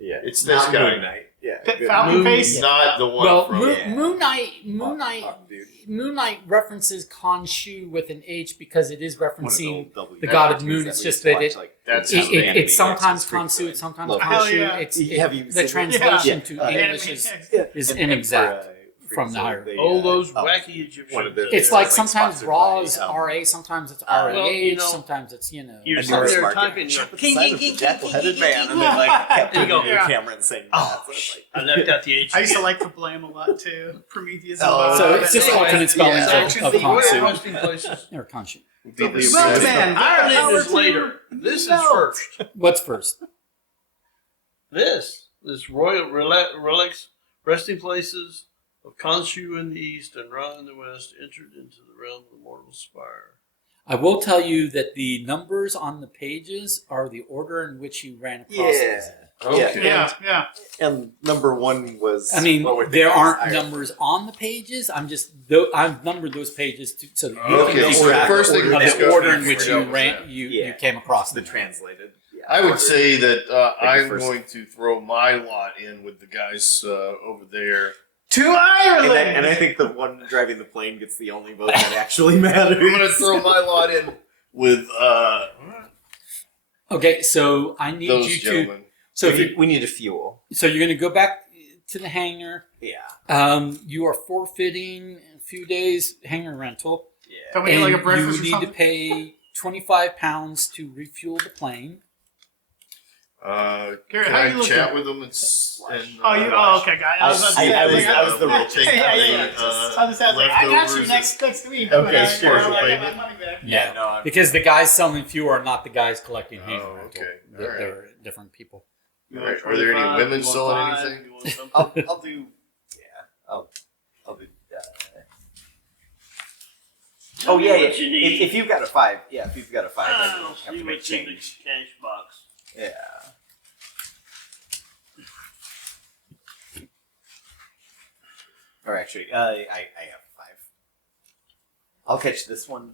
Yeah. It's this Not guy. Moon Knight. Yeah. Falcon face. Not the one Well, from. Moon Knight, Dude. Moon Knight references Khonshu with an H because it is One of referencing W the god of cartoons moon. It's we just used to that watch, it, like, That's sound how of it- anime, it's sometimes it's pretty Khonshu, good. it's sometimes Love it. Hell Khonshu. yeah. It's Have you the seen it? translation Yeah. to Yeah. English is And inexact for from the higher. All those oh, wacky Egyptians. one of the- It's They're like like sometimes sponsored raw by, is um, RA, sometimes it's well, RAH, you know, sometimes it's You're And sitting you're there smart, typing, you're you're the sign of the jackal-headed man, and then like kept There you moving go. your Yeah. camera and saying Oh, that. So it's like, I left out the H. I used to like to blame a lot too. Prometheus. Oh, and So Bob it's and just all alternate that. spellings Yeah. of What Khonshu. resting places? Or Khonshu. W. Milkman. Ireland is later. This is first. What's first? This royal relics, resting places of Khonshu in the east and Ra in the west, entered into the realm of the mortal spire. I will tell you that the numbers on the pages are the order in which you ran across Yeah. these. Okay. Yeah. and number one was. I mean, what we're there thinking is aren't Ireland. numbers on the pages. I've numbered those pages so that you Okay, can so keep the track first thing of we the discussed order in before which that you was ran. that. You Yeah. came across The them. translated. Yeah, I would order. say that I'm first- going to throw my lot in with the guys over there. To Ireland. And I think the one driving the plane gets the only vote that actually matters. I'm going to throw my lot in with Okay, so I need those you to. gentlemen. So if you, we need a fuel. so you're going to go back to the hangar. Yeah. You are forfeiting a few days hangar rental. Yeah. Can we get like a And breakfast you or need something? to pay £25 to refuel the plane. Gary, Can how I you looking? chat with them and Okay, guy. I was about to say, I was like, the yeah, rich. yeah. I was like, I got you leftovers next week. Okay, when I- partial when I get payment. my money back. Yeah, no, I'm, Because the guys selling fuel are not the guys collecting hangar Oh, rental. okay. They're, Alright. they're different people. Are there any women selling anything? I'll do. Yeah, I'll do. Oh yeah, yeah. What you need. If you've got a 5, yeah. If you've got a 5, then I you don't have see to make what's in the change. cash box. Yeah. Or actually, I have 5. I'll catch this one.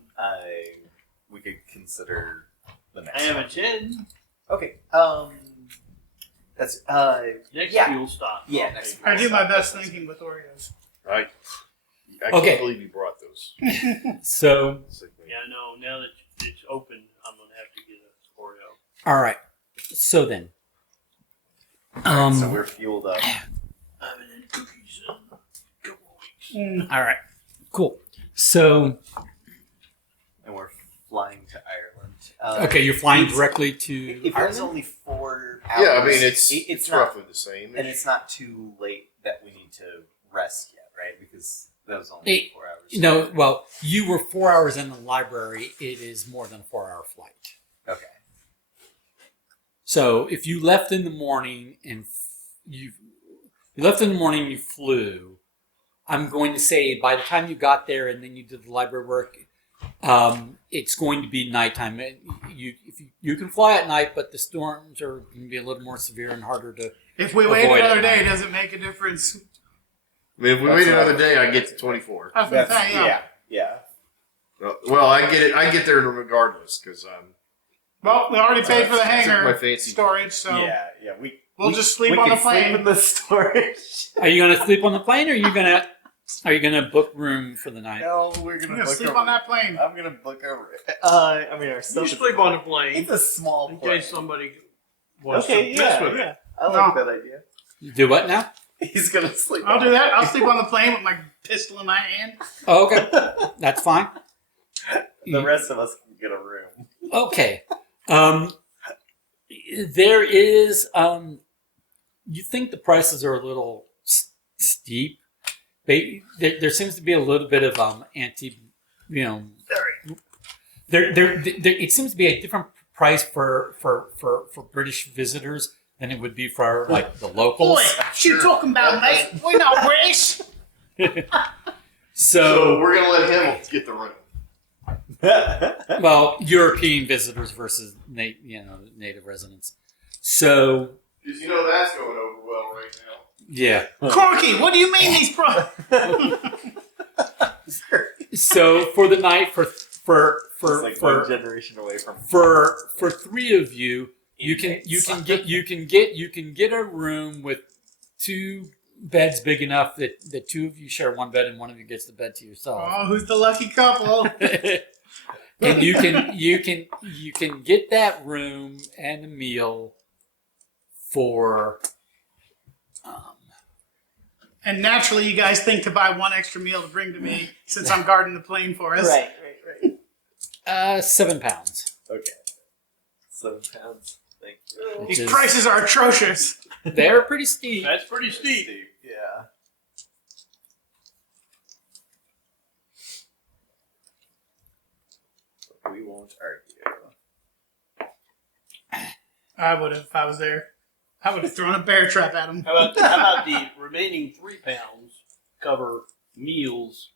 We could consider the next I have one. a 10. Okay. That's Next Yeah. fuel stop. Yeah, Okay. next I do my best thinking with Oreos. I Okay. can't believe you brought those. So, Yeah, I know. Now that it's open, I'm going to have to get a Oreo. all right. So then. so we're fueled up. I haven't had cookies in a couple of weeks. All right. Cool. So, And we're flying to Ireland. okay, you're flying directly to If it was Ireland? only 4 hours, Yeah, I mean it's it's not, roughly the same. and it's not too late that we need to rest yet, right? Because that was only It- 4 hours. No, well, you were 4 hours in the library. It is more than a 4-hour flight. Okay. So if you left in the morning and you left in the morning, you flew. I'm going to say by the time you got there and then you did the library work, it's going to be nighttime. You can fly at night, but the storms are going to be a little more severe and harder to. If we wait Avoid it, another day, man. does it make a difference? I mean, if we That's wait right. another day, I get to 24. I was gonna say, yeah. Well, I get it. I get there regardless because Well, we already paid for the Took hangar my fancy- storage, so Yeah. we'll just sleep we on the can sleep plane. in the storage. Are you going to sleep on the plane, or are you going to book room for the night? No, we're We're gonna gonna book sleep over on that plane. I'm gonna book over it. I mean, our You stuff. is- sleep on the plane It's a small in plane. case somebody wants Okay, to mess yeah, with it. yeah. I like that idea. You do what now? He's gonna sleep. I'll on do it. that. I'll sleep on the plane with my pistol in my hand. Oh, okay, that's fine. The rest of us can get a room. Okay. There is. You think the prices are a little steep? There seems to be a little bit of anti. You know, there. It seems to be a different price for British visitors than it would be for like the locals. Boy, you talking about, mate? We're not British. So we're gonna let him get the room. Well, European visitors versus native residents. So Because you know that's going over well right now. yeah. Corky, what do you mean these So for the night, for Just like one generation away from. for 3 of you, you can get a room with two beds big enough that the two of you share one bed and one of you gets the bed to yourself. Oh, who's the lucky couple? And you can get that room and a meal for And naturally, you guys think to buy one extra meal to bring to me since I'm guarding the plane for us. Right. £7. Okay. £7. Thank you. Which These is- prices are atrocious. They're pretty steep. That's pretty steep. Yeah. We won't argue. I would have if I was there. I would have thrown a bear trap at him. How about the remaining £3 cover meals?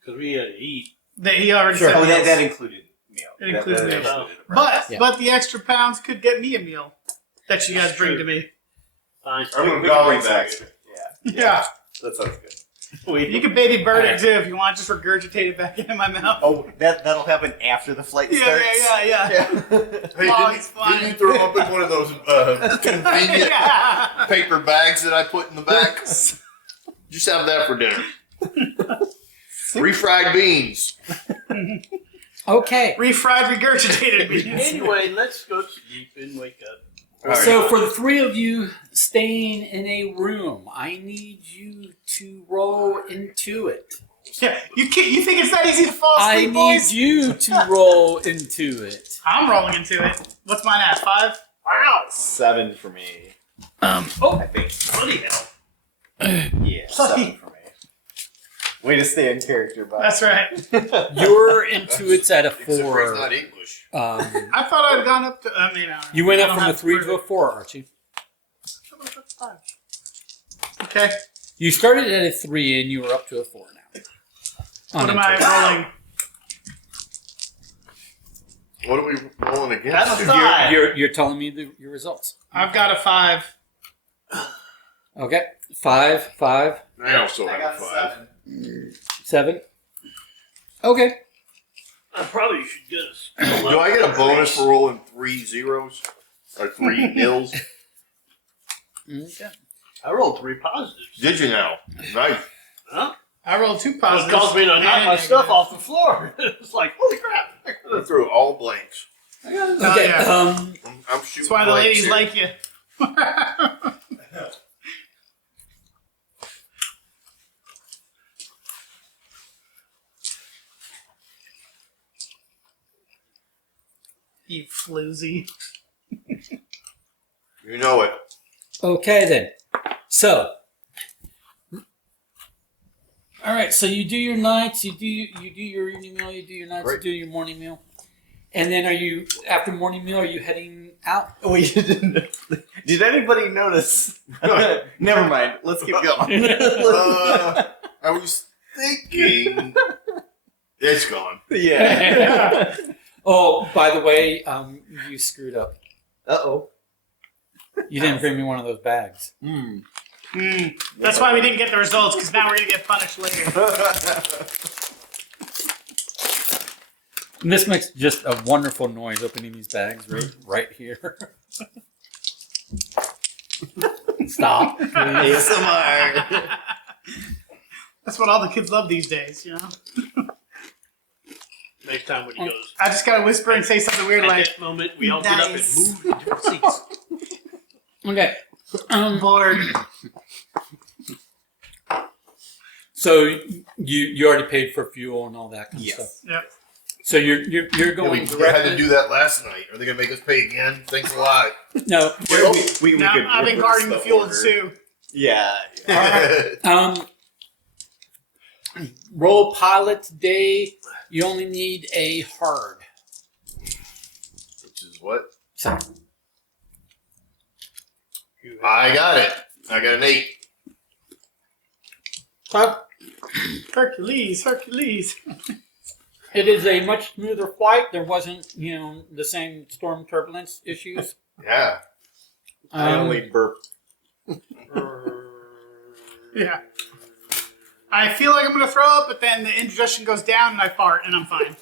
Because we had to eat. He already Sure. said Oh, meals. that included meal. It includes that meals. included, right. But Yeah. but the extra pounds could get me a meal that you guys That's bring true. to me. Fine. I'm gonna We can bring bag some it. extra. Yeah. That sounds good. You can baby bird it too if you want. Just regurgitate it back into my mouth. Oh, that'll happen after the flight yeah, starts. yeah. Hey, Oh, didn't, he's fine. didn't you throw up in one of those convenient Yeah. paper bags that I put in the back? Just have that for dinner. Refried beans. Okay. Refried regurgitated beans. Anyway, let's go sleep and wake up. So for the three of you staying in a room, I need you to roll into it. Yeah, you think it's that easy to fall I asleep, need boys? you to roll into it. I'm rolling into it. What's mine at? 5? Wow. 7 for me. I think. Bloody hell. Yeah, 7 for me. Way to stay in character, Bob. That's right. Your into it's at a Except for it's 4. not English. I thought I'd gone up to. I mean, I don't know. You went I up don't from a have 3 to to a 4, Archie. prove it. 5. Okay. You started at a 3 and you were up to a 4 now. What am I rolling? What are we rolling Have against? a 5. You're telling me your results. I've got a 5. Okay. 5. I also have a 5. 7. Okay. I probably should get us. Do I get a bonus for rolling 3 zeros? Or 3 nils? Okay. I rolled 3 positives. Did you now? Nice. Huh? I rolled 2 It positives. caused me to knock and my a stuff negative. off the floor. It's like, holy crap. I threw all blanks. Okay. yeah. I'm shooting That's why the blanks ladies here. like you. You floozy. You know it. Okay then. So, all right. So you do your nights. You do your evening meal. You do your nights. Right. You do your morning meal. And then, are you after morning meal? Are you heading out? Wait, did anybody notice? Never mind. Let's keep going. I was thinking. It's gone. Yeah. Oh, by the way, you screwed up. Uh-oh. You didn't bring me one of those bags. That's why we didn't get the results, because now we're going to get punished later. And this makes just a wonderful noise opening these bags right here. Stop. Please. ASMR. That's what all the kids love these days, you know? Next time when he goes, I just got to whisper and say something weird at like, that moment, we all get up and Nice. move to different seats. Okay. bored. So you already paid for fuel and all that kind of stuff. Yes. Yep. So you're Yeah, going we had to directly. do that last night. Are they going to make us pay again? Thanks a lot. No. We Now, could I've been reverse guarding the fuel order. too. Yeah. Roll pilot today. You only need a hard. Which is what? So I got it. I got an 8. Hercules. it is a much smoother flight. There wasn't, the same storm turbulence issues. Yeah. I only burped. Yeah. I feel like I'm going to throw up, but then the indigestion goes down and I fart and I'm fine.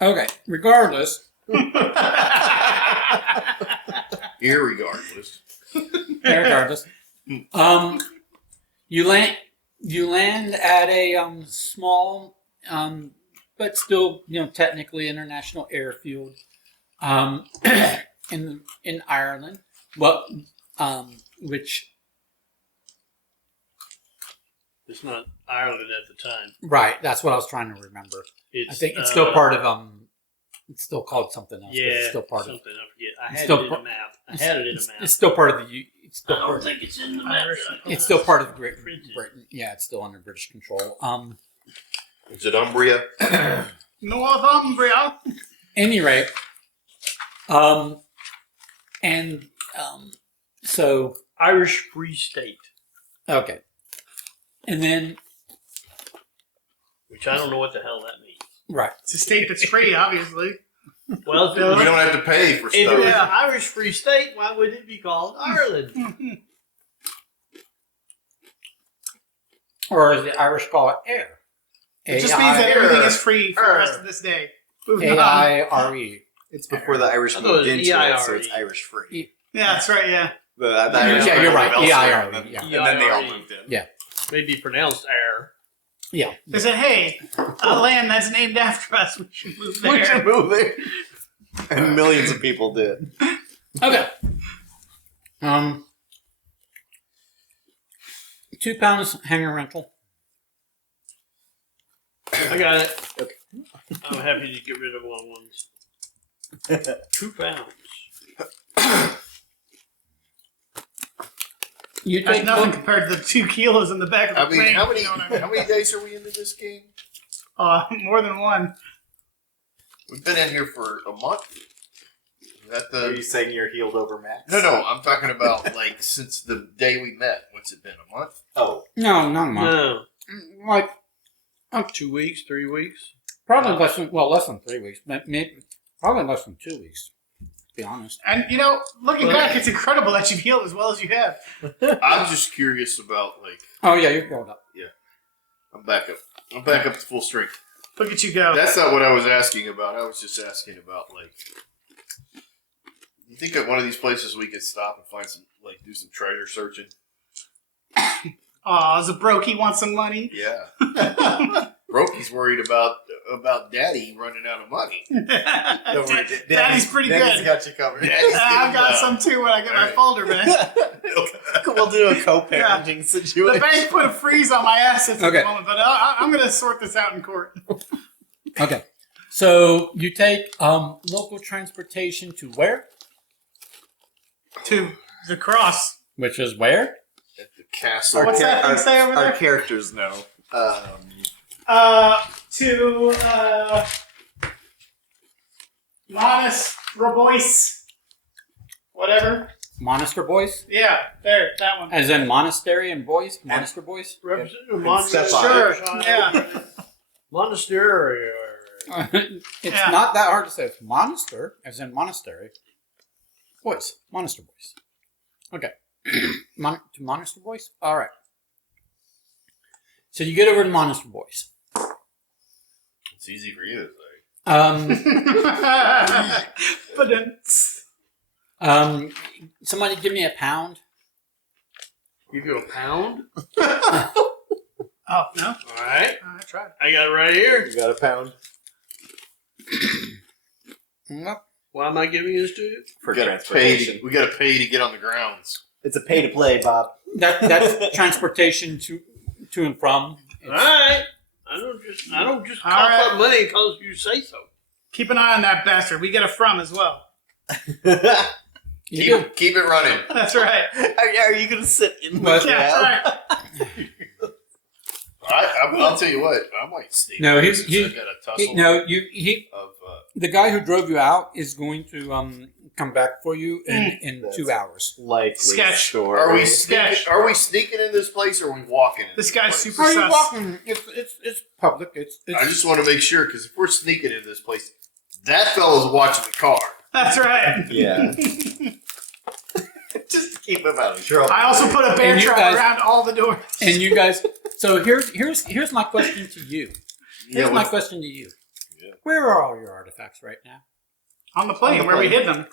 Okay. Regardless, Irregardless. Regardless, you land at a small, but still technically international airfield, in Ireland. Well, which It's not Ireland at the time. right? That's what I was trying to remember. It's, I think it's still part of It's still called something else. But Yeah, it's still part of. something. I forget. I it's had still it in par- a map. I had it in a map. It's still part of the. It's still I part don't of, think it's in the map. it's still part of Great Printed. Britain. Yeah, it's still under British control. Is it Umbria? Northumbria. Any rate, so Irish Free State, okay, and then which I don't know what the hell that means. right. It's a state that's free, obviously. Well, if it We was, don't have to pay for if it stuff. was an Irish Free State, why would it be called Ireland? Or as the Irish call it, air. It just means that everything is free for the rest of this day. Moving on. AIRE. It's before the Irish I thought it moved was into it, EIRE. so it's Irish free. Yeah, that's right, yeah. The Irish Yeah, you're right. moved elsewhere, EIRE, and then- yeah. and then they all EIRE. moved in. Yeah. Maybe pronounced air. Yeah. They said, hey, a land that's named after us, we should move there. We should move there. And millions of people did. Okay. £2 hangar rental. I got it. Okay. I'm happy to get rid of long ones. £2. You That's take nothing compared to the 2 kilos in the back of the I mean, plane. how many you know what I mean? how many days are we into this game? More than one. We've been in here for a month. Is that Are you the? saying you're healed over max? No. I'm talking about like since the day we met. What's it been? A month? Oh, No, not much. No. Like 2 weeks, 3 weeks. probably less than 3 weeks. Maybe probably less than 2 weeks. To be honest. And, looking back, it's incredible that you've healed as well as you have. I'm just curious about like Oh yeah, you're going up. I'm back up. I'm back up to full strength. Look at you go. That's not what I was asking about. I was just asking about like. You think at one of these places we could stop and find some like do some treasure searching? Aw, Zabroki wants some money. Yeah. Brokey's worried about Daddy running out of money. don't worry. Daddy's pretty Daddy's good. got you covered. I've got some too when I get my folder back. We'll do a co-parenting situation. The bank put a freeze on my assets at Okay. the moment, but I'm going to sort this out in court. Okay. So you take local transportation to where? To the cross. Which is where? At the castle. What's that thing say over Our there? characters know. To Monasterbois. Whatever. Monaster boys? Yeah, there, that one. As in monastery and boys? Monaster boys? Representative Step Sure, on. yeah. Monastery. It's Yeah. not that hard to say. It's monaster, as in monastery. Boys. Monaster boys. Okay. To monaster boys? All right. So you get over to monaster boys. It's easy for you to say. But then, Somebody give me a pound. Give you a pound? oh, no? All right. I tried. I got it right here. You got a pound Yep. Why am I giving this to you? for We gotta transportation. we got to pay to get on the grounds. It's a pay to play, Bob. That's transportation to and from. All right. I don't just All cough right. up money because you say so. Keep an eye on that bastard. We get a from as well. You do. Keep it running. That's right. Are you going to sit in the What? cab? Yeah, that's right. I'll tell you what. I might stay. No, there he's- since he- I've got a tussle of The guy who drove you out is going to come back for you in 2 hours. Likely Sketch. story. Are we Sketch. sneaking? Are we sneaking in this place, or are we walking? In This guy's place? super How are you sus. walking? It's public. It's I just want to make sure because if we're sneaking in this place, that fella's watching the car. That's right. Yeah. Just to keep him out of trouble. I also put a bear And you trap guys- around all the doors. and you guys. So here's my question to you. Here's my what- question to you. Yeah. Where are all your artifacts right now? On the plane On the where we plane. hid them.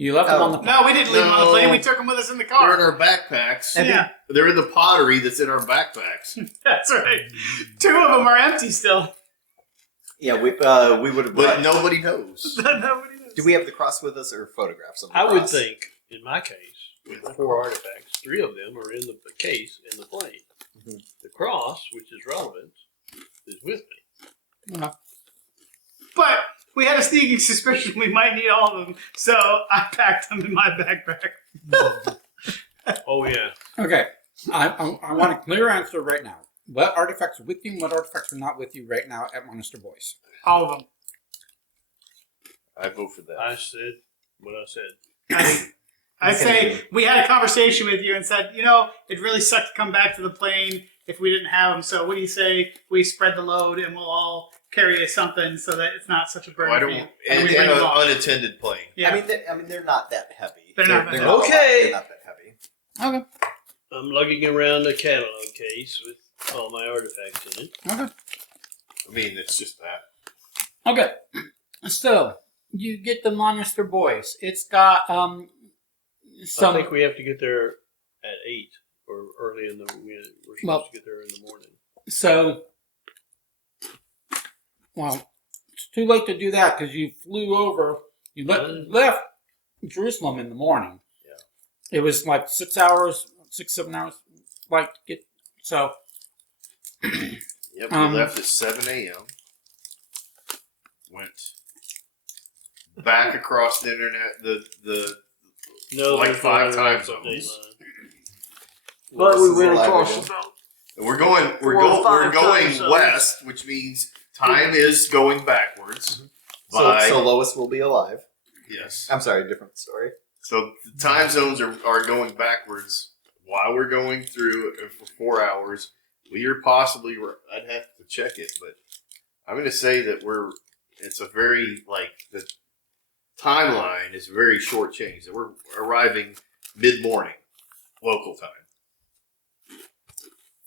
You left them on the. No, we didn't leave them on the No. plane. We took them with us in the They're in car. our backpacks. Yeah, They're in the pottery that's in our backpacks. that's right. 2 of them are empty still. Yeah, we would have. But brought- nobody knows. Nobody knows. Do we have the cross with us or photographs of the I would cross? think, in my case, with the 4 artifacts, 3 of them are in the case in the plane. Mhm. The cross, which is relevant, is with me. But we had a sneaking suspicion we might need all of them, so I packed them in my backpack. Oh yeah. Okay, I want a clear answer right now. What artifacts are with you and what artifacts are not with you right now at Monaster Boys? All of them. I vote for that. I said what I said. I say we had a conversation with you and said, it'd really suck to come back to the plane if we didn't have them. So what do you say we spread the load and we'll all carry something so that it's not such a burden I for don't. you? And we bring an them all. unattended plane. Yeah. I mean, they're not that heavy. They're not that heavy. Okay. They're not that heavy. Okay. I'm lugging around a catalog case with all my artifacts in it. Okay. I mean, it's just that. Okay. So you get the Monaster Boys. It's got I some. think we have to get there at 8 or early in the. We're supposed to get there in the morning. So, well, it's too late to do that because you flew over. You left Jerusalem in the morning. Yeah. It was like 6 hours, 7 hours. Like get so. Yep, we left at 7 a.m. Went back across the internet, the No, like there's 5 no time update zones. line. Well, But this we is went the live across again. the belt. We're going. We're 4 or 5 going time zones. west, which means time is going backwards. So, By so Lois will be alive. yes. I'm sorry, different story. So the time zones are going backwards while we're going through for 4 hours. We are possibly. I'd have to check it, but I'm going to say that it's a very the timeline is very short change. That we're arriving mid morning local time.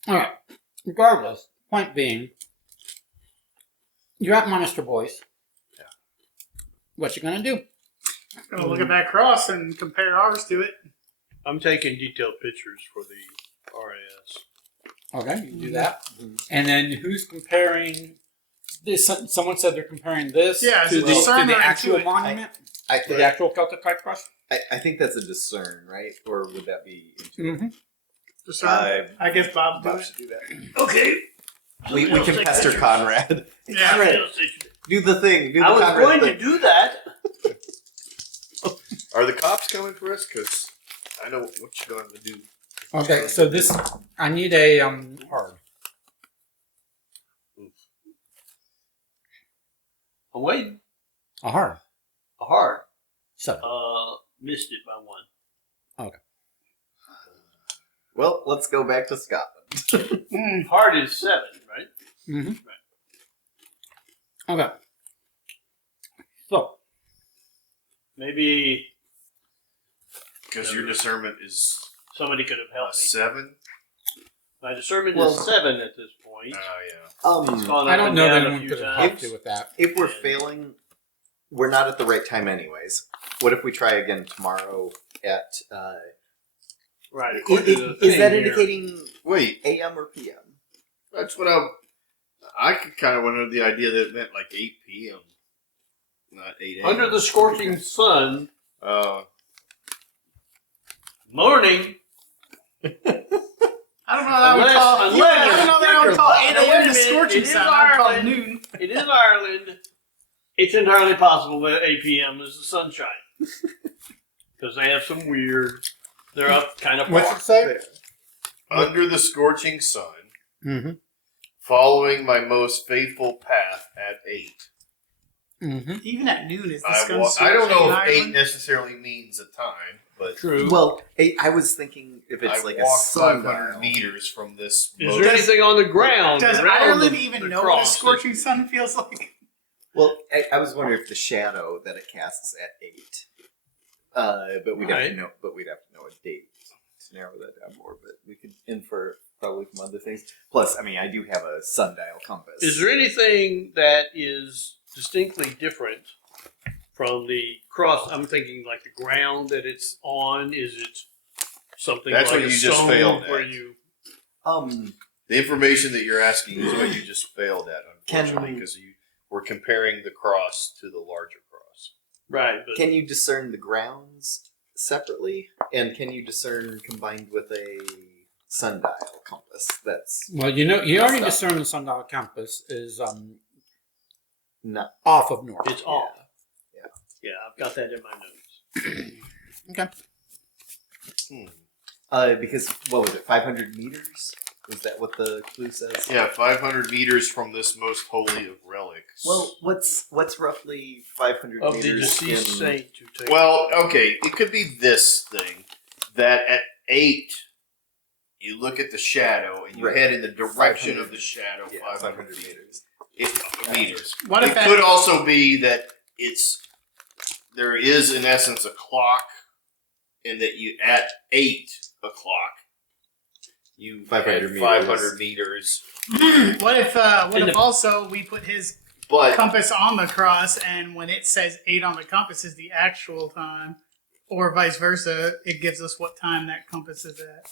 All right. Regardless, point being, you're at Monaster Boys. Yeah. What you gonna do? Gonna look at that cross and compare ours to it. I'm taking detailed pictures for the RAS. Okay, you do that, and then who's comparing? This someone said they're comparing this Yeah, to it's the, a to discerner the and actual to it. monument, I, to the actual Celtic Kite Cross. I think that's a discern, right? Or would that be? Mm-hmm. I guess Bob's doing Bob it. should do that. Okay. We can Take pester pictures. Conrad. Yeah. Conrad, do the thing. Do the I was Conrad going thing. to do that. Are the cops coming for us? Because I know what you're going to do. Okay, so this I need a hard. I'm waiting. A hard. A hard. 7. Missed it by 1. Well, let's go back to Scotland. Hard is 7, right? Mm-hmm. Okay. So Maybe Because your discernment is somebody could have a helped me. 7. My discernment Well- is 7 at this point. Yeah. It's gone I up don't and know down that a anyone few could have times. helped you with that. If we're Yeah. failing, we're not at the right time anyways. What if we try again tomorrow at... Right. according to the is that thing here. indicating Wait, AM or PM? that's what I could kind of went under the idea that it meant like 8 p.m. Not 8 a.m. Under the scorching sun, I morning. don't know that I would Unless- call. unless Yeah, I don't know that I would call you're- 8 Now, wait a a.m. the minute, scorching it is sun. I would call Ireland. noon. It is Ireland. It's entirely possible that 8 p.m. is the sunshine. Because they have some weird. They're up kind of far. What's it say? under the scorching sun, Mm-hmm. following my most faithful path at 8. Mm-hmm. Even at noon, is the I sun don't know in if 8 Ireland? necessarily means a time, but True. Well, I was thinking if it's I like a walked 500 sundial. meters from this. Is most- there anything on the ground? Does around Ireland the- even the know what a cross? scorching sun feels like? Well, I was wondering if the shadow that it casts at 8. But we'd have Right. to know. But we'd have to know a date to narrow that down more. But we could infer probably from other things. Plus, I mean, I do have a sundial compass. Is there anything that is distinctly different from the cross, I'm thinking like the ground that it's on. Is it something That's like what a you just stone failed where at. you? The information that you're asking is what you just failed at, unfortunately, Can- because you were comparing the cross to the larger cross. Right, but Can you discern the grounds separately? And can you discern combined with a sundial compass? That's Well, you already Stop. discern the sundial compass is not. off of north. it's off. Yeah. Yeah, I've got that in my notes. Okay. Because what was it? 500 meters? Was that what the clue says? Yeah, 500 meters from this most holy of relics. Well, what's roughly 500 Of the meters deceased in? saint to take. Well, okay, it could be this thing that at 8, you look at the shadow and you Right. head in the direction 500. of the shadow. Yeah, 500 500 meters. meters. Meters. What It if that- could also be that there is in essence a clock, and that you at 8 o'clock you 500 had meters. 500 meters. What if In the- also we put his But compass on the cross, and when it says 8 on the compass is the actual time, or vice versa, it gives us what time that compass is at.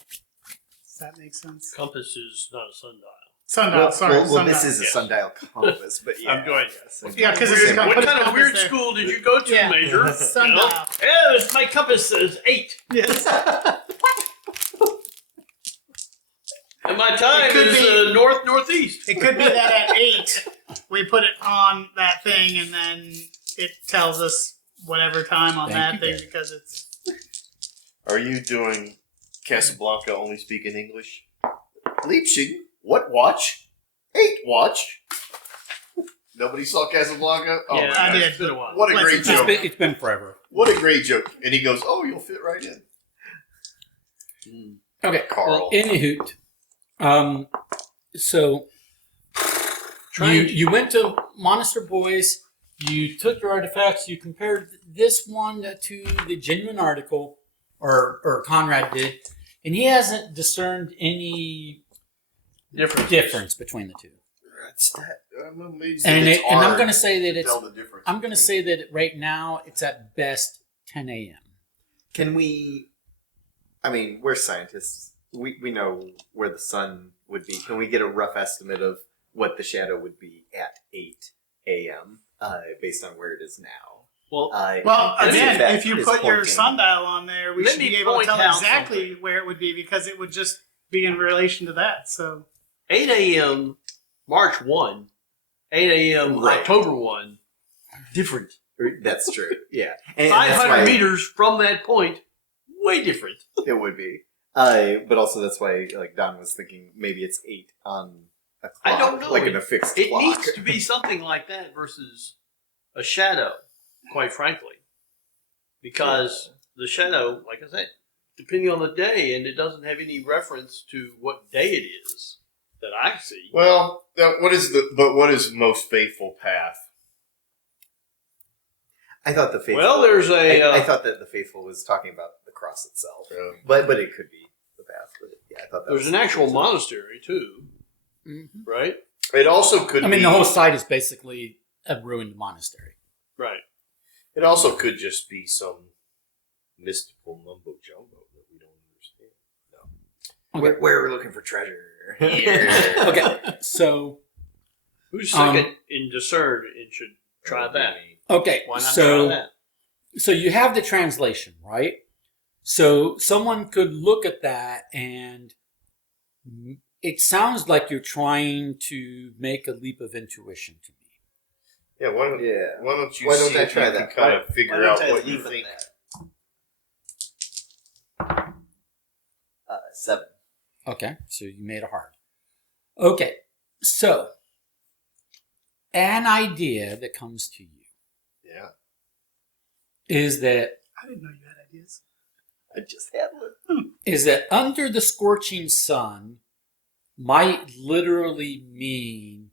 Does that make sense? Compass is not a sundial. Sundial, Well, sorry. well, sundial. this is a Yes. sundial compass, but yeah. I'm going. yes. Yeah, because it's got What put kind of compass weird there. school did you go to, Yeah. Major? Sundial. Yeah, my compass says 8, Yes. and my time It could is be- northeast. It could be that at 8 we put it on that thing, and then it tells us whatever time on Thank that you, thing Dave. because it's. are you doing Casablanca only speaking English? Liebsing, what watch? 8 watch. Nobody saw Casablanca? Oh, Yeah, my I gosh. did. It's been a while. What a Let's great just joke. It's been forever. What a great joke. And he goes, oh, you'll fit right in. Okay. Carl. Well, anywho, so you went to Monster Boys. You took your artifacts. You compared this one to the genuine article, or Conrad did, and he hasn't discerned any difference between the two. That's that. I'm amazed And that it's I'm hard going to say that to it's. tell the difference. I'm going to say that right now it's at best 10 a.m. Can we? I mean, we're scientists. We know where the sun would be. Can we get a rough estimate of what the shadow would be at 8 a.m. Based on where it is now? Well, Well, and see again, that if you is put your pointing- sundial on there, we Let should me be able to point tell out exactly something. where it would be because it would just be in relation to that. So 8 a.m. March 1, 8 a.m. Right. October 1, different. That's true. Yeah, and that's 500 why meters from that point, way different. it would be. But also that's why, like Don was thinking, maybe it's 8 on a clock, I don't know. like in a fixed It clock. needs to be something like that versus a shadow, quite frankly. Because the shadow, like I said, depending on the day, and it doesn't have any reference to what day it is that I see. Well, what is most faithful path? I thought the faithful. Well, there's I thought that the faithful was talking about the cross itself, but it could be the path. But yeah, I thought that there's was an actual monastery too, Mm-hmm. right? It also could. I mean, be, the whole site is basically a ruined monastery. Right. It also could just be some mystical mumbo jumbo that we don't understand. We're looking for treasure. Okay, so Who's second in discern and should try that? okay, Why not so try that? so you have the translation, right? So someone could look at that, and it sounds like you're trying to make a leap of intuition to me. Yeah, why don't you Why don't see I if try you can that? kind of figure Why don't out I what you leave it think? there? 7. Okay, so you made it hard. Okay, so an idea that comes to you Yeah. is that I didn't know you had ideas. I just had one. under the scorching sun might literally mean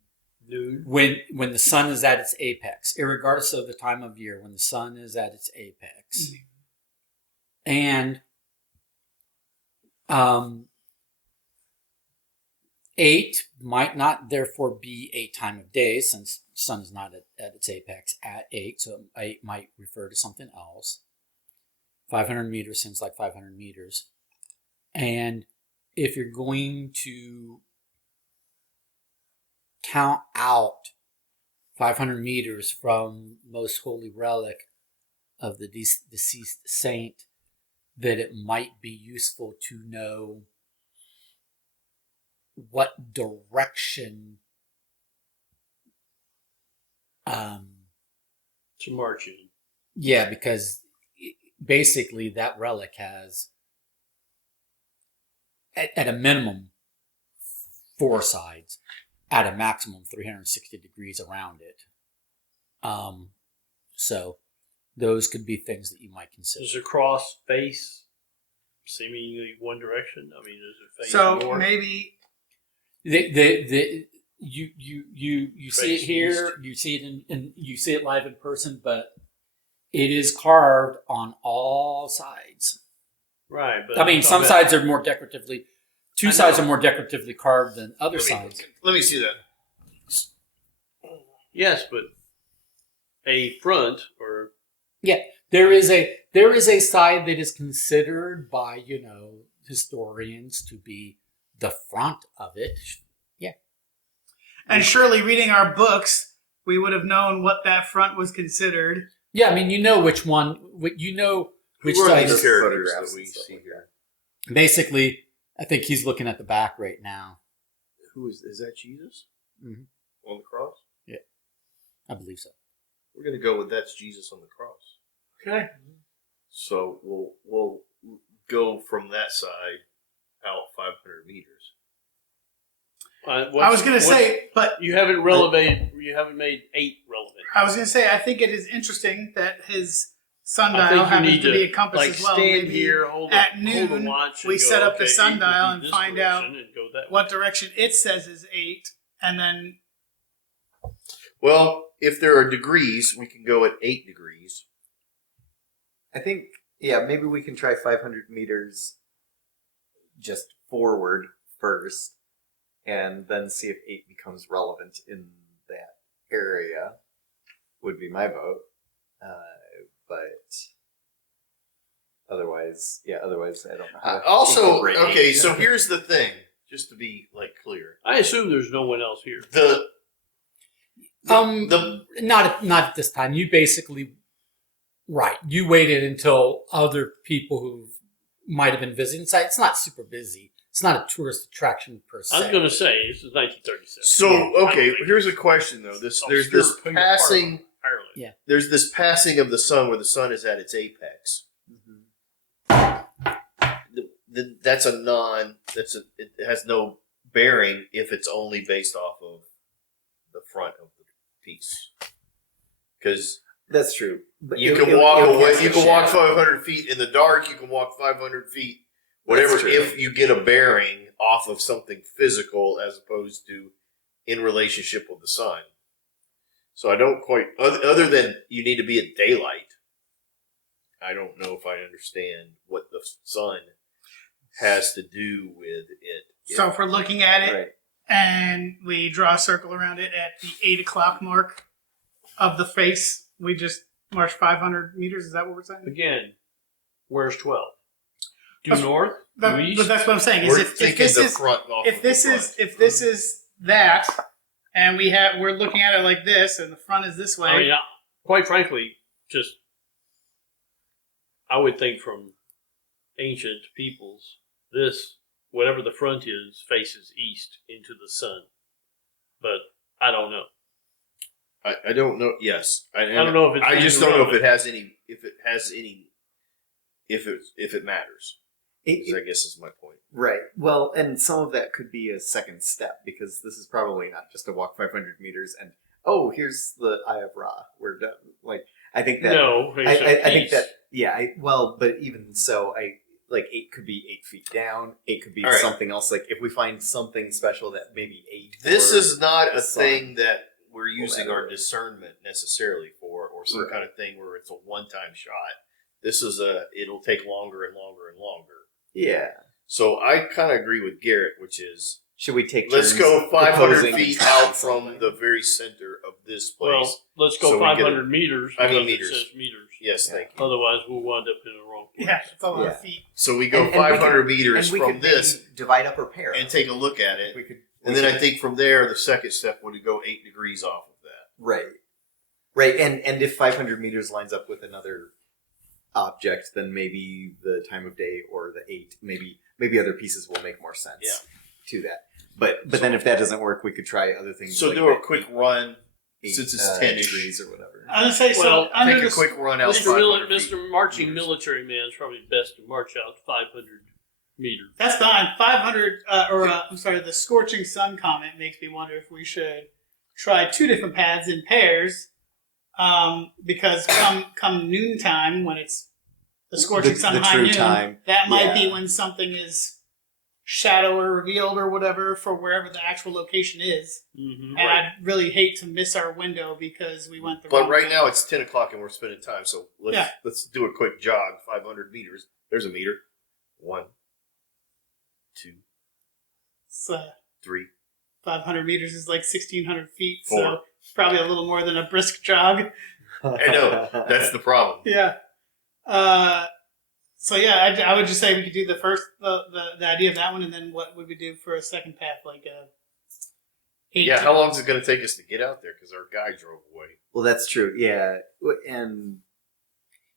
Noon. when the sun is at its apex, irregardless of the time of year, when the sun is at its apex. And 8 might not therefore be a time of day since sun is not at its apex at 8, so 8 might refer to something else. 500 meters seems like 500 meters. And if you're going to count out 500 meters from most holy relic of the deceased saint, that it might be useful to know what direction To march in. yeah, because basically that relic has at a minimum 4 sides, at a maximum 360 degrees around it. So those could be things that you might consider. Does the cross face seemingly one direction? I mean, does it face So north? maybe You see it Face here, you see it in you see it live in person, but it is carved on all sides. Right, but I mean, I'm some talking about- sides are more decoratively. Two I know. sides are more decoratively carved than other sides. Let me see that. Yes, but a front or There is a side that is considered by historians to be the front of it. and surely reading our books, we would have known what that front was considered. Yeah, I mean, which one. Which Who are side. these Is, characters photographs that we and stuff see like here? basically, I think he's looking at the back right now. Who is that? Jesus Mhm. on the cross? I believe so. We're gonna go with that's Jesus on the cross. Okay. So we'll go from that side out 500 meters. I was going to say, but you haven't relevated. You haven't made 8 relevant. I was going to say, I think it is interesting that his I sundial think you happens need to be a compass like as well. stand Maybe here, hold at a noon, watch, and we go, set up the okay, 8 sundial would be and this find out direction and go that way. what direction it says is 8, and then Well, if there are degrees, we can go at 8 degrees. I think, maybe we can try 500 meters just forward first, and then see if 8 becomes relevant in that area, would be my vote. But otherwise, I don't know. How to Also, incorporate okay, 8. so here's the thing, just to be clear. I assume there's no one else here. The Not at this time. You basically, right? You waited until other people who might have been visiting the site. It's not super busy. It's not a tourist attraction per se. I was going to say this is 1937. So okay, here's a question though. There's this passing. Ireland. Yeah. There's this passing of the sun where the sun is at its apex. That's a non. It has no bearing if it's only based off of the front of the piece. Because That's true. But you it'll- can walk it'll away. cast You a can walk shadow. 500 feet in the dark. You can walk 500 feet, whatever. That's true. If you get a bearing off of something physical as opposed to in relationship with the sun. So I don't quite. Other than you need to be at daylight. I don't know if I understand what the sun has to do with it. so if we're looking at it Right. and we draw a circle around it at the 8 o'clock mark of the face, we just march 500 meters. Is that what we're saying? Again, where's 12? Due That's- north? But Due east? that's what I'm saying. Is We're if thinking this the is front off if of the this front. is if this is that, and we're looking at it like this, and the front is this way. I mean, quite frankly, just I would think from ancient peoples, this whatever the front is faces east into the sun, but I don't know. I don't know. Yes, I don't know if it's. I just even don't know if relevant. it has any. If it matters. I guess is my point. Right. Well, and some of that could be a second step, because this is probably not just a walk 500 meters and, oh, here's the Eye of Ra. We're done. I think that. No, I think that. Yeah. But even so, 8 could be 8 feet down. 8 could be All right. something else. Like if we find something special that maybe 8. This or is not the a sun. thing that we're using our Whatever. discernment necessarily for, or some Right. kind of thing where it's a one-time shot. This is it'll take longer and longer and longer. Yeah. So I kind of agree with Garrett, which is Should we take Let's turns go 500 proposing and feet trying out from something? the very center of this place. Well, let's go So we get 500 meters. I mean because meters. It says meters. Yes, thank you. Otherwise, we'll wind up in the wrong place. Yeah, it's a lot Yeah. of feet. So we go And we 500 could- meters and we from could this maybe divide up or pair. and take a look at it. We could, And then I think from there, the second step would go 8 degrees off of that. right, and if 500 meters lines up with another object, then maybe the time of day or the 8, maybe other pieces will make more sense. Yeah. To that, but then if that doesn't work, we could try other things. So like do a that quick run 8, since it's 10 degrees or whatever. I was gonna say Well, so. Under Take the a quick run out. Mr. 500 feet. Mr. Marching Military Man is probably best to march out 500 meters. That's fine. 500, I'm sorry, the scorching sun comment makes me wonder if we should try 2 different paths in pairs. Because come noontime, when it's the scorching sun the high true noon, time. that might be Yeah. when something is shadow or revealed or whatever for wherever the actual location is. Mm-hmm. And I'd really hate to miss our window because we went the But wrong right way. now it's 10 o'clock and we're spending time. So Yeah. let's do a quick jog. 500 meters. There's a meter. 1, 2, So 3. 500 meters is like 1,600 feet, 4. so it's probably a little more than a brisk jog. I know. That's the problem. Yeah. So yeah, I would just say we could do the first, the idea of that one, and then what would we do for a second path, like 8. Yeah, how long is it going to take us to get out there? Because our guy drove away. Well, that's true. Yeah, and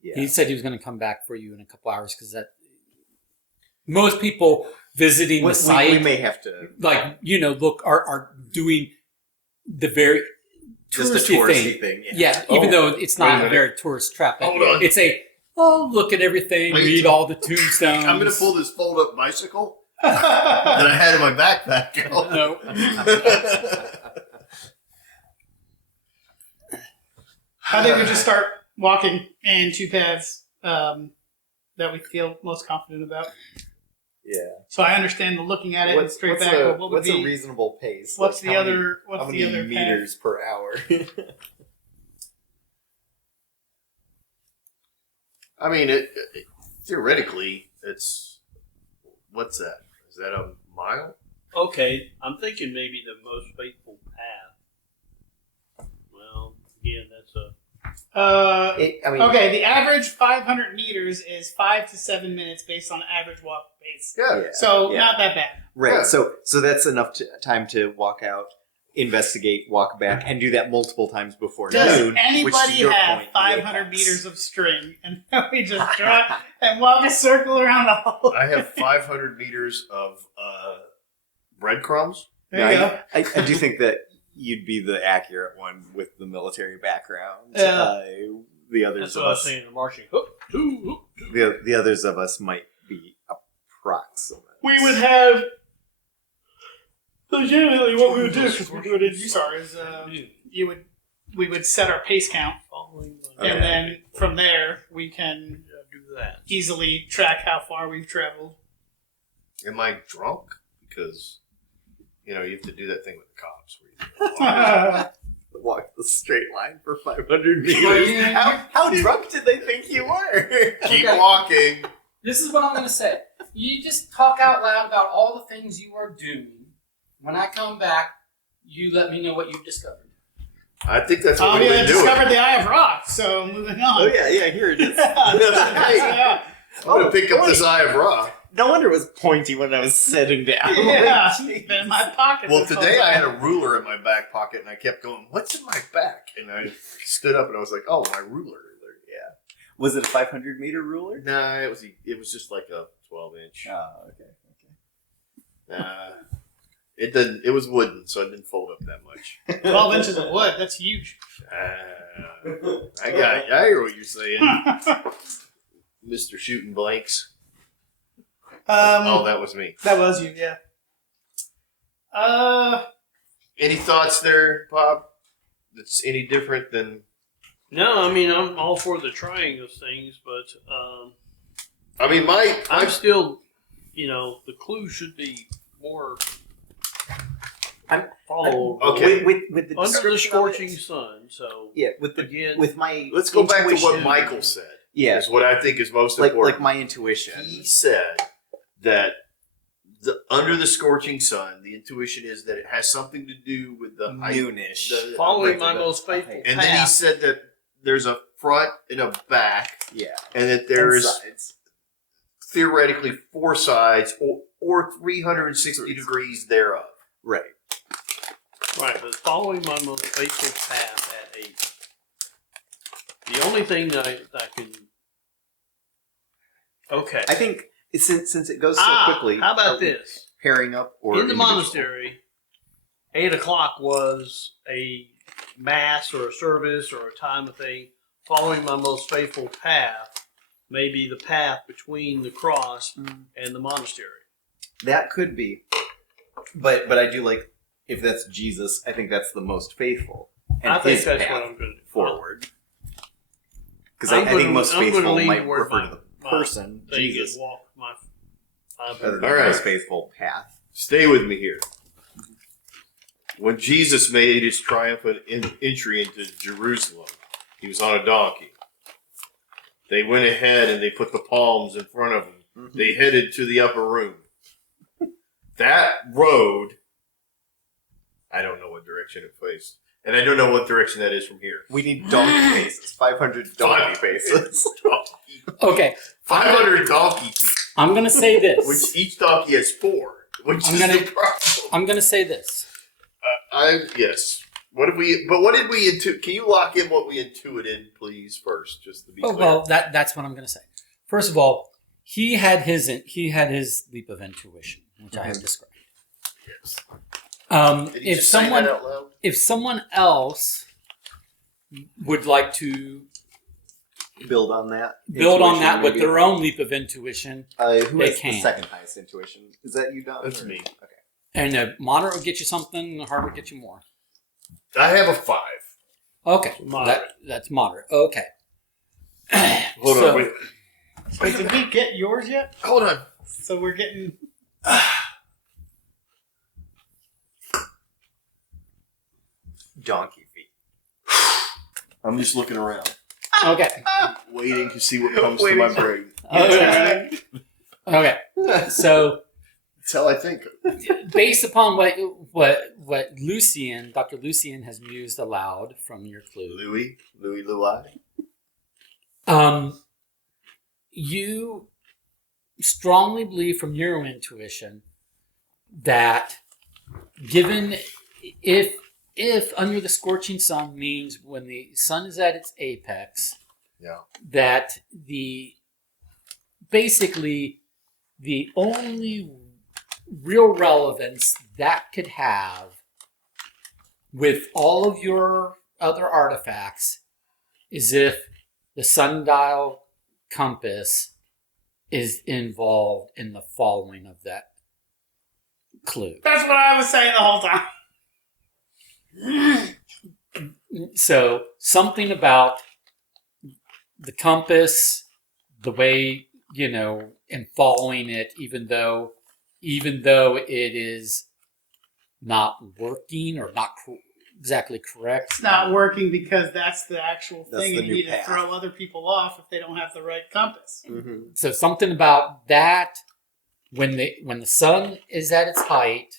yeah, He said he was going to come back for you in a couple hours because that most people visiting the site, we may have to like look are doing the very just a touristy touristy thing. thing. Yeah, Oh, even though it's wait a not a minute. very tourist trap. Hold on. It's look at everything, Wait. read all the tombstones. I'm going to pull this fold-up bicycle that I had in my backpack out. No. I think we just start walking in 2 paths that we feel most confident about. Yeah. So I understand the looking at it and straight back. But what would what's be a reasonable pace? what's Like, the how many- other? What's how the many other path? meters per hour? I mean, theoretically, it's... What's that? Is that a mile? Okay, I'm thinking maybe the most faithful path. Well, again, that's a... Okay, the average 500 meters is 5 to 7 minutes based on average walk pace. Yeah. So Yeah. not that bad. Right. Yeah. So that's enough time to walk out, investigate, walk back, and do that multiple times before Does noon. which, to anybody your have point, 500 makes- meters of string and we just draw and walk a circle around the whole? I have 500 meters of breadcrumbs. There you No, go. I do think that you'd be the accurate one with the military background. Yeah. The That's others of what I was us, saying, the marching. Hoop, two, hoop, two. the others of us might be approximate. We would have. So generally, what we would do is we would we would set our pace count, Following the- Okay. and then from there we can Yeah, do that. easily track how far we've traveled. Am I drunk? Because, you have to do that thing with the cops. Where you Walk the straight line for 500 meters. Yeah. How drunk did they think you were? keep Okay. walking. This is what I'm going to say. You just talk out loud about all the things you are doing. When I come back, you let me know what you've discovered. I think that's what We we've been doing. discovered the Eye of Rock, so moving on. Oh yeah, here it is. Yeah. I'm going to pick up this Eye of Ra. No wonder it was pointy when I was sitting down. Yeah, it's been in my pocket. Well, this whole today I had time. a ruler in my back pocket, and I kept going, "What's in my back?" And I stood up, and I was like, "Oh, my ruler." Yeah. Was it a 500-meter ruler? Nah, it was just like a 12-inch. Oh, okay. Nah, it didn't. It was wooden, so it didn't fold up that much. 12 inches of wood. That's huge. I hear what you're saying, Mr. Shooting Blanks. Oh, that was me. That was you, yeah. Any thoughts there, Bob? That's any different than? No, I mean, I'm all for the trying of things, but I mean, I'm still, the clue should be more follow Okay. With the under the description of scorching it- sun. So Yeah, with the again, with my Let's go back to what intuition- Michael said. Yeah, Is what I think is most like important. my intuition. He said that under the scorching sun. The intuition is that it has something to do with the height. Noonish. Following my most faithful And then he path. said that there's a front and a back, Yeah. and that there's Sides. theoretically 4 sides or 360 degrees thereof. Right. Right, but following my most faithful path at 8. The only thing that I can. Okay. I think since it goes so quickly. How about this? Pairing up or In the individual? monastery, 8 o'clock was a mass or a service or a time of thing. Following my most faithful path may be the path between the cross and the monastery. That could be, but I do like if that's Jesus. I think that's the most faithful. And I think his that's path what I'm going to do. forward. Because I think most I'm faithful gonna leave might where refer to my- the person, Thing Jesus, is walk my. rather than All right. most faithful path. Stay with me here. When Jesus made his triumphant entry into Jerusalem, he was on a donkey. They went ahead and they put the palms in front of him. Mhm. They headed to the upper room. That road, I don't know what direction it faced. And I don't know what direction that is from here. We need donkey faces. 500 donkey faces. Okay, 500 donkey feet, I'm gonna say this. which each donkey has 4, which I'm is gonna- the problem. I'm gonna say this. Yes. What did we intuit? Can you lock in what we intuited, please, first, just to be Oh clear? well, that's what I'm gonna say. First of all, he had his leap of intuition, which I have described. Yes. Did he If just say someone that out loud? if someone else would like to Build on that. build on Intuition, that with maybe. their own leap of intuition, Who they has the can. second highest intuition? Is that you, Don? That's or- me. Okay. and a moderate will get you something, a hard will get you more. I have a 5. Okay, Moderate. that's moderate. Okay. Hold So- on. Wait. Wait, did we get yours yet? Hold on. So we're getting. Donkey feet. I'm just looking around, Okay. waiting to see what comes to my brain. Okay. Okay. So, That's how I think. based upon what Lucian, Dr. Lucian, has mused aloud from your clue, Louis. you strongly believe from your intuition that given if under the scorching sun means when the sun is at its apex, Yeah. that basically the only real relevance that could have with all of your other artifacts is if the sundial compass is involved in the following of that clue. That's what I was saying the whole time. So something about the compass, the way, and following it, even though it is not working or not exactly correct. It's not working because that's the actual That's thing, the and you new need to path. throw other people off if they don't have the right compass. Mm-hmm. So something about that when the sun is at its height,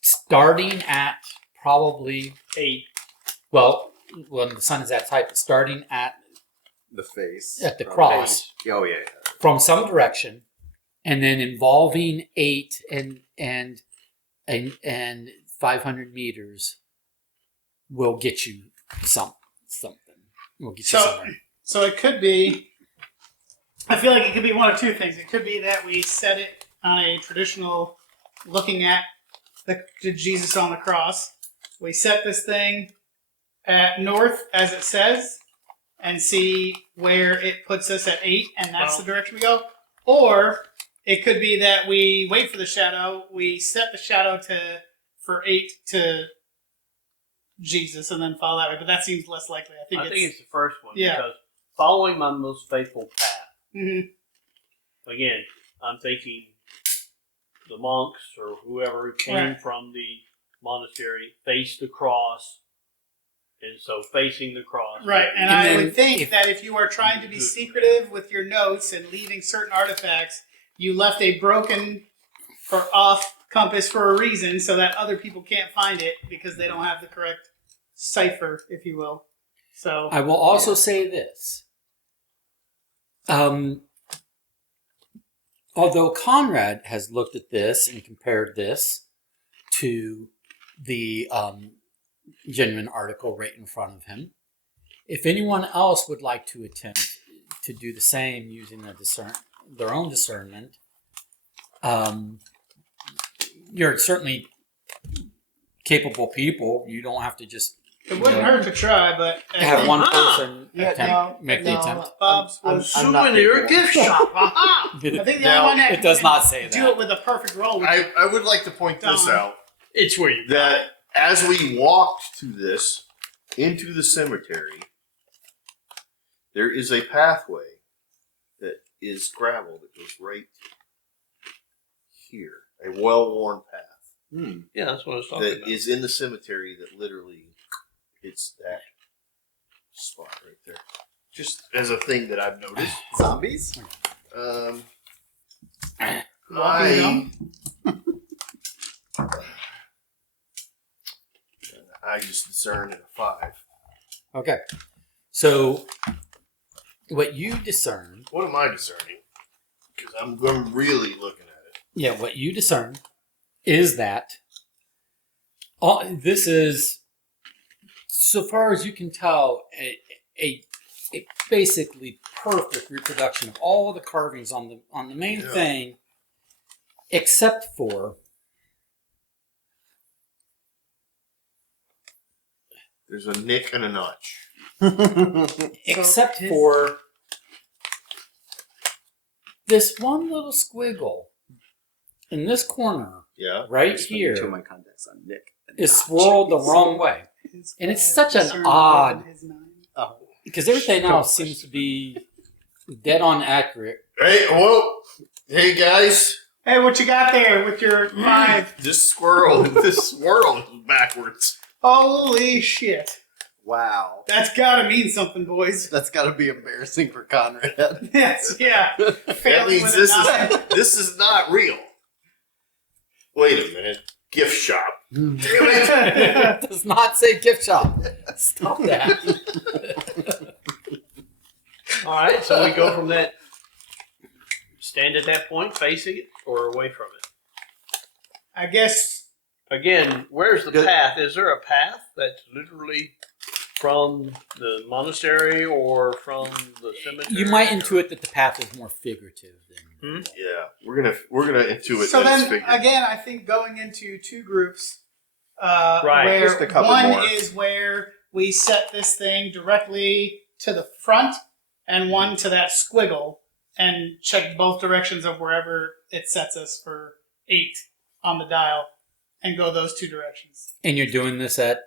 starting at probably 8. well, when the sun is at its height, but starting at The face. At the From cross. base. Oh, yeah. from some direction, and then involving 8 and 500 meters will get you something. Will get you So- somewhere. So it could be. I feel like it could be one of two things. It could be that we set it on a traditional, looking at the Jesus on the cross. We set this thing at north, as it says, and see where it puts us at 8, and that's the direction we go. Or it could be that we wait for the shadow. We set the shadow for 8 to Jesus, and then follow that way. But that seems less likely. I think it's the first one. Yeah. Because following my most faithful path. Mhm. Again, I'm thinking the monks or whoever came Right. from the monastery faced the cross, and so facing the cross. Right, and And I then would think if- that if you are trying to be secretive with your notes and leaving certain artifacts, you left a broken or off compass for a reason so that other people can't find it because they don't have the correct cipher, if you will. So I will also say this. Although Conrad has looked at this and compared this to the genuine article right in front of him, if anyone else would like to attempt to do the same using their own discernment, you're certainly capable people. You don't have to just it wouldn't hurt to try, but I have think one person make the no. attempt. Bob's I'm was not Souvenir capable. gift shop. Aha! I think the Now, only one that it does can not say do that. it with a perfect roll. Would I would like to point this Done. out. It's where you That as we walked to this, into the cemetery, there is a pathway that is gravel that goes right here. A well-worn path Yeah, that's what I was talking that about. is in the cemetery that literally hits that spot right there. Just as a thing that I've noticed. Zombies? I just discern in a 5. Okay. So, what you discern, What am I discerning? Because I'm really looking at what you discern is that this is, so far as you can tell, a basically perfect reproduction of all the carvings on the main thing, except for There's a nick and a notch. except for this one little squiggle in this corner Yeah. right Two here of my contacts on Nick. is swirled the wrong way. And it's such an odd, Oh. because everything else seems to be dead on accurate. Hey, whoa! Hey guys, Hey, what you got there with your 5? this swirl is backwards. Holy shit! Wow. That's gotta mean something, boys. That's got to be embarrassing for Conrad. Yes, yeah. That Failing means with a 9. this is not real. Wait a minute. Gift shop. Damn it. It does not say gift shop. Stop that. All right, so we go from that, stand at that point, facing it, or away from it. I guess Again, where's the Good. path? Is there a path that's literally from the monastery or from the cemetery? You might intuit that the path is more figurative than. Yeah, we're gonna intuit so. that Then figure. again, I think going into 2 groups, Right. Just a where couple one more. is where we set this thing directly to the front, and one to that squiggle, and check both directions of wherever it sets us for 8 on the dial, and go those 2 directions. And you're doing this at.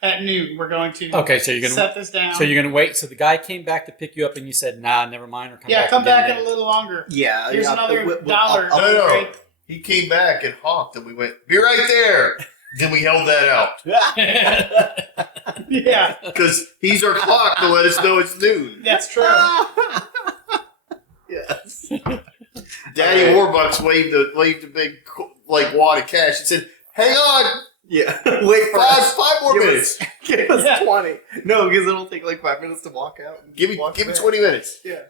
At noon, we're going to Okay, so you're gonna. set this down. So you're gonna wait. So the guy came back to pick you up, and you said, "Nah, never mind." Or come back. come back again. in a little longer. Yeah. Here's another $1. No. Right? He came back and honked, and we went, "Be right there." Then we held that out Yeah, because he's our clock to let us know it's noon. that's true. Yes. Daddy Warbucks waved a big wad of cash and said, "Hang on, Yeah. Wait for us. 5 more Give minutes. Give us Yeah. 20. No, because it'll take like 5 minutes to walk out. Give me Walk back. 20 minutes." Yeah.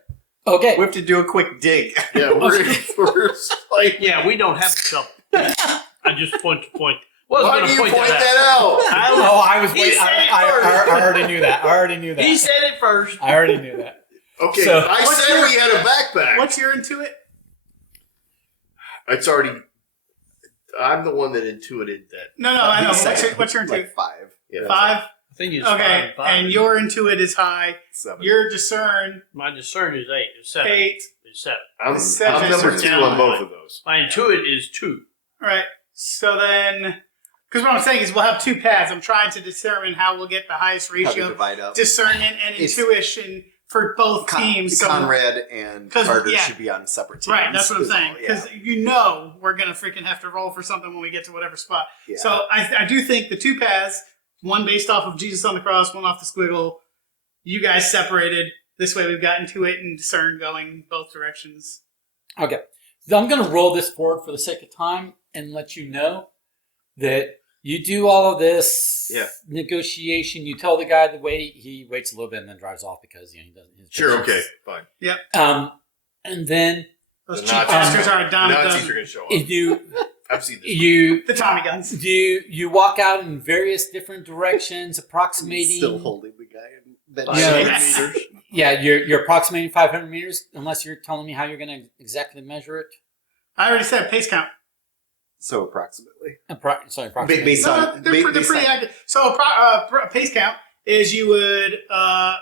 Okay. We have to do a quick dig. Yeah, we're like, Yeah, we don't have a shovel. I just point. why Wasn't do you going point to that out? I was He waiting. said it I first. already knew that. I already knew that. He said it first. I already knew that. Okay, So- I What's said your- we had a backpack. What's your intuit? It's already. I'm the one that intuited that. No, I know. Second. What's your intuit? Like 5. Yeah. 5? I think it's Okay, five. and your intuit is high. 7. Your discern, My discern is 8. It's 7. 8. It's 7. I'm Seven. number 2 on both of those. My intuit is 2. All right. So then, because what I'm saying is we'll have 2 paths. I'm trying to determine how we'll get the highest How to ratio of divide up. discernment and It's- intuition for both teams. So Conrad and 'cause, Carter yeah. should be on separate teams. right, that's what I'm is all, saying. Because we're going to freaking have to roll for something when we get to whatever spot. Yeah. So I do think the 2 paths, one based off of Jesus on the cross, one off the squiggle, you guys separated. This way we've gotten to it and discern going both directions. Okay. I'm going to roll this forward for the sake of time and let you know that you do all of this negotiation. You tell the guy to wait. He waits a little bit and then drives off because he doesn't. Sure. Okay. Fine. And then Those The cheap Nazis- bastards are done. Nazis are going to show up. I've seen this. The Tommy guns. You walk out in various different directions, approximating. Still holding the guy in bed. 500 Yes. meters. Yeah, you're approximating 500 meters, unless you're telling me how you're going to exactly measure it. I already said pace count. So approximately. Approximately. Based No, on they're based pretty on- accurate. So pace count is you would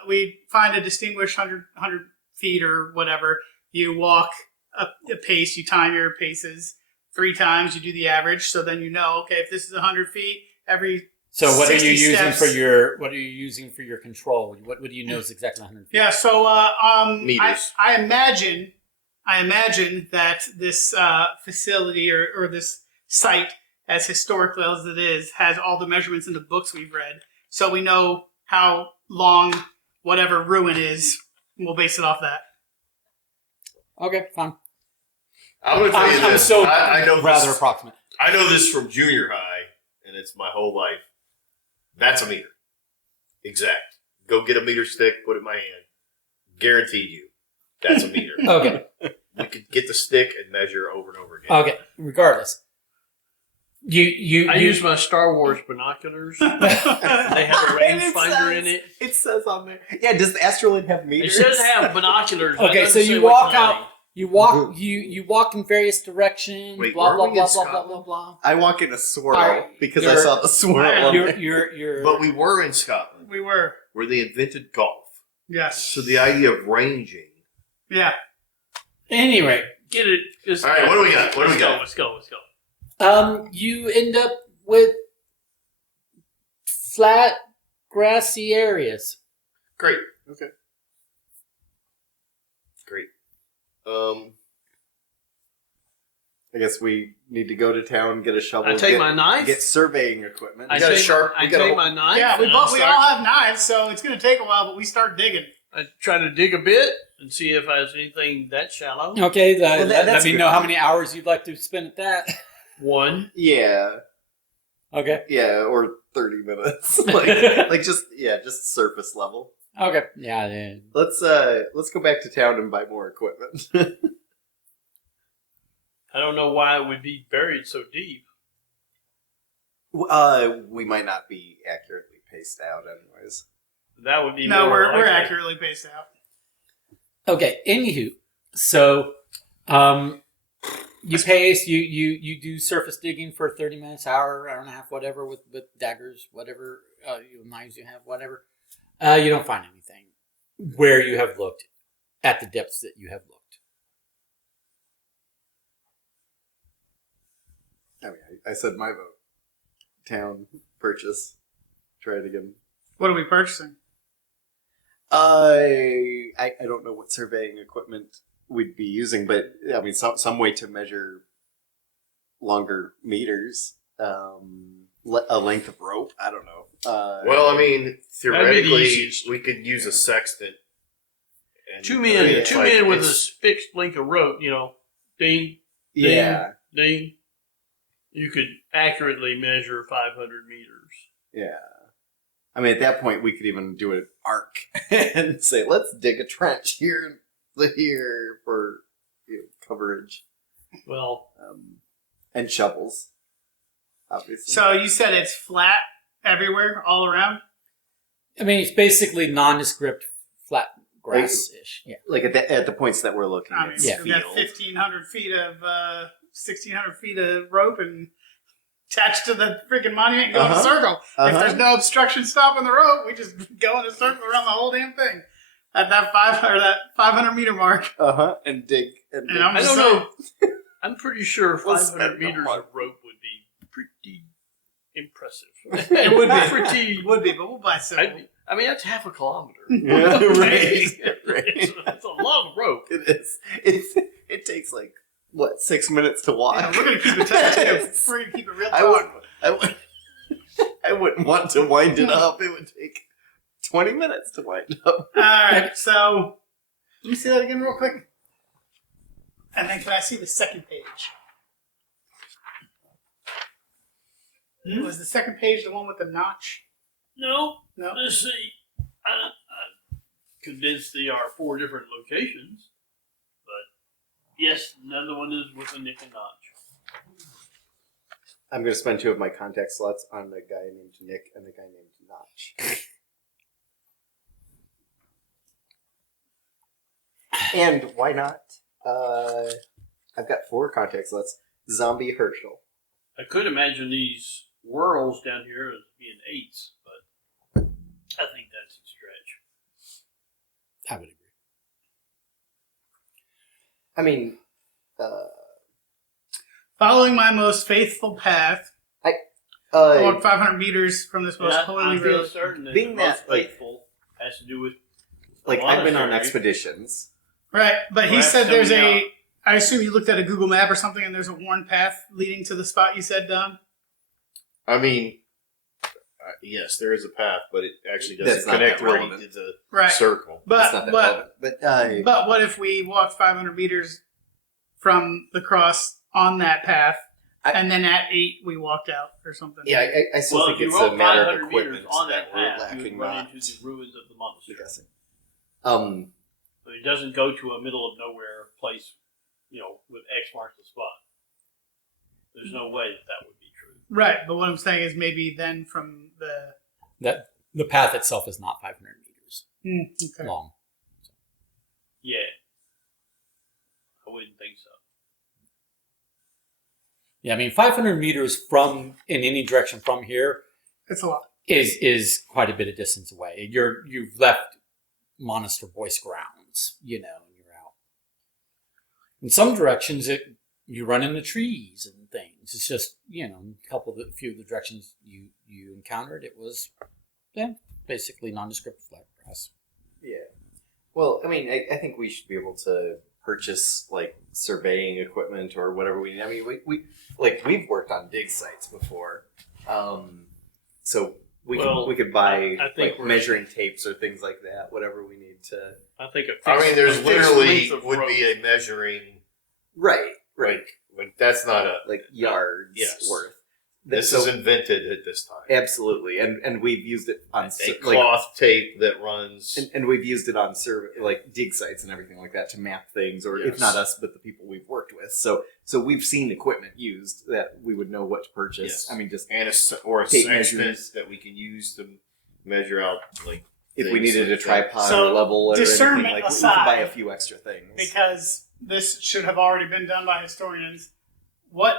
we'd find a distinguished 100 feet or whatever. You walk a pace. You time your paces 3 times. You do the average. So then you know, okay, if this is 100 feet, every So what are you 60 using steps. for your control? What do you know is exactly 100 feet? Yeah. So Meters. I imagine that this facility or this site, as historical as it is, has all the measurements in the books we've read. So we know how long whatever ruin is. And we'll base it off that. Okay, fine. I'm going to tell you I'm this. so I know rather this. approximate. I know this from junior high, and it's my whole life. That's a meter. Exact. Go get a meter stick, put it in my hand. Guaranteed you. That's a meter. Okay. We could get the stick and measure over and over again. Okay. Regardless, you I use my Star Wars binoculars. They have a And rangefinder in it. It says on there. Yeah, does the astrolabe have It meters? says have binoculars. but it Okay, doesn't so say you what walk kind. out. You walk in various directions. Wait, blah were blah we blah in blah blah Scotland? blah blah. I walk in a swirl Alright, because I you're- saw the swirl. on there. You're But we were in Scotland, We were. where they invented golf. Yes. So the idea of ranging. Yeah. anyway. Get it. Just, All right, what do we got? What do we got? Let's go. You end up with flat, grassy areas. Great. Okay. Great. I guess we need to go to town, get a shovel, I take get, my knife. get surveying equipment. I got a take, sharp- I we got a- take my knife. Yeah, we and I all start- have knives, so it's going to take a while, but we start digging. I try to dig a bit and see if there's anything that shallow. Okay, Well, let that's me good. know how many hours you'd like to spend at that. One. Yeah, Okay. or 30 minutes. like just surface level. Okay. Yeah. Let's go back to town and buy more equipment. I don't know why it would be buried so deep. We might not be accurately paced out, anyways. That would be No, more we're likely. accurately paced out. Okay. Anywho, so you pace. You do surface digging for 30 minutes, hour and a half, whatever, with daggers, whatever, knives you have, whatever. You don't find anything where you have looked at the depths that you have looked. I mean, I said my vote. Town purchase. Try it again. What are we purchasing? I don't know what surveying equipment we'd be using, but I mean some way to measure longer meters, a length of rope. I don't know. Well, I mean, That'd be the theoretically, easiest. we could use a sextant. And, Two men, it's two like- men with a it's- fixed length of rope. Ding, yeah, ding. You could accurately measure 500 meters. yeah. I mean, at that point, we could even do an arc and say, "Let's dig a trench here for coverage Well, and shovels." Obviously, So you said it's flat everywhere, all around? I mean, it's basically nondescript, flat grass-ish. Yeah. like at the points that we're looking I at, mean, Yeah. we got field. 1,500 feet of, 1,600 feet of rope and attached to the freaking monument and go in a Uh-huh. circle. If Uh-huh. there's no obstruction stopping the rope, we just go in a circle around the whole damn thing. At that 500 meter mark. And dig and dig. And I'm I just don't saying, know. I'm pretty sure We'll 500 spend the meters money. of rope would be pretty impressive. It would be. pretty. It would be, but we'll buy several. I mean, that's half a kilometer. Yeah, right. That's a lot of rope. It is. It takes like what 6 minutes to walk. Yeah, we're gonna keep it tight too. We're gonna keep it real tight. I wouldn't want to wind it up. It would take 20 minutes to wind up. All right, so let me see that again real quick. And then can I see the second page? Was the second page the one with the notch? No. No. Let's see. I'm convinced they are 4 different locations, but yes, another one is with a nick and notch. I'm going to spend 2 of my contact slots on the guy named Nick and the guy named Notch. And why not? I've got 4 contact slots. Zombie Herschel. I could imagine these whirls down here as being 8s, but I think that's a stretch. I would agree. I mean, Following my most faithful path, I walked 500 meters from this most holy I'm fairly relic. certain that being the most that, like- faithful has to do with like I've been on monastery. expeditions. Right, but he Perhaps said there's somebody a. I assume you looked at a Google map or something, and there's a worn path leading to the spot you said, Don. I mean, yes, there is a path, but it actually That's doesn't not connect that really relevant. to the Right, circle. It's but not that but relevant. but what if we walked 500 meters from the cross on that path, and then at 8 we walked out or something? Yeah, I still Well, think if you it's walk a matter 500 of meters equipment on that that we're path, you lacking would run not. into the ruins of the monastery. Guessing. But it doesn't go to a middle of nowhere place, with X marks the spot. There's no way that would be true. Right, but what I'm saying is maybe then from the The path itself is not 500 meters okay. long. Yeah. I wouldn't think so. Yeah, I mean, 500 meters from in any direction from here It's a lot. is quite a bit of distance away. You've left Monaster Boyce grounds, and you're out. In some directions, you run into trees and things. It's just a few of the directions you encountered, it was basically nondescript flat grass. Yeah. Well, I mean, I think we should be able to purchase like surveying equipment or whatever we need. I mean, we've worked on dig sites before, so we could buy I think like we're- measuring tapes or things like that. Whatever we need to. I think There's a fixed literally length of would rope. be a measuring, Right. like that's not a. Like yards Yes. worth. This is invented at this time. Absolutely, and we've used it on A cloth tape that runs. and we've used it on survey, like dig sites and everything like that to map things, or if Yes. not us, but the people we've worked with. So we've seen equipment used that we would know what to purchase. Yes. I mean, just and a tape sextant measures. that we can use to measure out like if we things needed a like that. tripod So, or level or anything discernment like, we could buy a aside, few extra things. Because this should have already been done by historians. What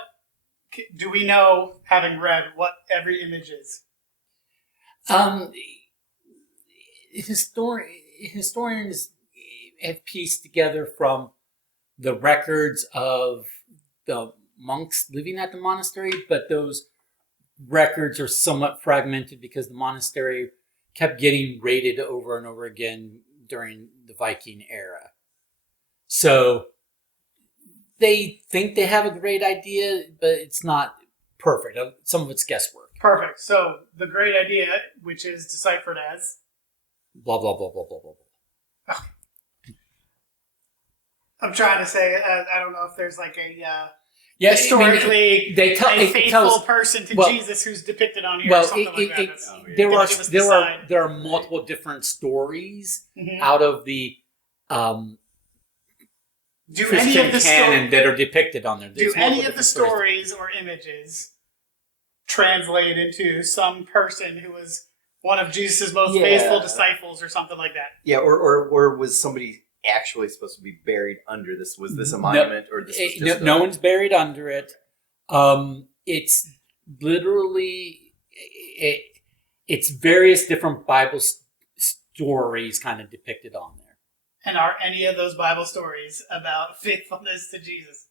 do we know, having read, what every image is? Historians have pieced together from the records of the monks living at the monastery, but those records are somewhat fragmented because the monastery kept getting raided over and over again during the Viking era. So they think they have a great idea, but it's not perfect. Some of it's guesswork. Perfect. So the great idea, which is deciphered as Blah, blah, blah, blah, blah, blah, blah. I'm trying to say, I don't know if there's like a Yeah, historically they tell a it faithful tells. person to Well- Jesus who's depicted on here, or Well, something like that. That's- there gonna are give us the there are side. there are multiple different stories Mhm. out of the Do any Christian of the canon that are depicted on there. do There's any multiple of the different stories or images translate into some person who was one of Jesus' most Yeah. faithful disciples or something like that? Yeah, or was somebody actually supposed to be buried under this? Was this a monument or this was just no one's buried under it. It's literally it's various different Bible stories kind of depicted on there. And are any of those Bible stories about faithfulness to Jesus?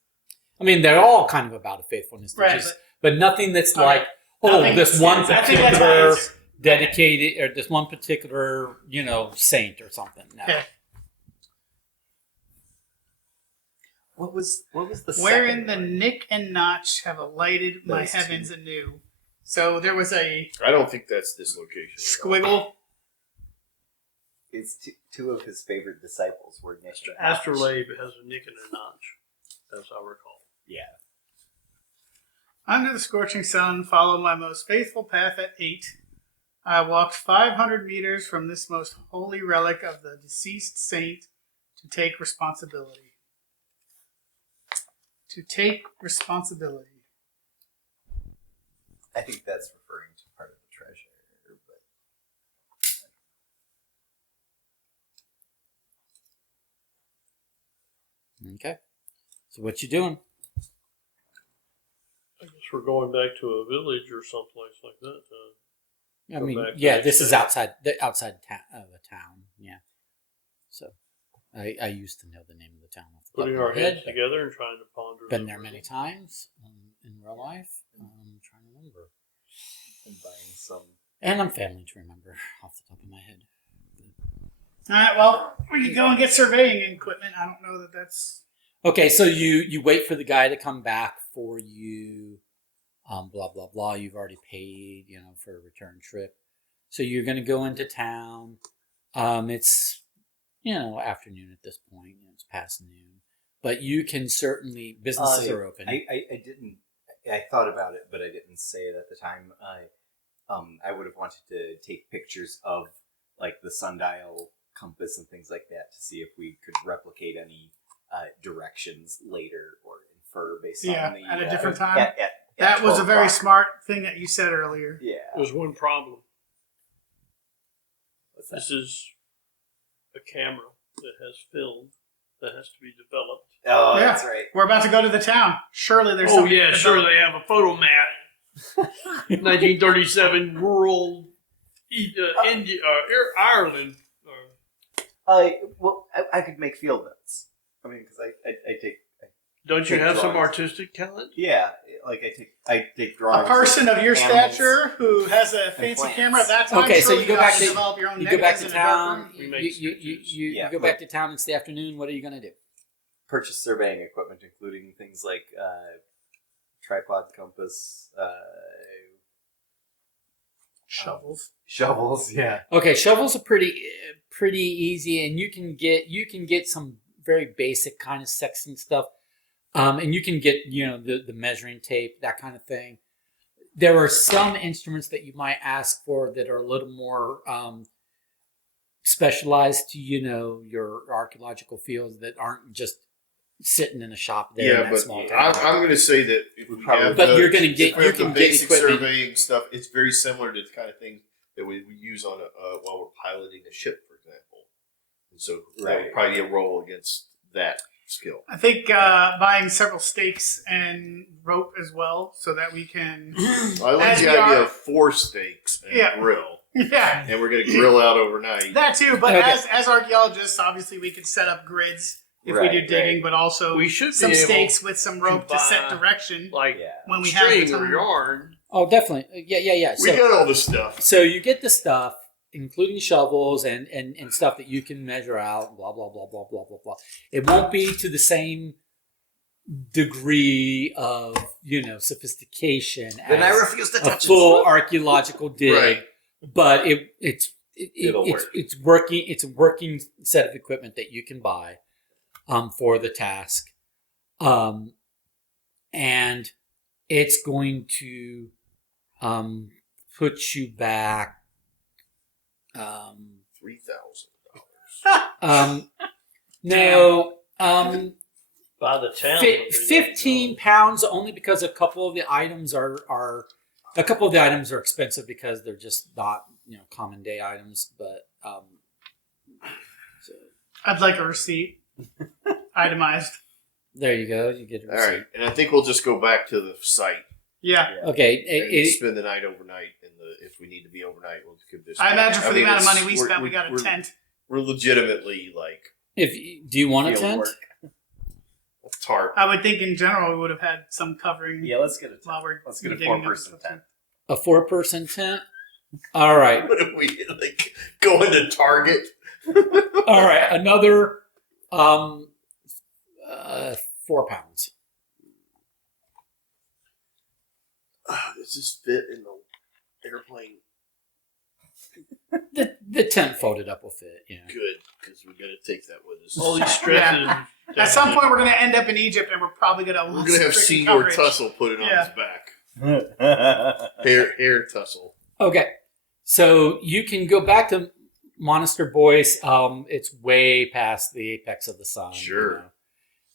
I mean, they're all kind of about a faithfulness to Right, Jesus, but nothing that's Okay. like, Nothing this one I think that's particular fine. dedicated or this one particular saint or something. No. Okay. What was the Wherein second the one? Nick and Notch have alighted my Those two. heavens anew. So there was a I don't think that's this location. squiggle. It's two of his favorite disciples were Nick. Astrolabe has a nick and a notch. as I recall. Yeah. Under the scorching sun, follow my most faithful path at 8. I walked 500 meters from this most holy relic of the deceased saint to take responsibility. To take responsibility. I think that's referring to part of the treasure, but Okay. So what you doing? I guess we're going back to a village or someplace like that. I Go mean, back to yeah, the this is town. outside of the town. Yeah. So I used to know the name of the town off the top Putting of our my heads head. but together and trying to ponder. Been the there many riddle. times in real life. I'm trying to remember. I'm buying some. And I'm failing to remember off the top of my head. Alright, well, we can go and get surveying equipment. I don't know that that's... Okay, so you wait for the guy to come back for you. Blah blah blah. You've already paid, for a return trip. So you're going to go into town. It's afternoon at this point. It's past noon, but you can certainly businesses are open. I didn't. I thought about it, but I didn't say it at the time. I would have wanted to take pictures of like the sundial compass and things like that to see if we could replicate any directions later or infer based on the at a different time. At That was a 12 very o'clock. smart thing that you said earlier. Yeah. There's one problem. What's that? This is a camera that has film that has to be developed. Oh, Yeah. that's right. We're about to go to the town. Surely there's Oh something yeah, to sure. develop. They have a photo mat. 1937 rural India, Ireland. Well, I could make field notes. I mean, because I take. Don't you Take have some drawings. artistic talent? Yeah, like I take A drawings. person of your animals. stature who has a fancy plants. camera at that time. Okay, so surely you go know back how to- develop your own You go back negatives to in a dark town. room. We You, make you, sketches. you Yeah, go but- back to town. It's the afternoon. What are you going to do? Purchase surveying equipment, including things like tripod, compass, Shovels. shovels. Yeah. Okay, shovels are pretty easy, and you can get some very basic kind of sexing stuff, and you can get the measuring tape, that kind of thing. There are some instruments that you might ask for that are a little more specialized to your archaeological fields that aren't just sitting in a shop there in Yeah, that but small town. I'm going to say that if we Probably- have But the, you're gonna get- if we you have the can get basic equipment. surveying stuff. It's very similar to the kind of things that we use on while we're piloting a ship, for example. And so that Right. would probably be a roll against that skill. I think buying several stakes and rope as well, so that we can. I like As the we idea are- of 4 steaks and Yeah. a grill, Yeah, and we're going to grill out overnight. that too. But Okay. as archaeologists, obviously we could set up grids if we Right, do digging, right. but also We should some be able stakes with some rope to set buy, direction like Yeah. when we have the string or time. yarn. Oh, definitely. Yeah. We got all the stuff. So you get the stuff, including shovels and stuff that you can measure out, blah, blah, blah, blah, blah, blah, blah. It won't be to the same degree of, sophistication Then I as refuse to a touch full it. archaeological dig, Right. but It'll work. it's working. It's a working set of equipment that you can buy for the task. And it's going to put you back $3,000. no By the town. 15 pounds, only because a couple of the items are expensive because they're just not common day items, but so I'd like a receipt, itemized. there you go, you get a All receipt. right, and I think we'll just go back to the site Yeah, Okay, and spend the night overnight. If we need to be overnight, we'll give this. I imagine for the mean, amount of it's- money we spent, we got a tent. We're legitimately like do you want a Field tent? work. a tarp. I would think in general we would have had some covering Yeah, let's get a while tent. we're Let's get a digging 4-person into tent. A 4-person tent? All right. What if we like go into Target? All right, another 4 pounds. Does this fit in the airplane? The tent folded up will fit, Good, because we're gonna take that with us. All these stresses At some point, we're going to end up in Egypt, and we're probably going to We're lose gonna have freaking Senior coverage. Tussle put it on Yeah. his back. Hair tussle. Okay, so you can go back to Monaster Boyce. It's way past the apex of the sun. Sure.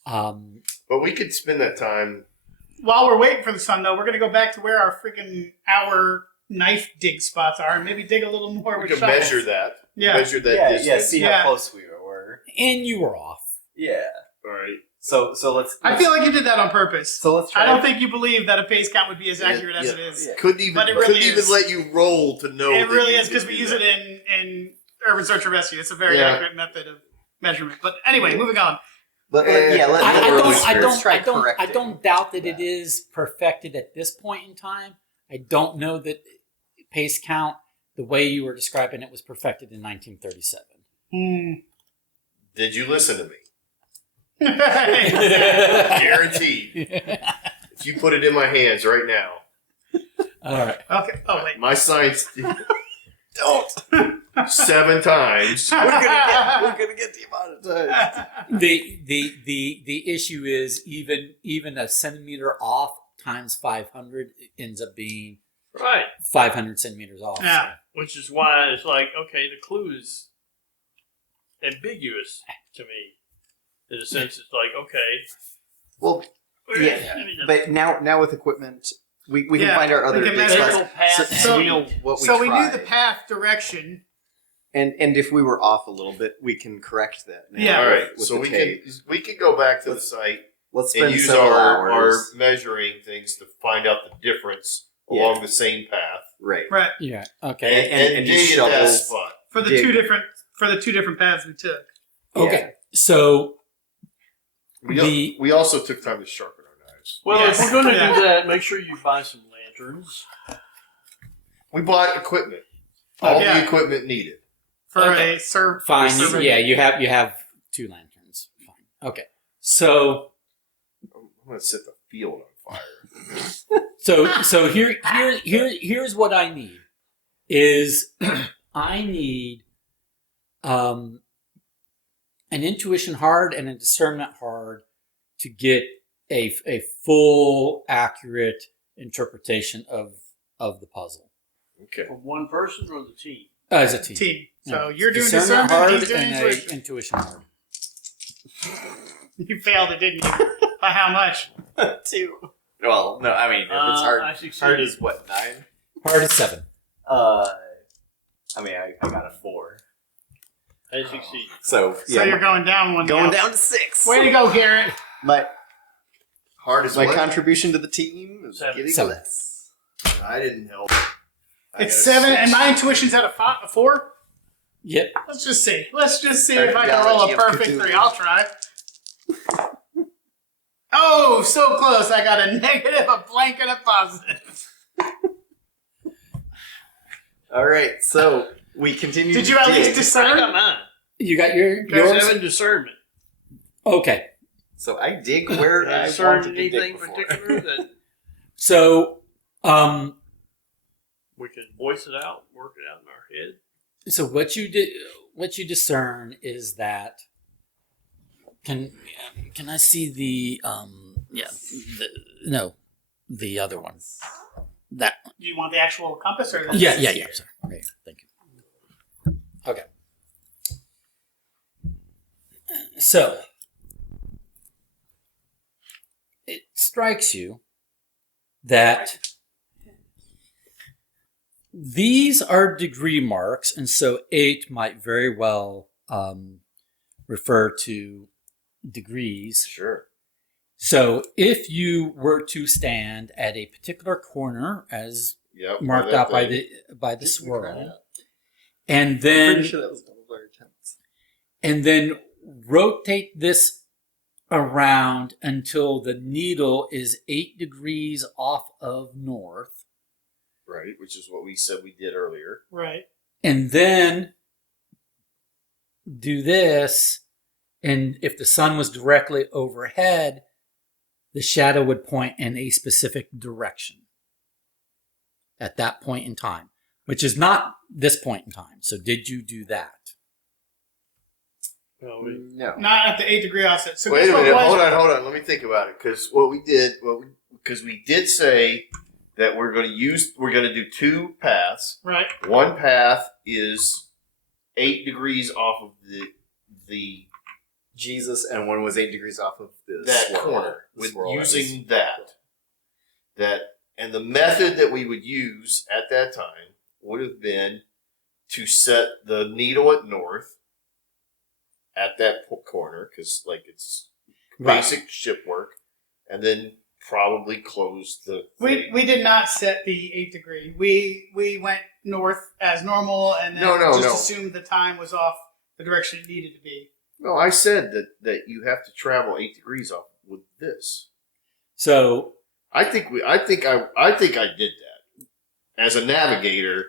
You know. But we could spend that time. While we're waiting for the sun, though, we're going to go back to where our knife dig spots are, and maybe dig a little more We with can shovels. measure that. Yeah. Measure that distance. see Yeah. how close we were. And you were off. Yeah. All right. So let's. I feel like you did that on purpose. So let's try. I don't think you believe that a pace count would be as accurate as Yeah. it is. Yeah. Couldn't even But it really is. let you roll to know. It that really you is because could we do use that. it in urban search and rescue. It's a very Yeah. accurate method of measurement. But anyway, moving on. But Eh, yeah, let's I don't doubt that it is perfected at this point in time. I don't know that pace count, the way you were describing it, was perfected in 1937. Did you listen to me? Okay. Guaranteed. If you put it in my hands right now, All right. Oh wait. my science don't 7 times. we're gonna get the amount of time. The issue is even a centimeter off times 500 ends up being Right. 500 centimeters off. Yeah. Which is why it's like, okay, the clue is ambiguous to me. In a sense, it's like, okay. Well, yeah, but now with equipment, we can Yeah, find our we other can big measure spots. Mental path So- and real. What we So we knew tried. the path direction. and if we were off a little bit, we can correct that. Now Yeah. All right, with so the we tape. can go back to the site Let's and spend use several our hours. measuring things to find out the difference Yeah. along the same path Right. Right. Yeah. Okay. And dig use at that shovels. spot. For the Dig. two different paths we took. Okay. So We also took time to sharpen our knives. Well, Yes. if we're going to Yeah. do that, make sure you buy some lanterns. We bought equipment, all Yeah. the equipment needed. For Okay. a serve. fine. survey. You have 2 lanterns. Fine. Okay. So I'm gonna set the field on fire. So here's what I need is I need an intuition hard and a discernment hard to get a full accurate interpretation of the puzzle Okay. For one person or the team? as a team. Team. So Yeah. you're doing discernment discernment, hard he's doing and intuition. a intuition hard. You failed it, didn't you? By how much? 2. Well, no, I mean, if it's hard. I succeeded. Hard is what, 9? Hard is 7. I mean, I got a 4. I succeeded. So So you're going down one. going now. down to 6. Way to go, Garrett. My Hard as my what? contribution to the team is 7. getting 7. less. I didn't help. I It's got a 7, and 6. my intuition's at a 4. Yep. Let's just see. If I can roll Archaeology a of perfect Cthulhu. 3. I'll try. Oh, so close. I got a negative, a blank, and a positive. All right, so we continue. Did to you at dig. least I got discern? mine. You got yours? 7 discernment. Okay. So I dig where Did I I discern wanted to dig anything before. particular that So we can voice it out, work it out in our head? So what you discern is that can I see the the other one, that one. Do you want the actual compass or the Yeah, sorry. Right, thank you. Okay. So it strikes you that these are degree marks, and so 8 might very well refer to degrees. Sure. So if you were to stand at a particular corner, as Yep. marked that out by thing. the Yeah. swirl, and I'm then pretty sure that was one of our attempts. rotate this around until the needle is 8 degrees off of north, Right, which is what we said we did earlier. Right. and then do this, and if the sun was directly overhead, the shadow would point in a specific direction at that point in time, which is not this point in time. So did you do that? No, No. Not at the 8-degree offset. So Wait guess a what minute. was- Hold on. Let me think about it. Because we did say that we're going to do 2 paths. Right. One path is 8 degrees off of the Jesus, and one was 8 degrees off of the that swirl, corner the with swirl using that, and the method that we would use at that time would have been to set the needle at north at that corner, because like it's Right. basic ship work, and then probably close the We did not set the 8-degree. We went north as normal and then No. assumed the time was off the direction it needed to be. No, I said that you have to travel 8 degrees off with this. So I think I did that as a navigator.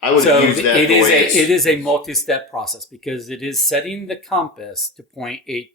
I would have used that. it the is way it is a multi-step process because it is setting the compass to point 8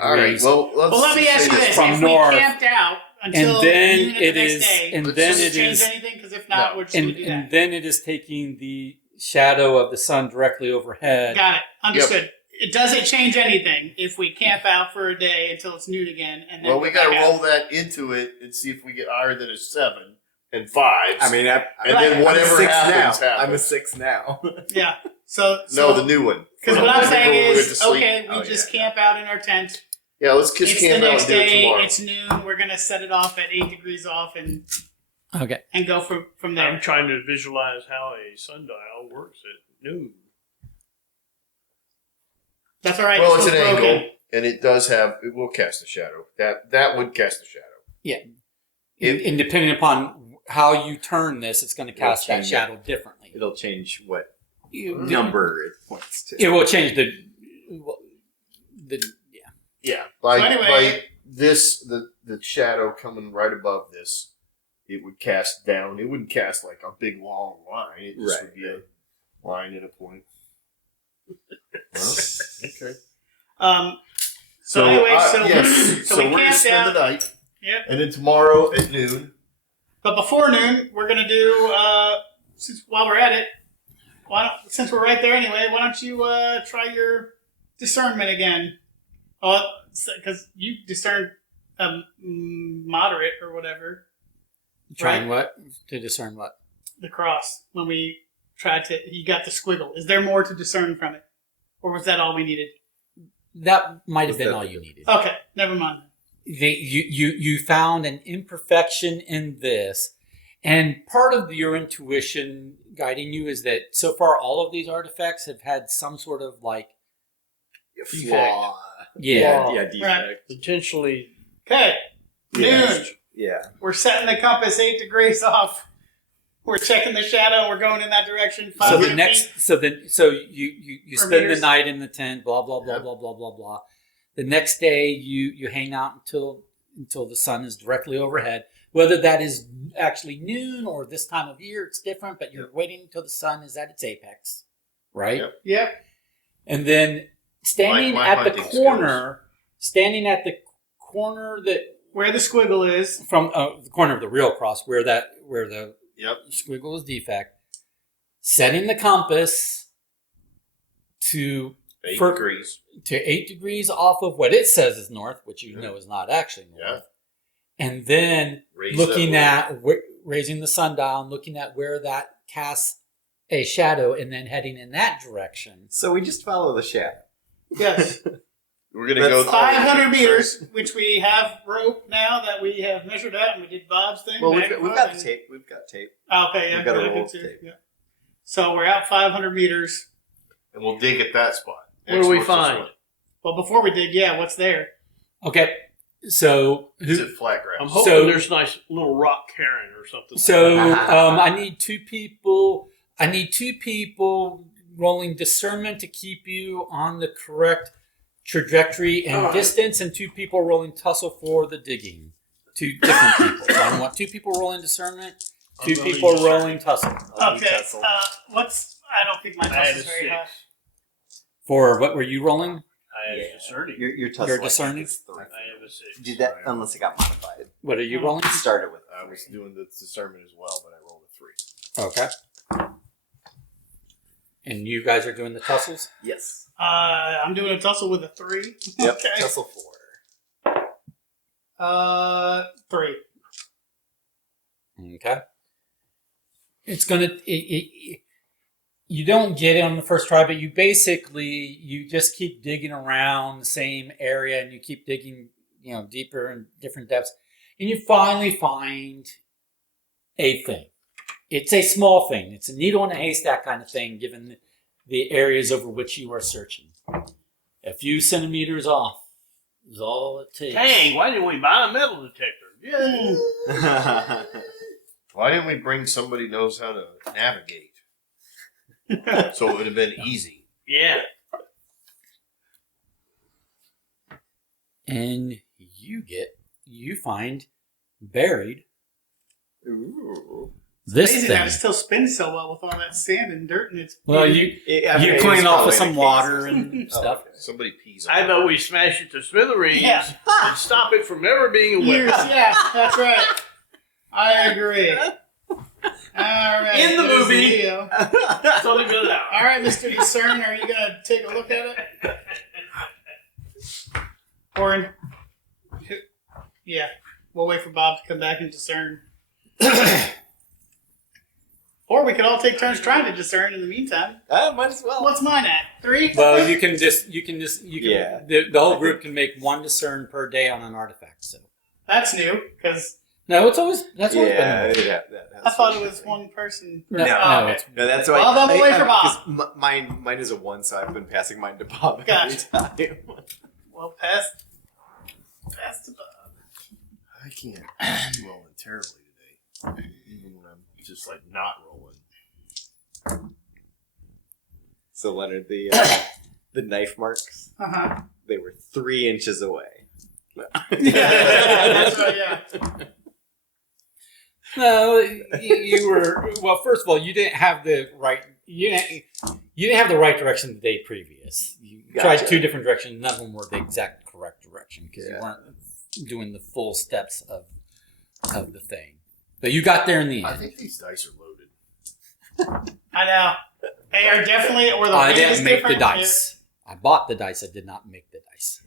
All right. degrees, Well, Let me ask you this: From if north. we camped out until and then noon of it the next is, day, and let's then does it it change is, anything? Because if not, we're just and, going to do that. and then it is taking the shadow of the sun directly overhead. Got it. Understood. It doesn't change anything if we camp out for a day until it's noon again, and then Well, we go got to back out. roll that into it and see if we get higher than a 7 and 5s. I mean, and Right. then whatever I'm a 6 happens, now. happens. I'm a 6 now. Yeah. So No, the new one. because what I'm saying Remember when we went to is, sleep? okay, we Oh, just yeah. camp out in our tent. Yeah, let's just It's the camp out next and do it day. tomorrow. It's noon. We're gonna set it off at 8 degrees off and Okay. go from I'm there. trying to visualize how a sundial works at noon. That's all right. Well, it's still an broken. angle, and it will cast a shadow. That would cast a shadow. And depending upon how you turn this, it's going to cast that change it. shadow differently. It'll change what You- number it points to. It will change the yeah. Yeah. By So anyway- by this the shadow coming right above this, it would cast down. It wouldn't cast like a big long line. It just would be a line at a point. Well, okay. So anyway, yes. so So we we're gonna camped spend the out. night. Yep. And then tomorrow at noon. But before noon, we're gonna do. While we're at it, since we're right there anyway, why don't you try your discernment again? Because you discerned moderate or whatever. Trying what? To discern what? The cross when we tried to. You got the squiggle. Is there more to discern from it, or was that all we needed? That might have Was been that all the- you needed. Okay, never mind. You found an imperfection in this, and part of your intuition guiding you is that so far all of these artifacts have had some sort of like Flaw. yeah. Yeah, defect. Potentially Okay, noon. Yeah. We're setting the compass 8 degrees off. We're checking the shadow. We're going in that direction. So 500 the feet. next, so you Or spend the meters. night in the tent, blah blah blah Yep. blah blah blah blah. The next day you hang out until the sun is directly overhead. Whether that is actually noon or this time of year, it's different. But you're waiting until the sun is at its apex, right? Yep. Yep. And then standing My at the hunting corner, that Where the squiggle is. from the corner of the real cross, where the Yep. squiggle is defect, setting the compass to 8 For- degrees. 8 degrees off of what it says is north, which you know is not actually north, Yeah. and then Raise looking that at raising the sundial, and looking at where that casts a shadow, and then heading in that direction. So we just follow the shadow. Yes. We're gonna That's go 500 meters, which we have rope now that we have measured out, and we did Bob's thing. Well, we've magnified got the and- tape. We've got tape. Okay, yeah, We've got a I roll did too, tape. yeah. So we're out 500 meters. and we'll dig at that spot. What do we Next find? one. Well, before we dig, what's there? Okay, so Is it flat grass? I'm hoping So- there's nice little rock cairn or something. So like that. I need two people. I need two people rolling discernment to keep you on the correct trajectory and Alright. distance, and two people rolling tussle for the digging. Two different people. So I want two people rolling discernment, two I'm rolling people discernment. rolling tussle. I'll do Okay, tussle. I don't think my I had tussle's a very 6. high. For what were you rolling? I had a discerning. Your tussle. You're I think, discerning? is 3. I have a 6. Did that unless it got modified. What are you rolling? It started with. I was doing the discernment as well, but I rolled a 3. Okay. And you guys are doing the tussles? Yes. I'm doing a tussle with a 3. Yep. Okay. Tussle 4. 3. Okay. It's gonna. You don't get it on the first try, but you just keep digging around the same area, and you keep digging, deeper and different depths, and you finally find a thing. It's a small thing. It's a needle in a haystack kind of thing, given the areas over which you are searching. A few centimeters off is all it takes. Dang, why didn't we buy a metal detector? Yay! Why didn't we bring somebody who knows how to navigate? So it would have been easy. Yeah. And you find buried Ooh. this Amazing thing. how it still spins so well with all that sand and dirt in its. Well, you clean off with some water and stuff. Somebody pees on I it. thought we smashed it to smithereens Yeah. and stop it from ever being a Years, weapon. yeah, that's right. I agree. All right. In the there's movie. Leo. It's only been an hour. All right, Mr. Discern, are you gonna take a look at it? Or, yeah, we'll wait for Bob to come back and discern. Or we could all take turns trying to discern in the meantime. Might as well. What's mine at? 3? Well, you can Yeah. the whole group can make one discern per day on an artifact. So That's new that's always Yeah, been. I thought it was one person. No, Oh, no, okay. it's No, that's why. Well, then we'll wait for Bob. 'cause mine is a 1, so I've been passing mine to Bob Gotcha. every time. Well, pass to Bob. I can't do rolling terribly today. Even when I'm just like not rolling. So Leonard, the knife marks, Uh-huh. they were 3 inches away. Yeah, that's right, yeah. No, you were well. First of all, you didn't have the right. You didn't have the right direction the day previous. You tried Gotcha. 2 different directions. None of them were the exact correct direction because you Yeah. weren't doing the full steps of the thing. But you got there in the I end. think these dice are loaded. I know. They are definitely, or the I weight is didn't make the different. dice. I bought the dice. I did not make the dice.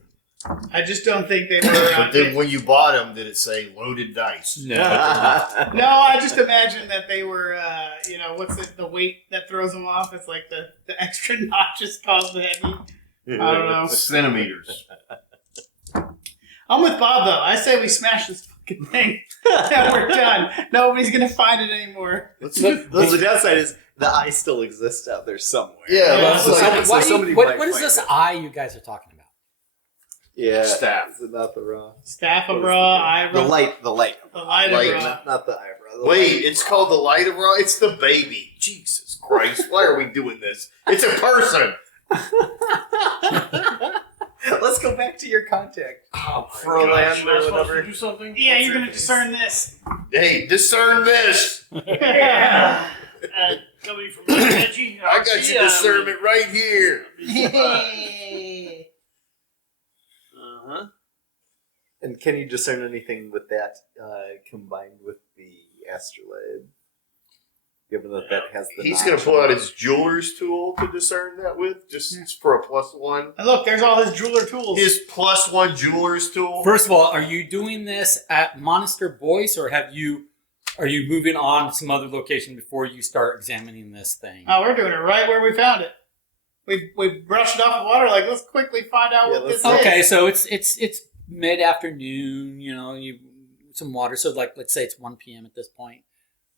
I just don't think they were. But then when you bought them, did it say loaded dice? No. no, I just imagine that they were, what's it, the weight that throws them off? It's like the extra notches cause the heavy. I don't know. Centimeters. I'm with Bob, though. I say we smash this fucking thing. And we're done. Nobody's going to find it anymore. Well, the downside is the eye still exists out there somewhere. Yeah, Yeah. that's So like somebody what might is find this it. eye you guys are talking about? Yeah, Staff. Is it not the raw? Staff of What is raw, the eyebrow. light. The light Light. of raw. Not the eyebrow. The Wait, light. it's called the light of raw. It's the baby. Jesus Christ! Why are we doing this? It's a person. Let's go back to your contact. Oh, Froland Am I or supposed whatever. to do something? Yeah, you're going to discern this. Hey, discern this. Yeah. Coming from Reggie, I got your discernment right here. Uh-huh. And can you discern anything with that combined with the astrolabe? Given that has the He's notch going to pull on out it. his jeweler's tool to discern that with, just for a +1. And look, there's all his jeweler tools. His +1 jeweler's tool. First of all, are you doing this at Monster Boyce, or are you moving on to some other location before you start examining this thing? Oh, we're doing it right where we found it. We brushed it off the water. Like, let's quickly find out Yeah, what this Okay, is. so it's mid afternoon. You some water. So like, let's say it's 1 p.m. at this point.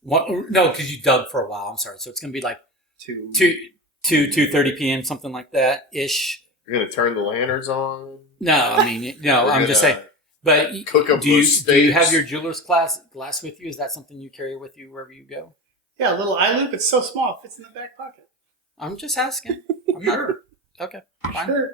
No, because you dug for a while. I'm sorry. So it's gonna be like 2:30 p.m. something like that ish. You're going to turn the lanterns on. No, I mean no. We're I'm just gonna saying. But cook up do you those have steaks. your jeweler's glass with you? Is that something you carry with you wherever you go? Yeah, a little eye loop. It's so small. It fits in the back pocket. I'm just asking. I'm not, okay, fine. Sure.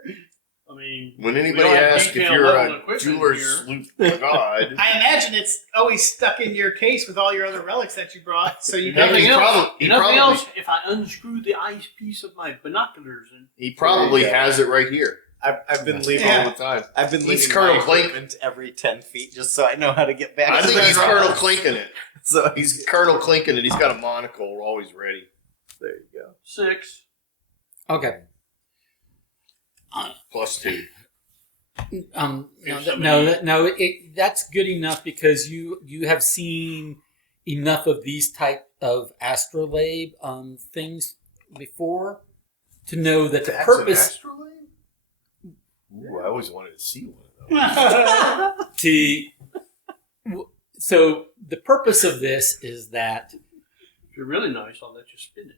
I mean, When we anybody don't have asks if detailed you're level a equipment jeweler's here. sleuth god, I imagine it's always stuck in your case with all your other relics that you brought. So you Nothing he else. probably- he Nothing probably- else. If I unscrew the eyepiece of my binoculars and he probably There you go. has it right here. I've been leaving. Yeah. All the time. I've been He's leaving Colonel my Clink. equipment every 10 feet just so I know how to get back. I to think the he's rock. Colonel Clinking it. So He's Colonel Clinking it. He's got a monocle. We're always ready. there you go. 6. Okay. +2. That's good enough because you have seen enough of these type of astrolabe things before to know that the That's purpose an astrolabe? Ooh, I always wanted to see one of those. so the purpose of this is that If you're really nice, I'll let you spin it.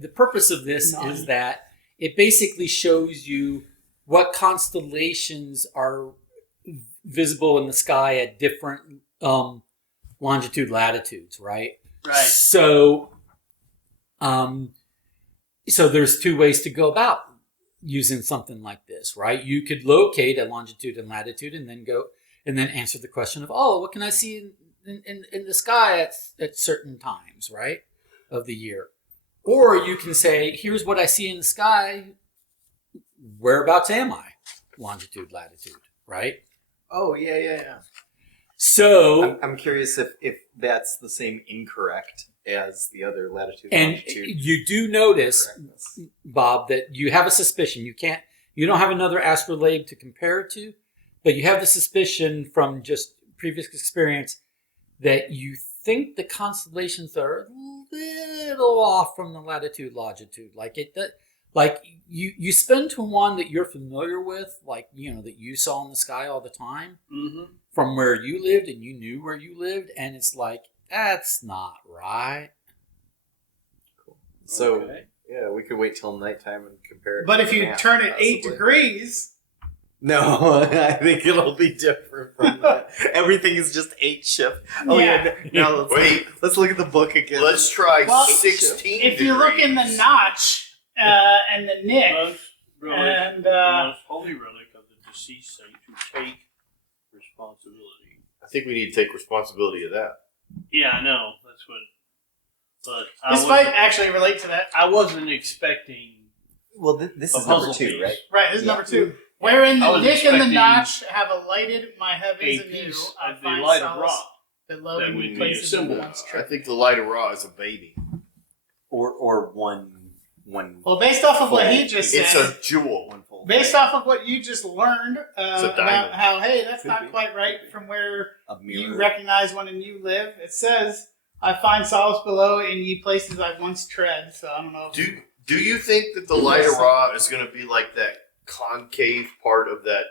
the purpose of this is that it basically shows you what constellations are visible in the sky at different longitude latitudes, right? Right. So there's two ways to go about using something like this, right? You could locate a longitude and latitude and then answer the question of, oh, what can I see in the sky at certain times, right, of the year? Or you can say, here's what I see in the sky. Whereabouts am I? Longitude, latitude, right? Oh, yeah. So I'm curious if that's the same incorrect as the other latitude, and longitude. you do notice, correctness. Bob, that you have a suspicion. You don't have another astrolabe to compare it to, but you have the suspicion from just previous experience that you think the constellations are a little off from the latitude, longitude. Like you spin to one that you're familiar with, like, that you saw in the sky all the time from where you lived and you knew where you lived, and it's like, that's not right. So, Okay. yeah, we could wait till nighttime and compare it. But to if the you map, turn it 8 possibly. degrees, No, I think it'll be different from that. Everything is just 8 shift. Oh, Yeah. Now let's look at the book again. Let's try Well, 16 if you look in the degrees. notch and the nick, Most relic, and the most holy relic of the deceased saint to take responsibility. I think we need to take responsibility of that. Yeah, I know. That's what. But this might actually relate to that. I wasn't expecting. Well, this A is number puzzle 2, piece. right? Right, this is Yeah. number 2. Wherein I the was nick and the expecting notch have alighted my A heavens anew. piece I of the find light of solace Ra. below that in would be a places symbol. of once I tripped. think the light of Ra is a baby. Or one. Well, based off of what he just It's said, a jewel. One full. based off of what you just learned about diamond. how, hey, that's Could not be. quite right from where A mirror. you recognize one and you live. It says, I find solace below in ye places I once tread. So I don't know. Do you think that the light of Ra is going to be like that concave part of that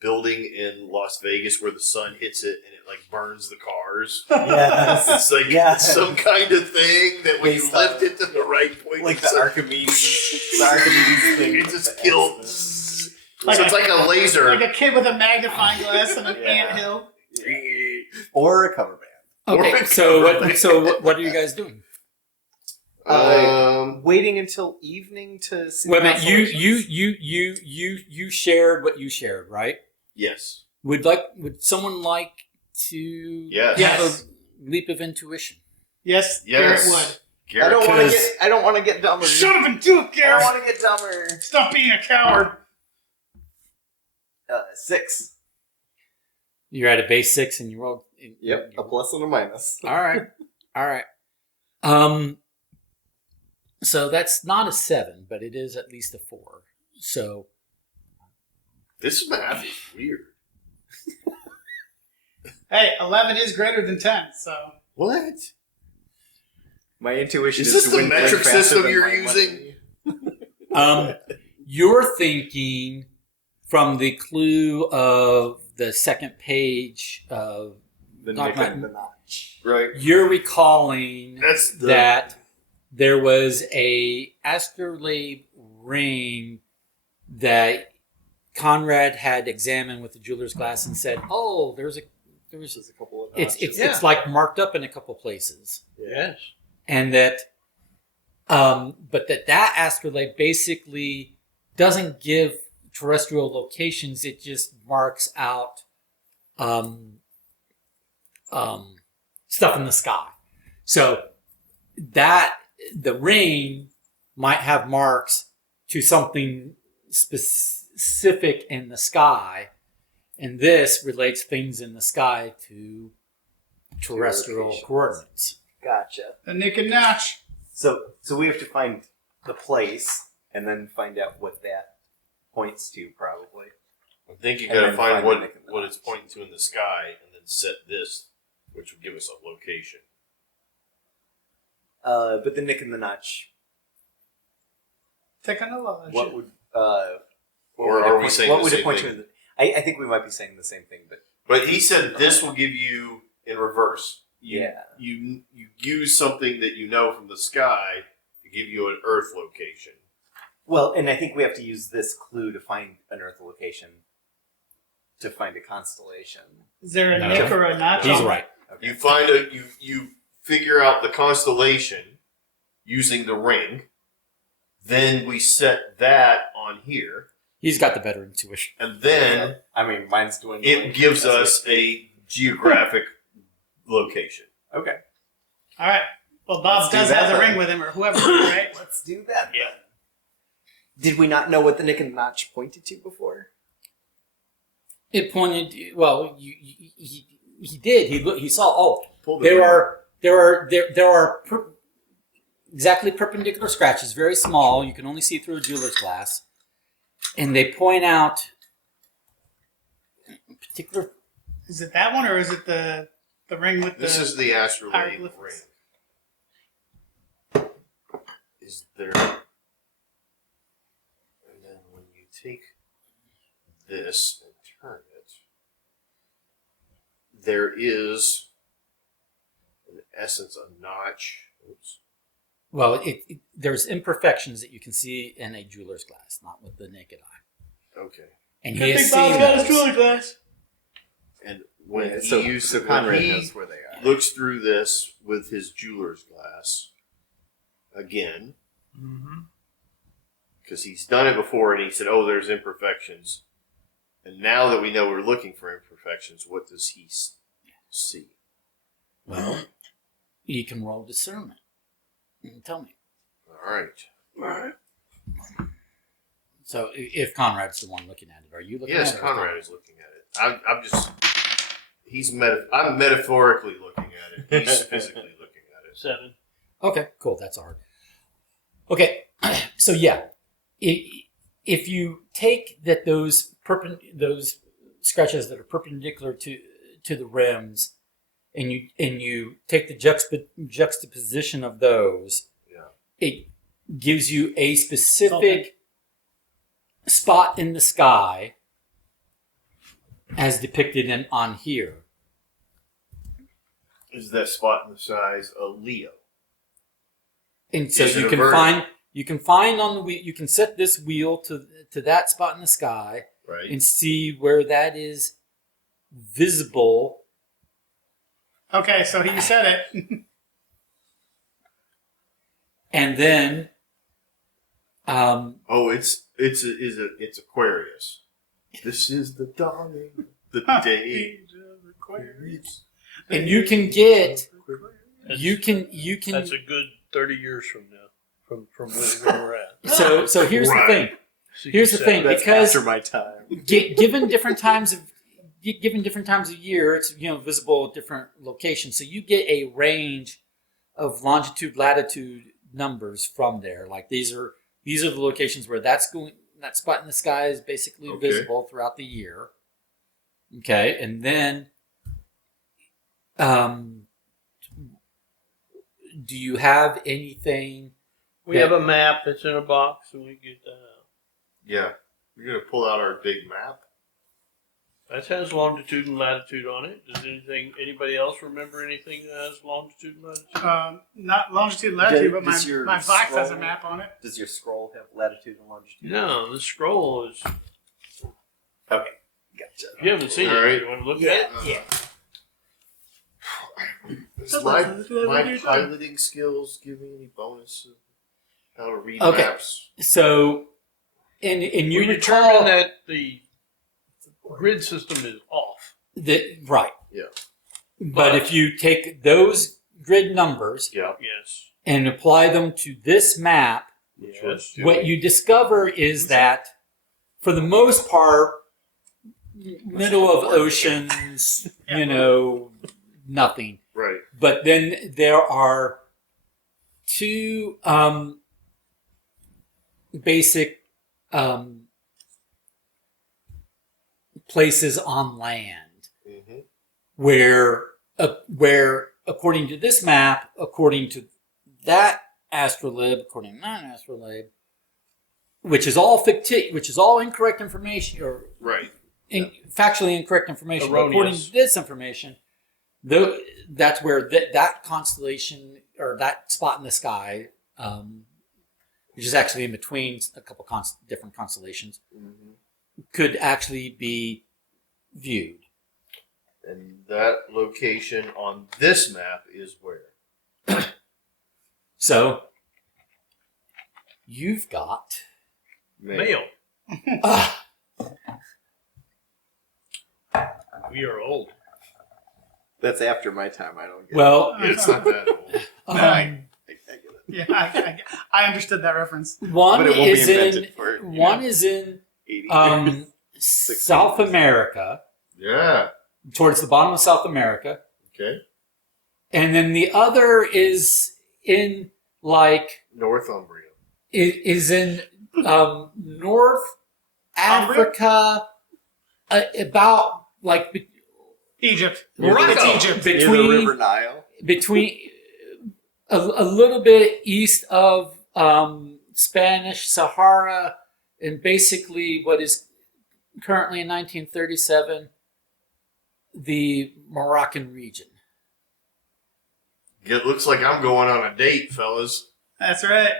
building in Las Vegas where the sun hits it and it like burns the cars? Yes. It's like Yeah. some kind of thing that when you Based lift on- it to the right point, like it's the Archimedes thing. it just kills. So Like it's like a laser. Like a kid with a magnifying glass and an Yeah. anthill. Or a cover band. Okay, so what are you guys doing? Waiting until evening to see. Wait a the minute, constellations? you shared what you shared, right? Yes. Would someone like to Yes. have Yes. a leap of intuition? Yes, Yes. Garrett would. Garrett, I don't want to 'cause- get. I don't want to get dumber. Shut up and do it, I don't Garrett. want to get dumber. Stop being a coward. 6. You're at a base 6 and you rolled. Yep, a plus and a minus. All right. So that's not a 7, but it is at least a 4. So this math is weird. Hey, 11 is greater than 10, so. What? My intuition Is is this to the win metric faster system than you're my using? money. you're thinking from the clue of the second page of The Not nick and my- the notch. Right. you're recalling That's the that there was a astrolabe ring that Conrad had examined with the jeweler's glass and said, "Oh, there was Just a couple of it's notches. it's like marked up in a couple places." Yes. And that but that astrolabe basically doesn't give terrestrial locations, it just marks out stuff in the sky. So that the ring might have marks to something specific in the sky, and this relates things in the sky to terrestrial locations. coordinates. Gotcha. The nick and notch. So we have to find the place and then find out what that points to, probably. I think you And gotta then find find what the Nick and the what it's Notch. pointing to in the sky, and then set this, which would give us a location. But the Nick and the Notch. Technology. What would Or are we saying what the would same it point thing? to? I think we might be saying the same thing, but But he said this will give you in reverse. yeah. You use something that you know from the sky to give you an Earth location. Well, and I think we have to use this clue to find an Earth location, to find a constellation. Is there a No. Nick or a Notch? He's on it? right. Okay. You find you figure out the constellation using the ring. Then we set that on here, He's got the better intuition. and then I mean, mine's doing. it gives us a geographic location. Okay. All right. Well, Bob Let's do does that have the then. ring with him, or whoever, right? Let's do that. Yeah. Then. Did we not know what the Nick and Notch pointed to before? It pointed. Well, he did. He saw. Oh, Pull the there ring. are exactly perpendicular scratches, very small. You can only see through a jeweler's glass, and they point out particular. Is it that one, or is it the ring with This the? is the astrolabe hieroglyphics. ring. Is there? And then when you take this and turn it, there is, in essence, a notch. Oops. Well, there's imperfections that you can see in a jeweler's glass, not with the naked eye. Okay. And I he has think Bob's seen got his those. jeweler glass. And when Yeah, he Conrad when knows he where they are. looks through this with his jeweler's glass again, because he's done it before, and he said, "Oh, there's imperfections." And now that we know we're looking for imperfections, what does he see? Well, you can roll discernment. And tell me. All right. So, if Conrad's the one looking at it, are you looking Yes, at it? Conrad is looking at it. I'm just. I'm metaphorically looking at it. He's physically looking at it. 7. Okay, cool. That's hard. Okay, so yeah, if you take that those scratches that are perpendicular to the rims, and you take the juxtaposition of those, Yeah. it gives you a specific spot in the sky, as depicted on here. Is that spot in the size of Leo? And so Is it you a can vertical? find on the wheel. You can set this wheel to that spot in the sky Right. and see where that is visible. Okay, so he said it. And then, Oh, it's Aquarius. This is the dawning, the day. and you can get That's, you can That's a good 30 years from now, from where we're at. so here's the Right. thing. Here's the thing, That's because after my time. given different times of year, it's visible at different locations. So you get a range of longitude, latitude numbers from there. Like these are the locations where that spot in the sky is basically Okay. visible throughout the year. Okay, and then do you have anything? We have a map that's in a box, and we get that out. Yeah. We're going to pull out our big map. That has longitude and latitude on it. Does anybody else remember anything that has longitude and latitude? Not longitude and latitude, but Does your my box has a scroll- map on it. Does your scroll have latitude and longitude? No, the scroll is. Okay, gotcha. If you haven't seen All it, right. you want to look Yeah, at it? yeah. Does my piloting skills give me any bonus of how to read Okay. maps? So, and you We recall determined that the grid system is off. that right. Yeah. But if you take those grid numbers Yeah. Yes. and apply them to this map, Yes. what you discover is that, for the most part, middle of oceans, nothing. Right. But then there are two basic places on land Mm-hmm. where according to this map, according to that astrolabe, according to that astrolabe, which is all which is all incorrect information or Right. factually incorrect information. But according Erroneous. to this information, that's where that constellation or that spot in the sky, which is actually in between a couple different constellations, Mm-hmm. could actually be viewed. And that location on this map is where? So you've got Mail. uh, We are old. That's after my time. I don't get well, It's not that old. um, I get it. Yeah, I understood that reference. one But it won't be is in invented for, one is in 80 South America, Yeah. towards the bottom of South America, Okay. and then the other is in like Northumbria. is in North Africa, about like Egypt. Morocco. It's Egypt. Near the River Nile. between a little bit east of Spanish Sahara, and basically what is currently in 1937 the Moroccan region. It looks like I'm going on a date, fellas. That's right.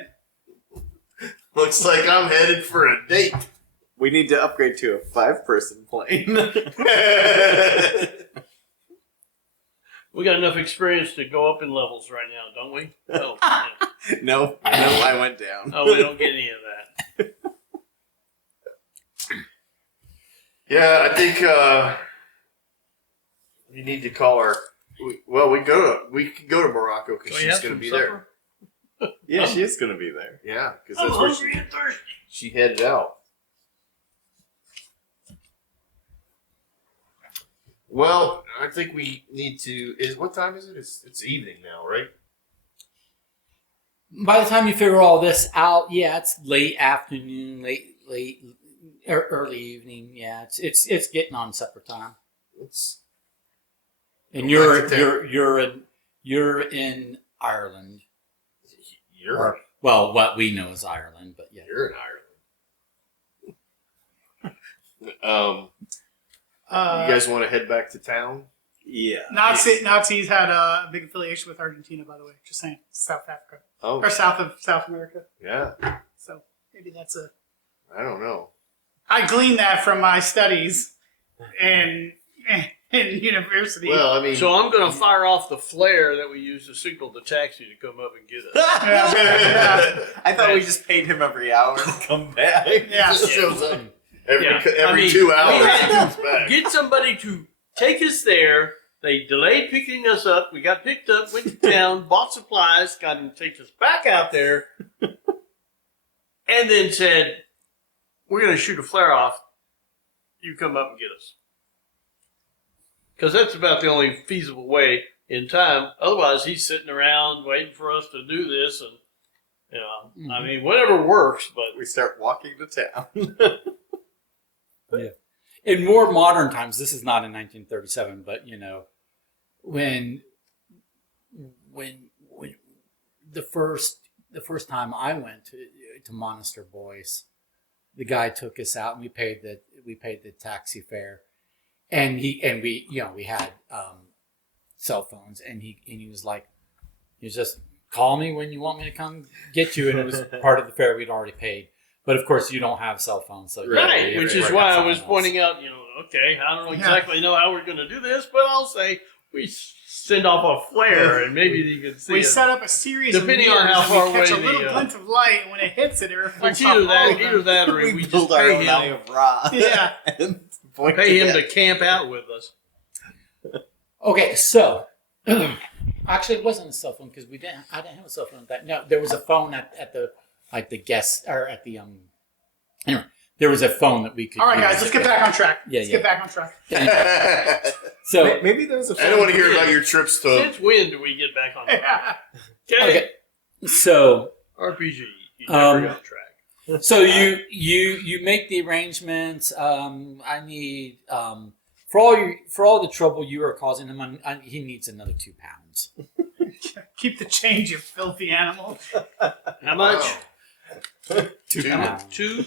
Looks like I'm headed for a date. We need to upgrade to a 5-person plane. We got enough experience to go up in levels right now, don't we? Oh, yeah. no, I went down. Oh, we don't get any of that. Yeah, I think you need to call our. We can go to Morocco because Can we she's have going to some be supper? there. Yeah, she is going to be there. Yeah, because I'm that's where hungry and thirsty. she headed out. Well, I think we need to. What time is it? It's evening now, right? By the time you figure all this out, yeah, it's late afternoon, early evening. Yeah, it's getting on supper time. It's And Go back to you're in Ireland. you're Well, what we know is Ireland, but yeah. you're in Ireland. You guys want to head back to town? Yeah. Nazis had a big affiliation with Argentina, by the way. Just saying, South Africa Oh, or South America. yeah. So maybe that's a. I don't know. I gleaned that from my studies in university. Well, I mean, So I'm going to fire off the flare that we use to signal the taxi to come up and get us. Yeah. I thought we just paid him every hour to come back. Yeah. it just shows up every Yeah. every I mean, 2 we hours. had It comes back. Get somebody to take us there. They delayed picking us up. We got picked up, went to town, bought supplies, got them to take us back out there, and then said, "We're going to shoot a flare off. You come up and get us." Because that's about the only feasible way in time. Otherwise, he's sitting around waiting for us to do this, and I mean, whatever works. But We start walking to town. In more modern times, this is not in 1937, but when the first time I went to Monaster Boys, the guy took us out and we paid the taxi fare, and we had cell phones, and he was like, you just call me when you want me to come get you, and it was part of the fare we'd already paid. But of course, you don't have cell phones, so right, you which have is to why I work was out pointing out, okay, I don't exactly know how we're going to do this, but I'll say we send off a flare, and maybe you can see We it. set up a series Depending of on mirrors how and far we catch away a little the, glint of light, and when it hits it, it reflects It's off either all of that, them. or we just build our pay own Eye him, of Ra. Yeah. And point pay him together. to camp out with us. Okay, so actually, it wasn't a cell phone because I didn't have a cell phone at that. No, there was a phone at the guest or at the Anyway, there was a phone that we could. All right, use. guys, let's get back on track. Yeah, Let's yeah. get back on track. I So Maybe there was a. don't want to hear about your trips to. Since when do we get back on track? okay, So RPG. You never got track. So you make the arrangements. I need for all the trouble you are causing him. He needs another 2 pounds. Keep the change, you filthy animal. How much? 2 pounds. 2?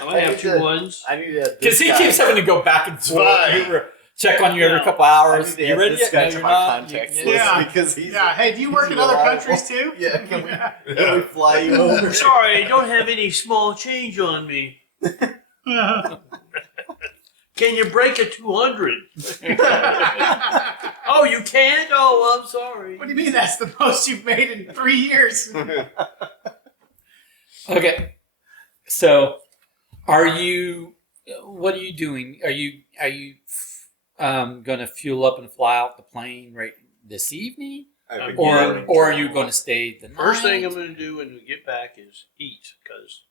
I might have 2 ones. I need to. Because he keeps having to go back and forth. Check on you every couple hours. You ready yet? No, you're not. Yeah. Because he's. Yeah. Hey, do you work in other countries too? Yeah. Can we fly you over? Sorry, I don't have any small change on me. Can you break a 200? Oh, you can't? Oh, I'm sorry. What do you mean that's the most you've made in 3 years? Okay. So, what are you doing? Are you going to fuel up and fly out the plane right this evening, or are you going to stay the night? First thing I'm going to do when we get back is eat, because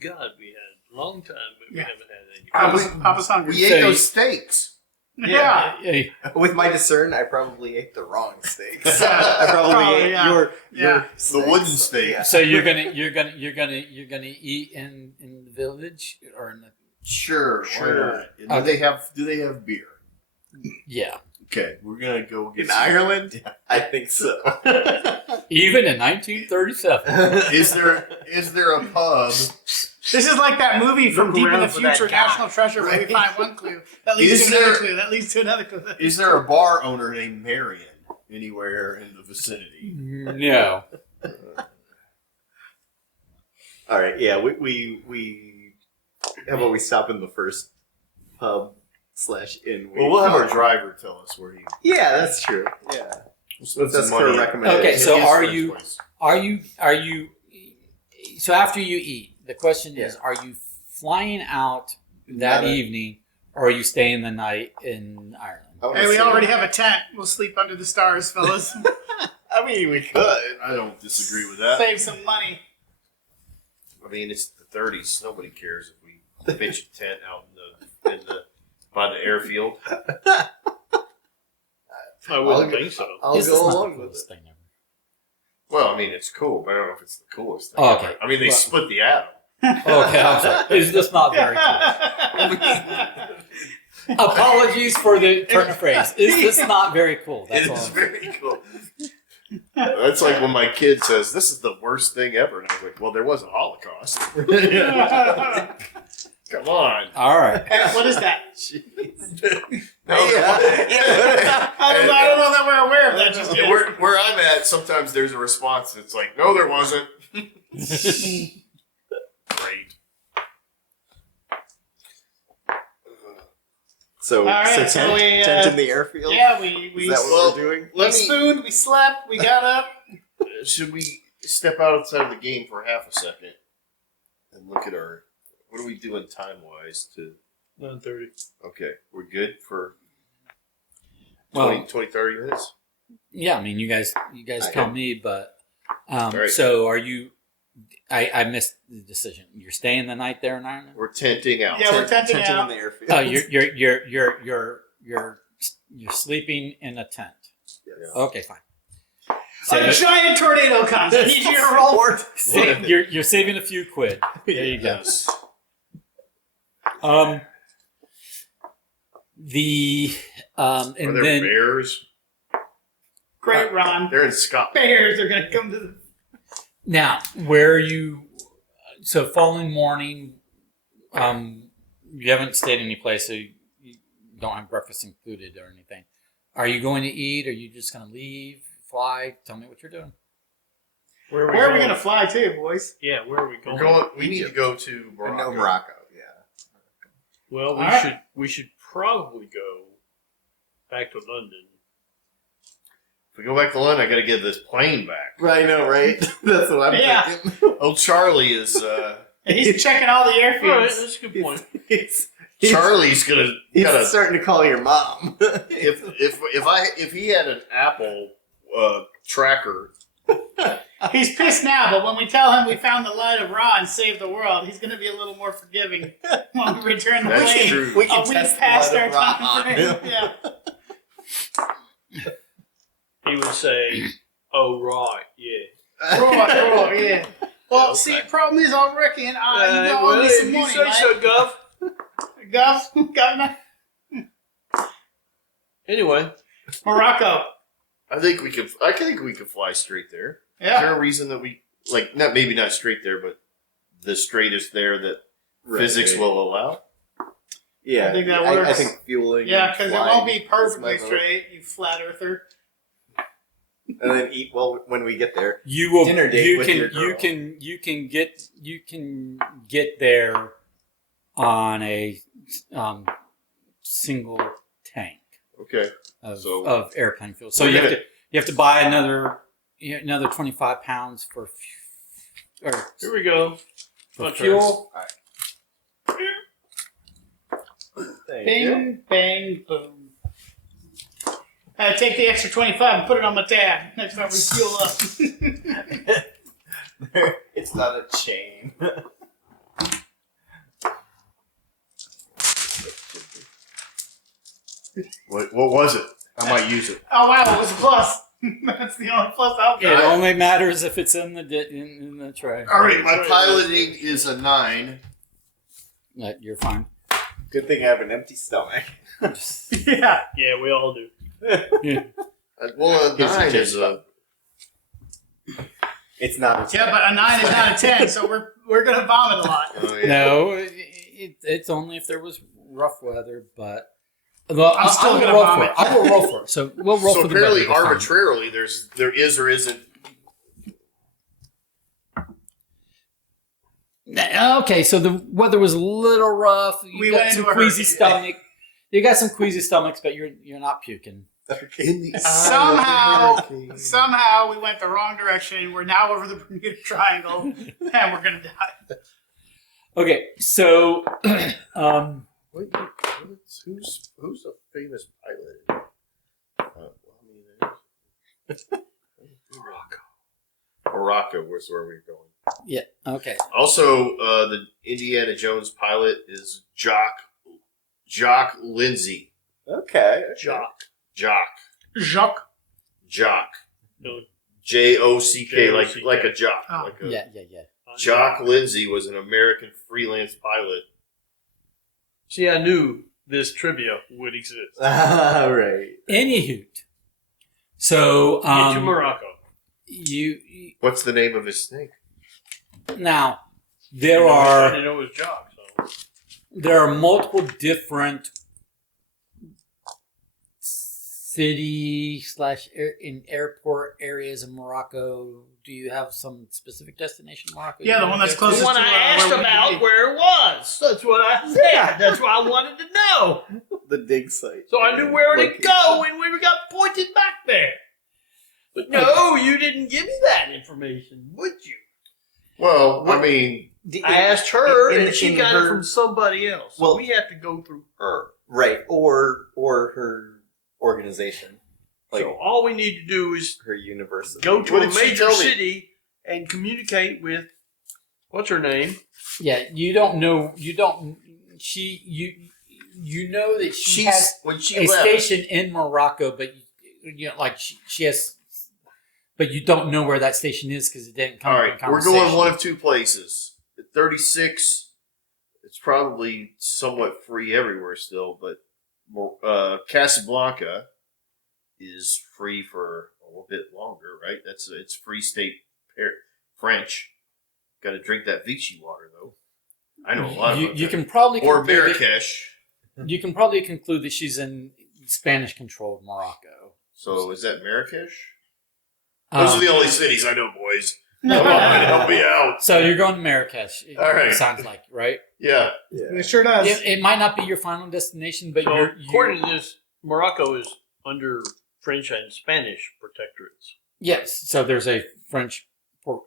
God, we had a long time, but we haven't had any. Papa's hungry. We ate those steaks. Yeah. Hey, With my discern, I probably ate the wrong steaks. Yeah. I probably Probably, ate yeah. your Yeah. The wooden steak. Yeah. so you're gonna eat in the village or in the Sure. Sure. Why not? Do they have beer? yeah. Okay, we're gonna go get In some- Ireland? Yeah. I think so. Even in 1937. Is there a pub? This is like that movie from Look Deep in around the for that Future, guy. National Treasure, where we Right. find one clue that leads Is to another there- clue that leads to another clue. Is there a bar owner named Marion anywhere in the vicinity? No. All right, yeah, we how about we stop in the first pub/inn? Well, we'll have our driver tell us where he. Yeah, that's true. Yeah, We'll spend that's some money. her recommendation. Okay, so His are friend's you- place. Are you? So after you eat, the question is: Yeah. are you flying out that Not a- evening, or are you staying the night in Ireland? I wanna Hey, we say- already have a tent. We'll sleep under the stars, fellas. I mean, we could. I don't disagree with that. Save some money. I mean, it's the 30s. Nobody cares if we pitch a tent out in the by the airfield. I wouldn't think so. I'll This is go not along the with coolest it. thing ever. Well, I mean, it's cool, but I don't know if it's the coolest thing. Oh, okay. ever. I mean, they Well- split the atom. Okay, I'm sorry. Is this not very cool? Apologies for the turn of phrase. Is this not very cool? That's all. It's very cool. That's like when my kid says, "This is the worst thing ever," and I was like, "Well, there was a Holocaust." Come on. All right. What is that? No, I don't know that we're aware of that just yet. where I'm at, sometimes there's a response that's like, "No, there wasn't." Great. So, All right, so so tent, we, tent in the airfield? Yeah, we Is that what we're doing? we spooned, we slept, we got up. Should we step outside of the game for half a second and look at our? What are we doing time wise? To 9:30. okay, we're good for Well, 20, 30 minutes. yeah. I mean, you guys I tell have- me, but Right. so are you? I missed the decision. You're staying the night there in Ireland. We're tenting out. Yeah, we're tenting Tenting out. in the airfield. Oh, you're sleeping in a tent. Yes. Okay, fine. A giant tornado comes. I need you to roll. You're saving a few quid. There you go. Yes. And Are there then bears? Great, Ron. They're in Scotland. Bears are gonna come to the. now where are you? So following morning, you haven't stayed any place, so you don't have breakfast included or anything. Are you going to eat? Are you just going to leave, fly? Tell me what you're doing. Where Where are we gonna fly to, boys? Yeah, where are we going? We're going. We need to go to Or Morocco. no Morocco, yeah. Well, All right. we should probably go back to London. If we go back to London, I got to get this plane back. Right, I know, right? That's what I'm Yeah. thinking. Oh, Charlie is. He's checking all the All right, airfields. that's a good point. He's Charlie's gonna. he's Gotta, starting to call your mom. if he had an Apple tracker, He's pissed now, but when we tell him we found the light of Ra and saved the world, he's gonna be a little more forgiving when we return the that's plane. true. We A can week test the past light our of Ra time on frame. him. Yeah. He would say, "Oh right, yeah." Right, yeah. Well, Okay. see, problem is, I reckon I'll need some money, mate. Gov. Governor. Anyway, Morocco. I think we can fly straight there. Is Yeah. there a reason that we maybe not straight there, but the straightest there that physics will allow? Yeah, I think that I works. think fueling. Yeah, and because it flying won't be is my perfectly vote. straight, you flat earther. And then eat well when we get there. You will. Dinner date You with can. your girl. You can get there on a single tank Okay. of airplane fuel. So We're you gonna- have to buy another 25 pounds for here we go. for Contracts. fuel. Thank Bing, you. bang, boom. Take the extra 25 and put it on my tab. Next time we fuel up. It's not a chain. What was it? I might use it. Oh wow, it was a plus. That's the only plus I'll It get. only matters if it's in the tray. All right, my piloting is a 9. You're fine. Good thing I have an empty stomach. Yeah. Yeah, we all do. Well, a Here's the 9 tip. is a. It's not a Yeah, but a 9 is not a 10, so we're gonna vomit a lot. Oh, yeah. No, it's only if there was rough weather, but. Well, I'm still gonna roll vomit. for it. I will roll for it. So we'll roll So for the apparently, weather. That's fine. arbitrarily, there is or isn't. Okay, so the weather was a little rough. You We got went some into a queasy hurricane. stomach. You got some queasy stomachs, but you're not puking. In the Somehow we went the wrong direction. We're now over the Bermuda Triangle, and we're gonna die. Okay, so Who's a famous pilot? Morocco was where we were going. yeah, okay. Also, the Indiana Jones pilot is Jock Lindsay. Okay. Jock. Jacques. Jock. No. Jock, J-O-C-K. like a jock. Oh. Like a, Yeah. Jock Lindsay was an American freelance pilot. See, I knew this trivia would exist. All right. Anywho, so Get to Morocco. you What's the name of his snake? now there I are didn't know it was Jock. So. there are multiple different city / in airport areas in Morocco. Do you have some specific destination in Morocco? Yeah, the one that's closest The one to I asked where we about need to be. where it was. That's what I said. That's what I wanted to know. The dig site. So I knew where to Location. go when we got pointed back there. But no, you didn't give me that information, would you? Well, I mean, I asked her, in- and she in got her- it from somebody else. So Well- we have to go through her. Right, or her organization, like So all we need to do is her university. go to What a did she major tell me? city and communicate with what's her name? Yeah, you don't know. You don't. You know that she has when she a left. station in Morocco, but you know, like she has, but you don't know where that station is because it didn't come. All up in right, we're going conversation. one of two places. At 36, it's probably somewhat free everywhere still, but Casablanca is free for a little bit longer, right? It's Free State French. Got to drink that Vichy water though. I know a lot about You that. can probably Or conclude that- Marrakesh. You can probably conclude that she's in Spanish-controlled Morocco. So is that Marrakesh? Those are the only cities I know, boys. No. Come on, help me out. So you're going to Marrakesh. It All right. sounds like right. Yeah. It sure does. It might not be your final destination, but So you're according to this, Morocco is under French and Spanish protectorates. yes. So there's a French Right.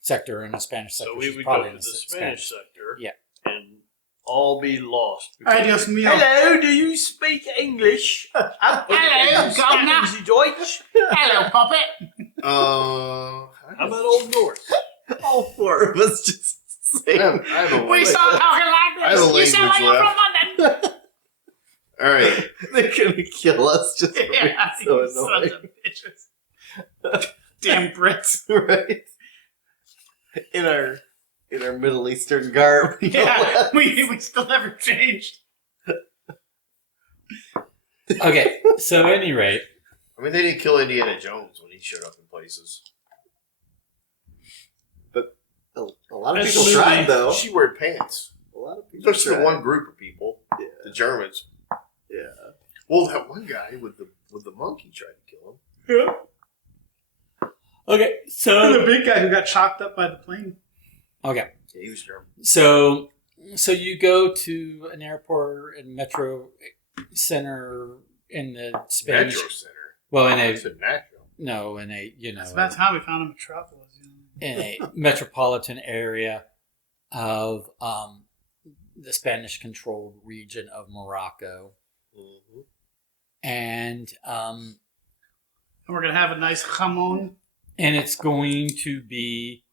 sector and a Spanish sector. So we She's would probably go in to the the Spanish sector Yeah. and all be lost. Adios, mio. Hello, do you speak English? Hello, governor. Sie Deutsch? Hello, puppet. How about Old Norse? All four of us just say. I have a We start talking I like have a this. You sound like language you're from London. All right. They're gonna kill us just for Yeah, being so you sons annoying. of bitches. Damn Brits. Right? in our Middle Eastern garb. Yeah, we still never changed. Okay, so at any rate, I mean, they didn't kill Indiana Jones when he showed up in places. A lot of That's people a movie. tried, though. She wore pants. A lot of people Just the tried. one group of people, Yeah. the Germans. Yeah. Well, that one guy with the monkey tried to kill him. Yeah. okay, The so big guy who got chopped up by the plane. okay, Yeah, he was German. so you go to an airport and metro center in the Spanish. Metro Center. Well, I said Nashville. That's about time we found a metropolis. in a metropolitan area of the Spanish-controlled region of Morocco, Mm-hmm. and And we're gonna have a nice jamon. it's going to be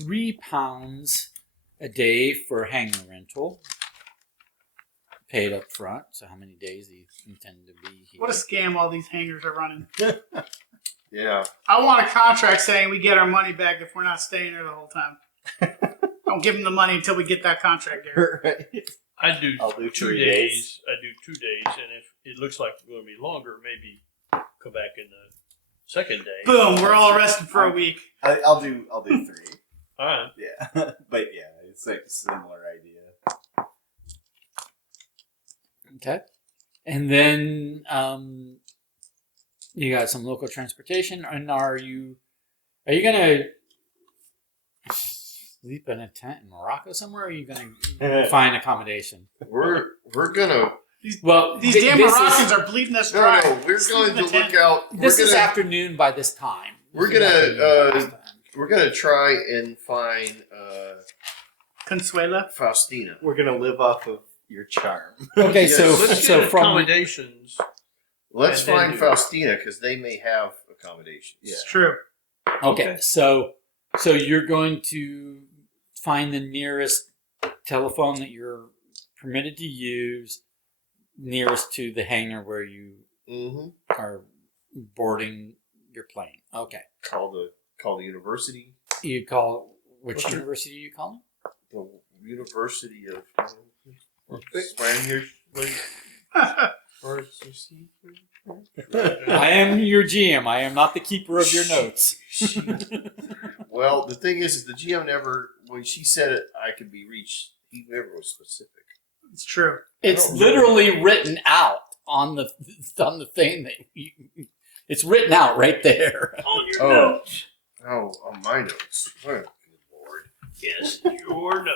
£3 a day for hangar rental, paid up front. So, how many days do you intend to be here? What a scam all these hangars are running. Yeah. I want a contract saying we get our money back if we're not staying there the whole time. Don't give them the money until we get that contract, Gary. Right. I do I'll do 2 3 days. days. I do 2 days, and if it looks like it's going to be longer, maybe come back in the second day. Boom, we're all arrested for a week. I'll do 3. All right. Yeah. But yeah, it's like a similar idea. Okay. And then you got some local transportation. And are you gonna sleep in a tent in Morocco somewhere, or are you gonna find accommodation? We're gonna Well, These damn Moroccans are bleeding us dry. no. We're Sleep going in to a tent. look out. This is gonna, afternoon by this time. We're This is gonna, afternoon by this time. We're gonna try and find Consuela. Faustina. We're gonna live off of your charm. Okay, Yes, so Let's so get from accommodations. Let's And then find do- Faustina because they may have accommodations. Yeah. It's true. okay, so you're going to find the nearest telephone that you're permitted to use, nearest to the hangar where you Mm-hmm. are boarding your plane. Okay. Call the university. You call which Okay. university are you calling? The University of Spanish. I am your GM. I am not the keeper of your notes. Well, the thing is the GM never, when she said it, I could be reached. He never was specific. It's true. It's literally written out on the thing that you, it's written out right there. On your Oh. notes. Oh, on my notes. Oh, good Lord. Yes, your note.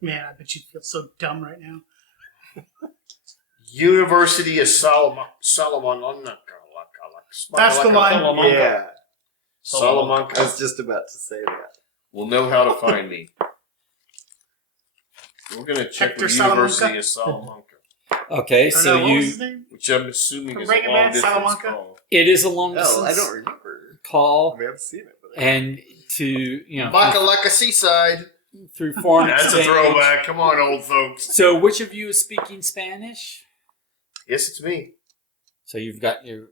Man, I bet you feel so dumb right now. University of Salamanca. That's the one. Salamanca. Yeah. Salamanca. I was just about to say that. Will know how to find me. We're gonna check Hector the Salamanca. University of Salamanca, Okay, Or so no, what was you his name? which I'm assuming From is a Breaking long Bad, distance Salamanca? call. it is a long No, distance I don't remember. call, I mean, I've seen it, but and to Bakalaka Seaside. through foreign That's a exchange. throwback. Come on, old folks. So, which of you is speaking Spanish? Yes, it's me. So you've got your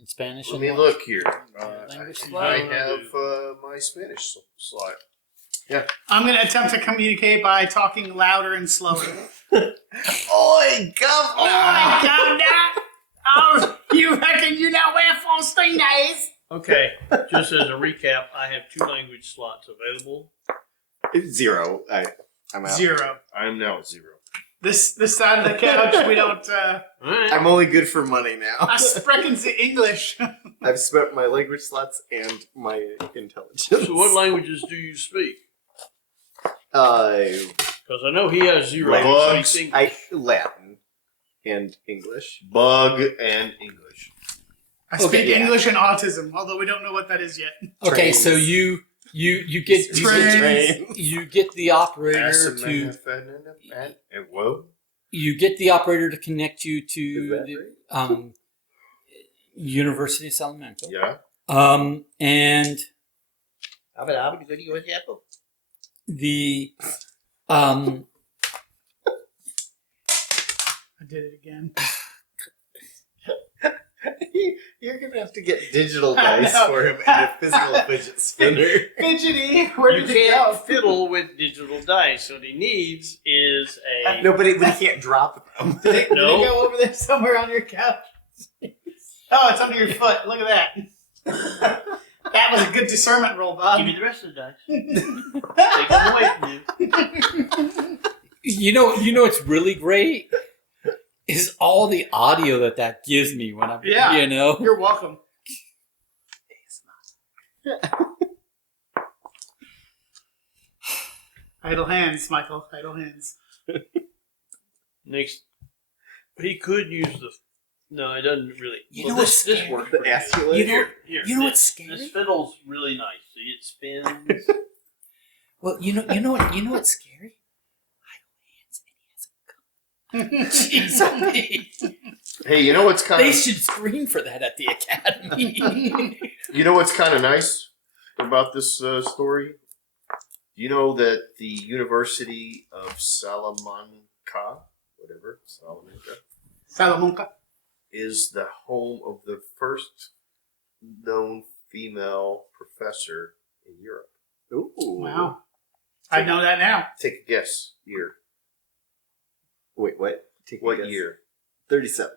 in Spanish. Let and me what? look here. Language I slot? have my Spanish slot. I'm going to attempt to communicate by talking louder and slower. Oi, governor! Oh, my God! Oh, you reckon you know where Faustina is? Okay, just as a recap, I have 2 language slots available. 0. I'm out. 0. I'm now at 0. This side of the couch, we don't. All right. I'm only good for money now. I sprechen the English. I've spent my language slots and my intelligence. So what languages do you speak? Because I know he has 0. Bugs. He speaks Latin and English. Bug and English. I speak Okay, yeah. English and autism, although we don't know what that is yet. Okay, Trains. so you get Trains. you get the operator And whoa. you get the operator to connect you Is to that the right? University of Salamanca. Yeah. And the I did it again. You're gonna have to get digital I dice know. for him and a physical fidget spinner. Fidgety, where You did it can't go? fiddle with digital dice. What he needs is a No, but he can't drop them. Did it No. go over there somewhere on your couch? Oh, it's under your foot. Look at that. That was a good discernment roll, Bob. Give me the rest of the dice. Take them away from you. You know what's really great is all the audio that gives me when I'm, Yeah. you know. You're welcome. Idle hands, Michael. Idle hands. Next, he could use the. No, it doesn't really. You know this what's this works The pretty good. astrolabe? You know- Here, you know this, what's scary? This fiddle's really nice. See, it spins. Well, you know what's scary? Idle hands, and he has a gun. Jeez, Hey, you know what's kind they of should screen for that at the academy. nice about this story? You know that the University of Salamanca, Salamanca. is the home of the first known female professor in Europe. Ooh. Wow. I know that now. Take a guess. Year. Wait, what? Take a What guess. year? 37.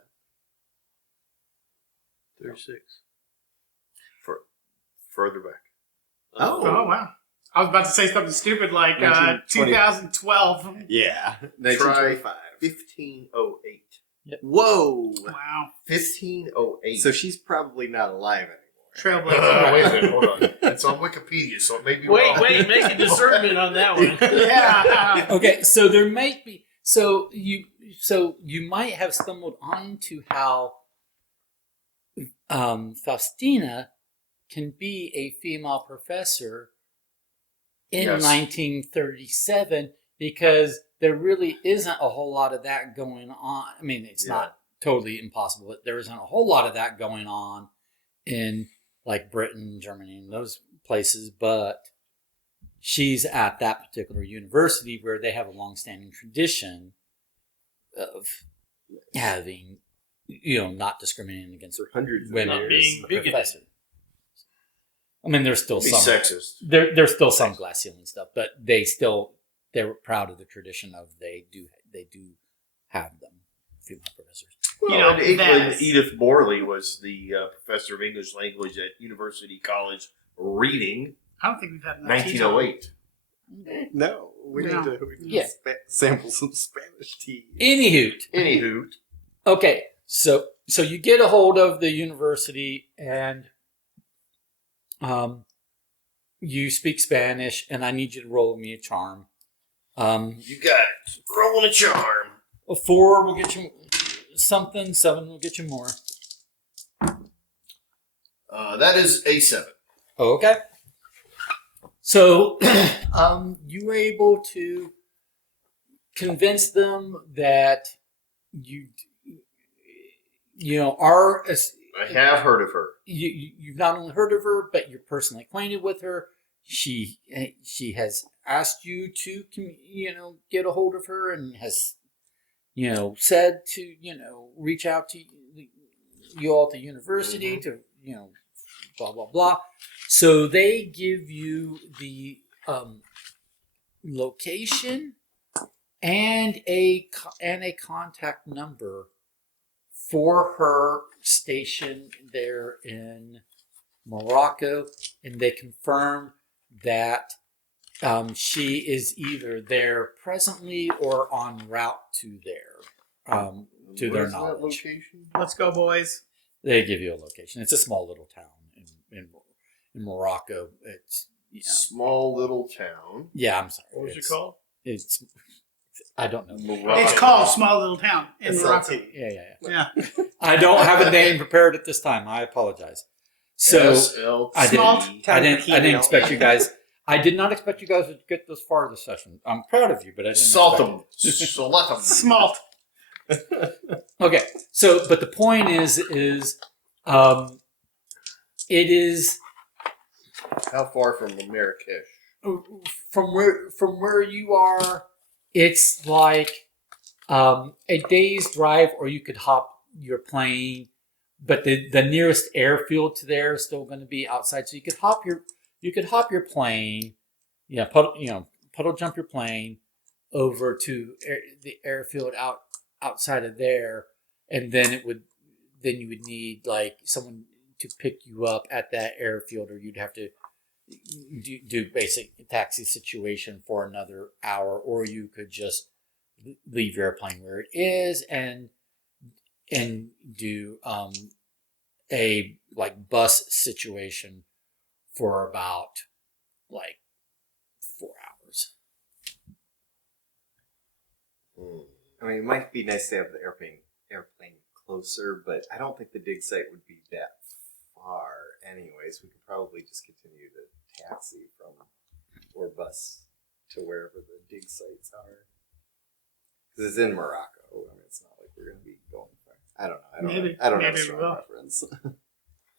36. Further back. Oh, wow. I was about to say something stupid like 1920. 2012. Yeah. Try 1925. 1508. Whoa. Wow. 1508. So she's probably not alive anymore. Trailblazer. wait a minute, hold on. It's on Wikipedia, so it may be Wait, wrong. wait, make a discernment on that one. Yeah. Okay, so there might be you might have stumbled onto how Faustina can be a female professor in Yes. 1937 because there really isn't a whole lot of that going on. I mean, it's Yeah. not totally impossible, but there isn't a whole lot of that going on in like Britain, Germany, and those places, but she's at that particular university where they have a long-standing tradition of having, not discriminating against For hundreds of women Not years. being bigoted. professors. I mean, there's still Be some sexist. there's still some glass ceiling stuff, but they're proud of the tradition of they do have them female professors. Well, You know, in England, that's- Edith Morley was the professor of English language at University College Reading, I don't think we've had enough tea time. 1908. No, we No. need to Yeah. sample some Spanish tea. Anywho, Okay, so you get a hold of the university and you speak Spanish, and I need you to roll me a charm. you got it. Rolling a charm. A 4 will get you something. 7 will get you more. That is a 7. Okay. So, you were able to convince them that are I have heard of her. you've not only heard of her, but you're personally acquainted with her. She has asked you to get a hold of her and has said to reach out to you all at the university to blah blah blah. So they give you the location and a contact number for her station there in Morocco, and they confirm that she is either there presently or en route to there. To their Where's that knowledge, location? Let's go, boys. they give you a location. It's a small little town in Morocco. It's Small little town. yeah. I'm sorry. What was it It's- called? It's I don't know. Morocco. It's called Small Little Town in SLT. Morocco. Yeah. Yeah. I don't have a name prepared at this time. I apologize. So SLT. I Small didn't expect you guys. I did not expect you guys to get this far in the session. I'm proud of you, but I didn't Saltum. expect Salatum. Smalt. it. Okay, so but the point is it is How far from Marrakesh? from where you are. It's like a day's drive, or you could hop your plane but the nearest airfield to there is still going to be outside. So you could hop your plane, puddle jump your plane over to the airfield outside of there, and then you would need like someone to pick you up at that airfield, or you'd have to do basic taxi situation for another hour, or you could just leave your airplane where it is and do a like bus situation for about like 4 hours. I mean, it might be nice to have the airplane closer, but I don't think the dig site would be that far. Anyways, we could probably just continue to taxi from or bus to wherever the dig sites are. Because it's in Morocco. I mean, it's not like we're going to be going far. I don't know. I don't have a strong preference.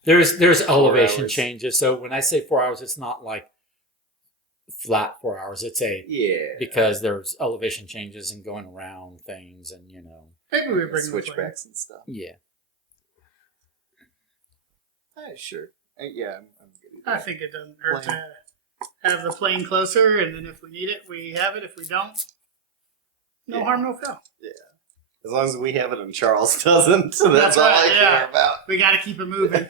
There's elevation 4 hours. changes. So when I say 4 hours, it's not like flat 4 hours. It's because there's elevation changes and going around things, and Maybe we bring switchbacks and stuff. yeah. Sure. I'm good. I think it doesn't hurt to have the plane closer, and then if we need it, we have it. If we don't, no harm, no foul. Yeah. As long as we have it and Charles doesn't, that's all right, I yeah. care about. We got to keep it moving.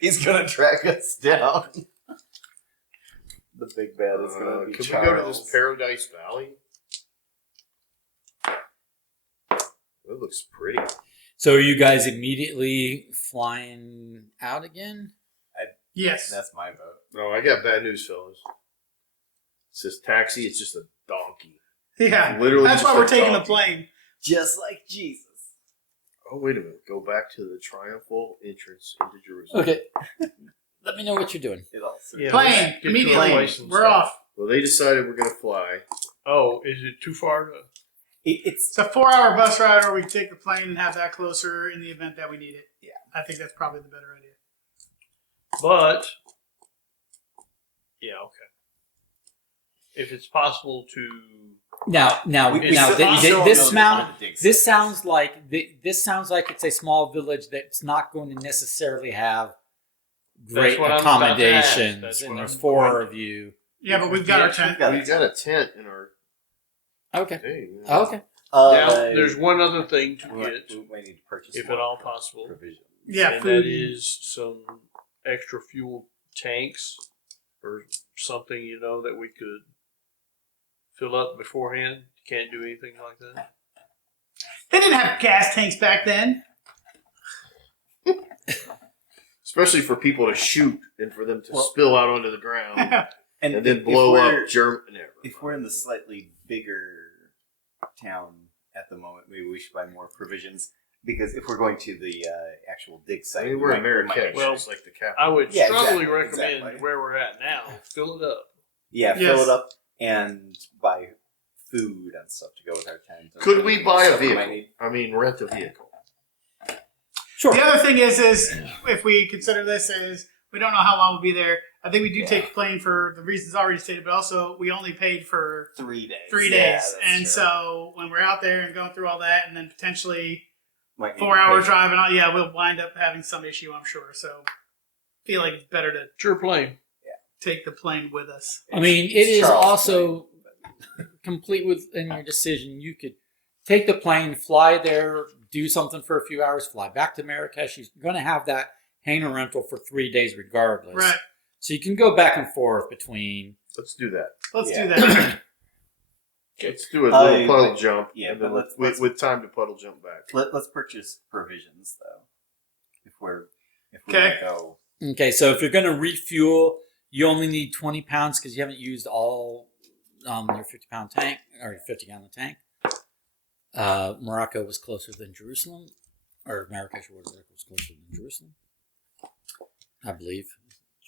He's going to track us down. The big bad is going to be Can Charles. we go to this Paradise Valley? It looks pretty. So are you guys immediately flying out again? Yes. That's my vote. No, I got bad news, fellas. It says taxi. It's just a donkey. Yeah. Literally That's just why we're a taking the donkey. plane. Just like Jesus. Oh, wait a minute. Go back to the triumphal entrance into Jerusalem. Okay. Let me know what you're doing. It all Yeah, Plane. let's get to a Immediately. place and We're stuff. off. Well, they decided we're going to fly. Oh, is it too far to? It's It's a 4-hour bus ride, or we can take the plane and have that closer in the event that we need it. Yeah. I think that's probably the better idea. But yeah, okay. If it's possible to, Now, this sounds like it's a small village that's not going to necessarily have great That's what I'm about to ask. accommodations, That's and what there's I'm 4 going- of you. Yeah, but we've got our tent. We got a tent in our Okay. thing. Okay. now there's one other thing to get, we might need to purchase if more at all possible, provisions. Yeah, and food. that is some extra fuel tanks or something, that we could fill up beforehand. Can't do anything like that. They didn't have gas tanks back then. Especially for people to shoot and for them to spill out onto the ground and then if blow we're- up Germany. If we're in the slightly bigger town at the moment, maybe we should buy more provisions. Because if we're going to the actual dig I site, mean, we're in Marrakesh. Well, It's like the capital. I would Yeah, strongly exactly, recommend exactly. where we're at now. Fill it up. Yeah, Yes. fill it up and buy food and stuff to go with our tent. and Could we buy a stuff we might vehicle? need. I mean, rent a vehicle. Sure. The other thing is if we consider this as we don't know how long we'll be there, I think we do take the plane for the reasons already stated, but also we only paid for 3 days. 3 Yeah, days. that's And true. so when we're out there and going through all that and then potentially Might need 4 to hour pay- drive and all, yeah, we'll wind up having some issue, I'm sure. So feel like it's better to Sure plane. take the plane with us. I mean, it is Charles' also complete within your decision. You could take the plane, fly there, do something for a few hours, fly back to Marrakesh. You're going to have that hangar rental for 3 days regardless. Right. So you can go back and forth between. Let's do that. Let's Yeah. do that. Let's do a little puddle like- jump. yeah, and but then let's- with time to puddle jump back. Let's purchase provisions though. If we're Okay. gonna go. Okay, so if you're going to refuel, you only need 20 pounds because you haven't used all your 50-pound tank or your 50-gallon tank. Morocco was closer than Jerusalem, or Marrakesh was closer than Jerusalem, I believe.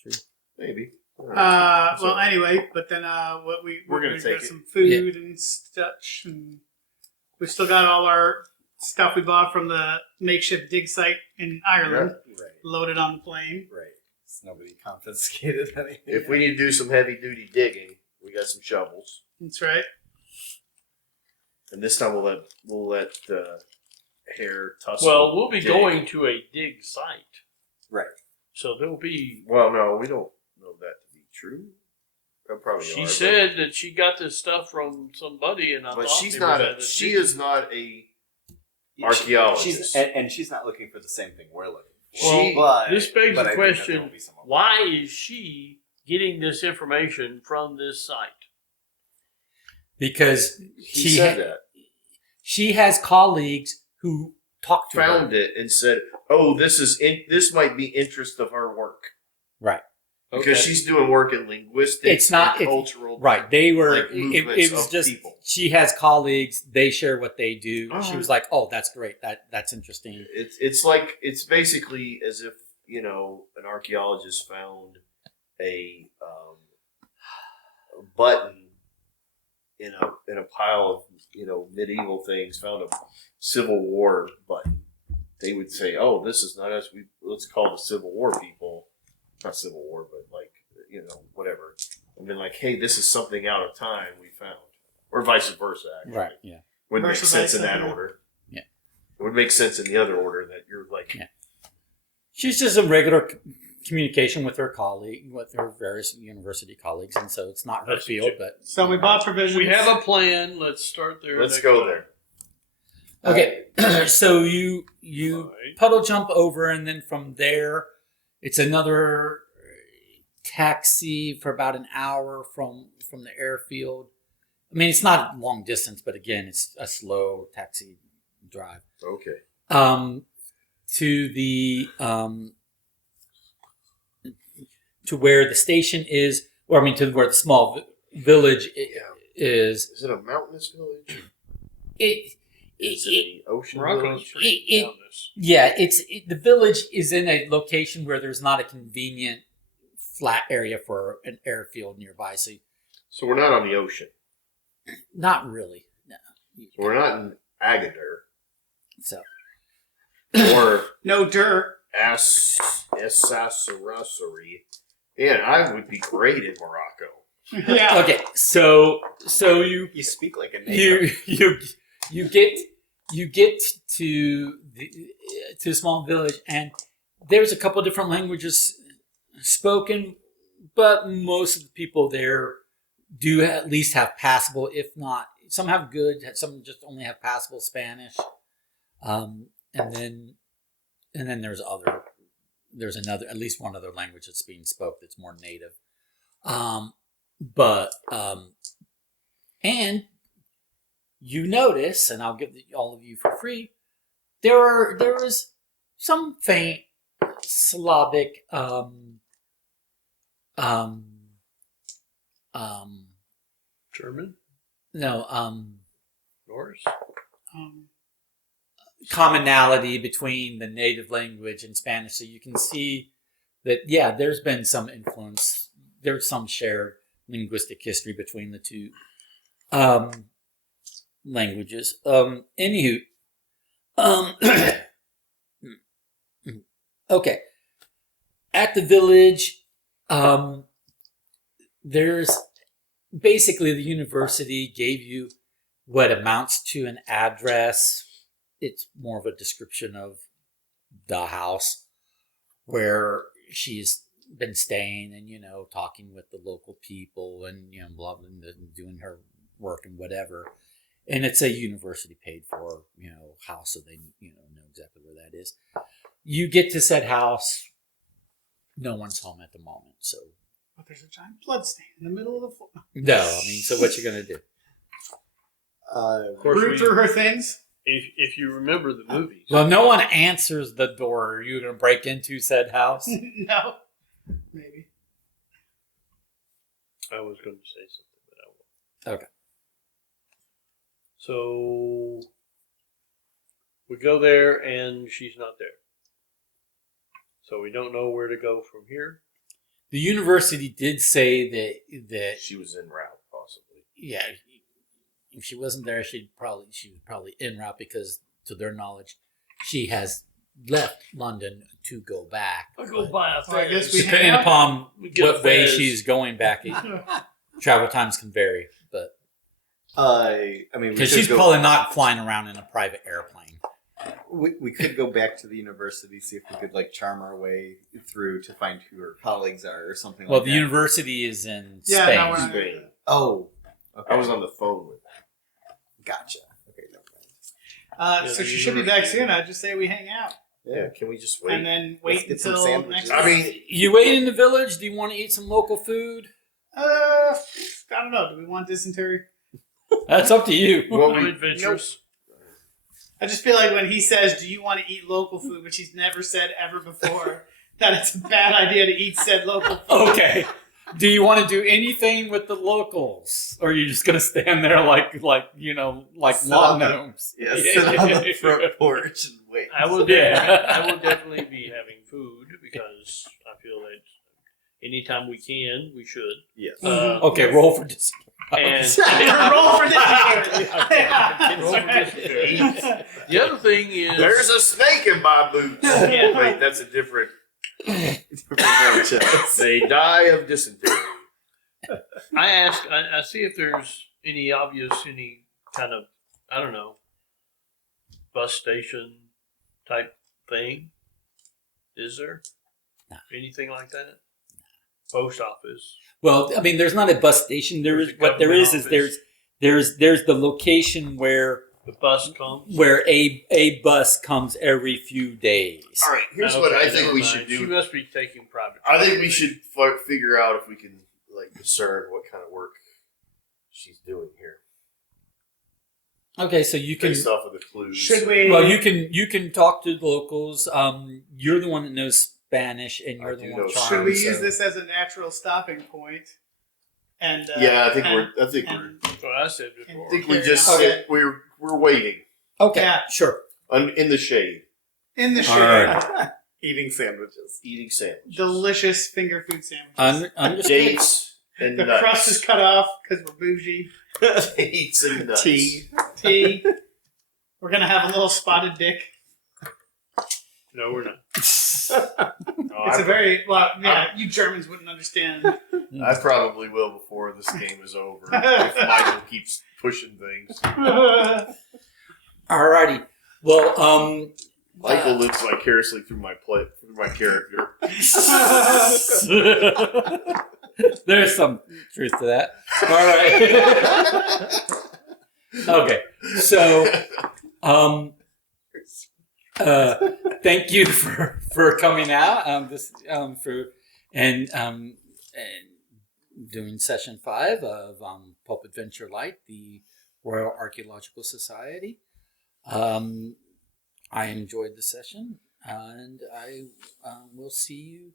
True. Maybe. Well, anyway, but then what we're gonna gonna take get it. some food and such, and we still got all our stuff we bought from the makeshift dig site in Ireland Right. loaded on the plane. Right. So nobody confiscated anything. If we need to do some heavy duty digging, we got some shovels. That's right. And this time we'll let hair tussle. Well, we'll be dig. going to a dig site. Right. So there'll be. Well, no, we don't know that to be true. They probably She are, said that she got this stuff from somebody, and I but thought she's they not. was at a She dig- is not a She's, archaeologist. and she's not looking for the same thing we're looking for. She- But- This begs but the I think that there question: will be some overlap. why is she getting this information from this site? Because he said that. she has colleagues who talk to Found her. it and said, "Oh, this might be interest of her work." Right. Because Okay. she's doing work in linguistics, It's not- and it's- cultural. Right. They were. Like it movements was of just. people. She has colleagues. They share what they do. Oh. She was like, "Oh, that's great. That's interesting." It's basically as if an archaeologist found a button in a pile of medieval things, found a Civil War button. They would say, "Oh, this is not us. Let's call the Civil War people, not Civil War, but whatever." And then hey, this is something out of time we found, or vice versa. Actually. Right. Yeah. Would make Versus sense in that versa. order. Yeah. It would make sense in the other order that you're Yeah. She's just in regular communication with her colleague, with her various university colleagues, and so it's not her That's field. true. But So we bought provisions. We have a plan. Let's start there. Let's next go time. there. okay, so you Right. puddle jump over, and then from there, it's another taxi for about an hour from the airfield. I mean, it's not long distance, but again, it's a slow taxi drive. Okay. To the to where the station is, or I mean, to where the small village is. Is it a mountainous village? It Is it an ocean Morocco's village? pretty It- mountainous. yeah, the village is in a location where there's not a convenient flat area for an airfield nearby. So So we're not on the ocean. not really, no. So we're not in Agadir So or No dirt. Essassarasari. Man, I would be great in Morocco. Yeah. okay, so You speak like a native. you get to the small village, and there's a couple different languages spoken, but most of the people there do at least have passable, if not some have good, some just only have passable Spanish, and then there's another, at least one other language that's being spoke that's more native, and you notice, and I'll give all of you for free, there is some faint Slavic German, no Norse. commonality between the native language and Spanish, so you can see that there's been some influence, there's some shared linguistic history between the two languages. Anywho, okay, at the village, there's basically the university gave you what amounts to an address. It's more of a description of the house where she's been staying and, talking with the local people and, blah, blah, blah, doing her work and whatever. And it's a university paid for, house, so they, know exactly where that is. You get to said house. No one's home at the moment, so. But there's a giant bloodstain in the middle of the floor. No, I mean, so what you gonna do? Of course, Root through her things. if you remember the movies, Well, no one answers the door. Are you gonna break into said house? No. Maybe. I was going to say something, but I won't. Okay. So we go there, and she's not there. So we don't know where to go from here. The university did say that She was en route, possibly. yeah, if she wasn't there, she was probably en route because, to their knowledge, she has left London to go back. I'll go But buy a Well, I guess we depending have- upon We get what a way Fez. she's going back, travel times can vary. But I mean, we because could she's go- probably not flying around in a private airplane. we could go back to the university, see if we could like charm our way through to find who her colleagues are or something Well, like the that. university is in Yeah, Spain. no, we're not Spain. Oh, okay. I was on the phone with her. Gotcha. Okay, never mind. So she should be back soon. I'd just say we hang out Yeah, can we just wait? and then wait get some until sandwiches. next. I mean, You wait in the village. Do you want to eat some local food? I don't know. Do we want dysentery? That's up to you. well, I'm we, adventurous. I just feel like when he says, "Do you want to eat local food," which he's never said ever before, that it's a bad idea to eat said local food. Okay. Do you want to do anything with the locals, or are you just gonna stand there like Sit lawn on the- gnomes? Yeah, sit on the front porch and wait. I will. Yeah. I will definitely be having food because I feel that anytime we can, we should. yes. Okay, roll for discipline. And Roll for dysentery. Roll for dysentery. The other thing is There's a snake in my boots. Yeah. Wait, that's a different. They die of dysentery. I see if there's any kind of, I don't know, bus station type thing. Is there? No. Anything like that? Post office. Well, I mean, there's not a bus station. There is There's a what there is government there's the location where The bus comes. a bus comes every few days. All right, here's what I think never we mind. should She do. must be taking private. I think we should figure out if we can like discern what kind of work she's doing here Okay, so you can. based off of the clues. Should we? Well, you can talk to the locals. You're the one that knows Spanish, and I you're do the know one. Spanish. Should we charmed, use so- this as a natural stopping point? And Yeah, I think and, That's what I said before. I think we Carry just on. sit. We're waiting Okay, Yeah. sure. in the shade, in the shade. Alright. Eating sandwiches. eating sandwiches, Delicious finger food sandwiches. Understood. dates and The nuts. crust is cut off because we're bougie. Dates and nuts. Tea. Tea. We're gonna have a little spotted dick. No, we're not. Oh, It's I, a very well. Yeah, you Germans wouldn't understand. I probably will before this game is over if Michael keeps pushing things. Alrighty. Well, Michael lives vicariously through my character. there's some truth to that. All right. Okay. So, thank you for coming out. And doing session 5 of Pulp Adventure Lite, the Royal Archaeological Society. I enjoyed the session, and I will see you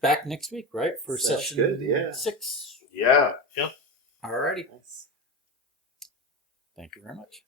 back next week, right? For Sounds session good, yeah. 6. Yeah. Alrighty. Thank you very much.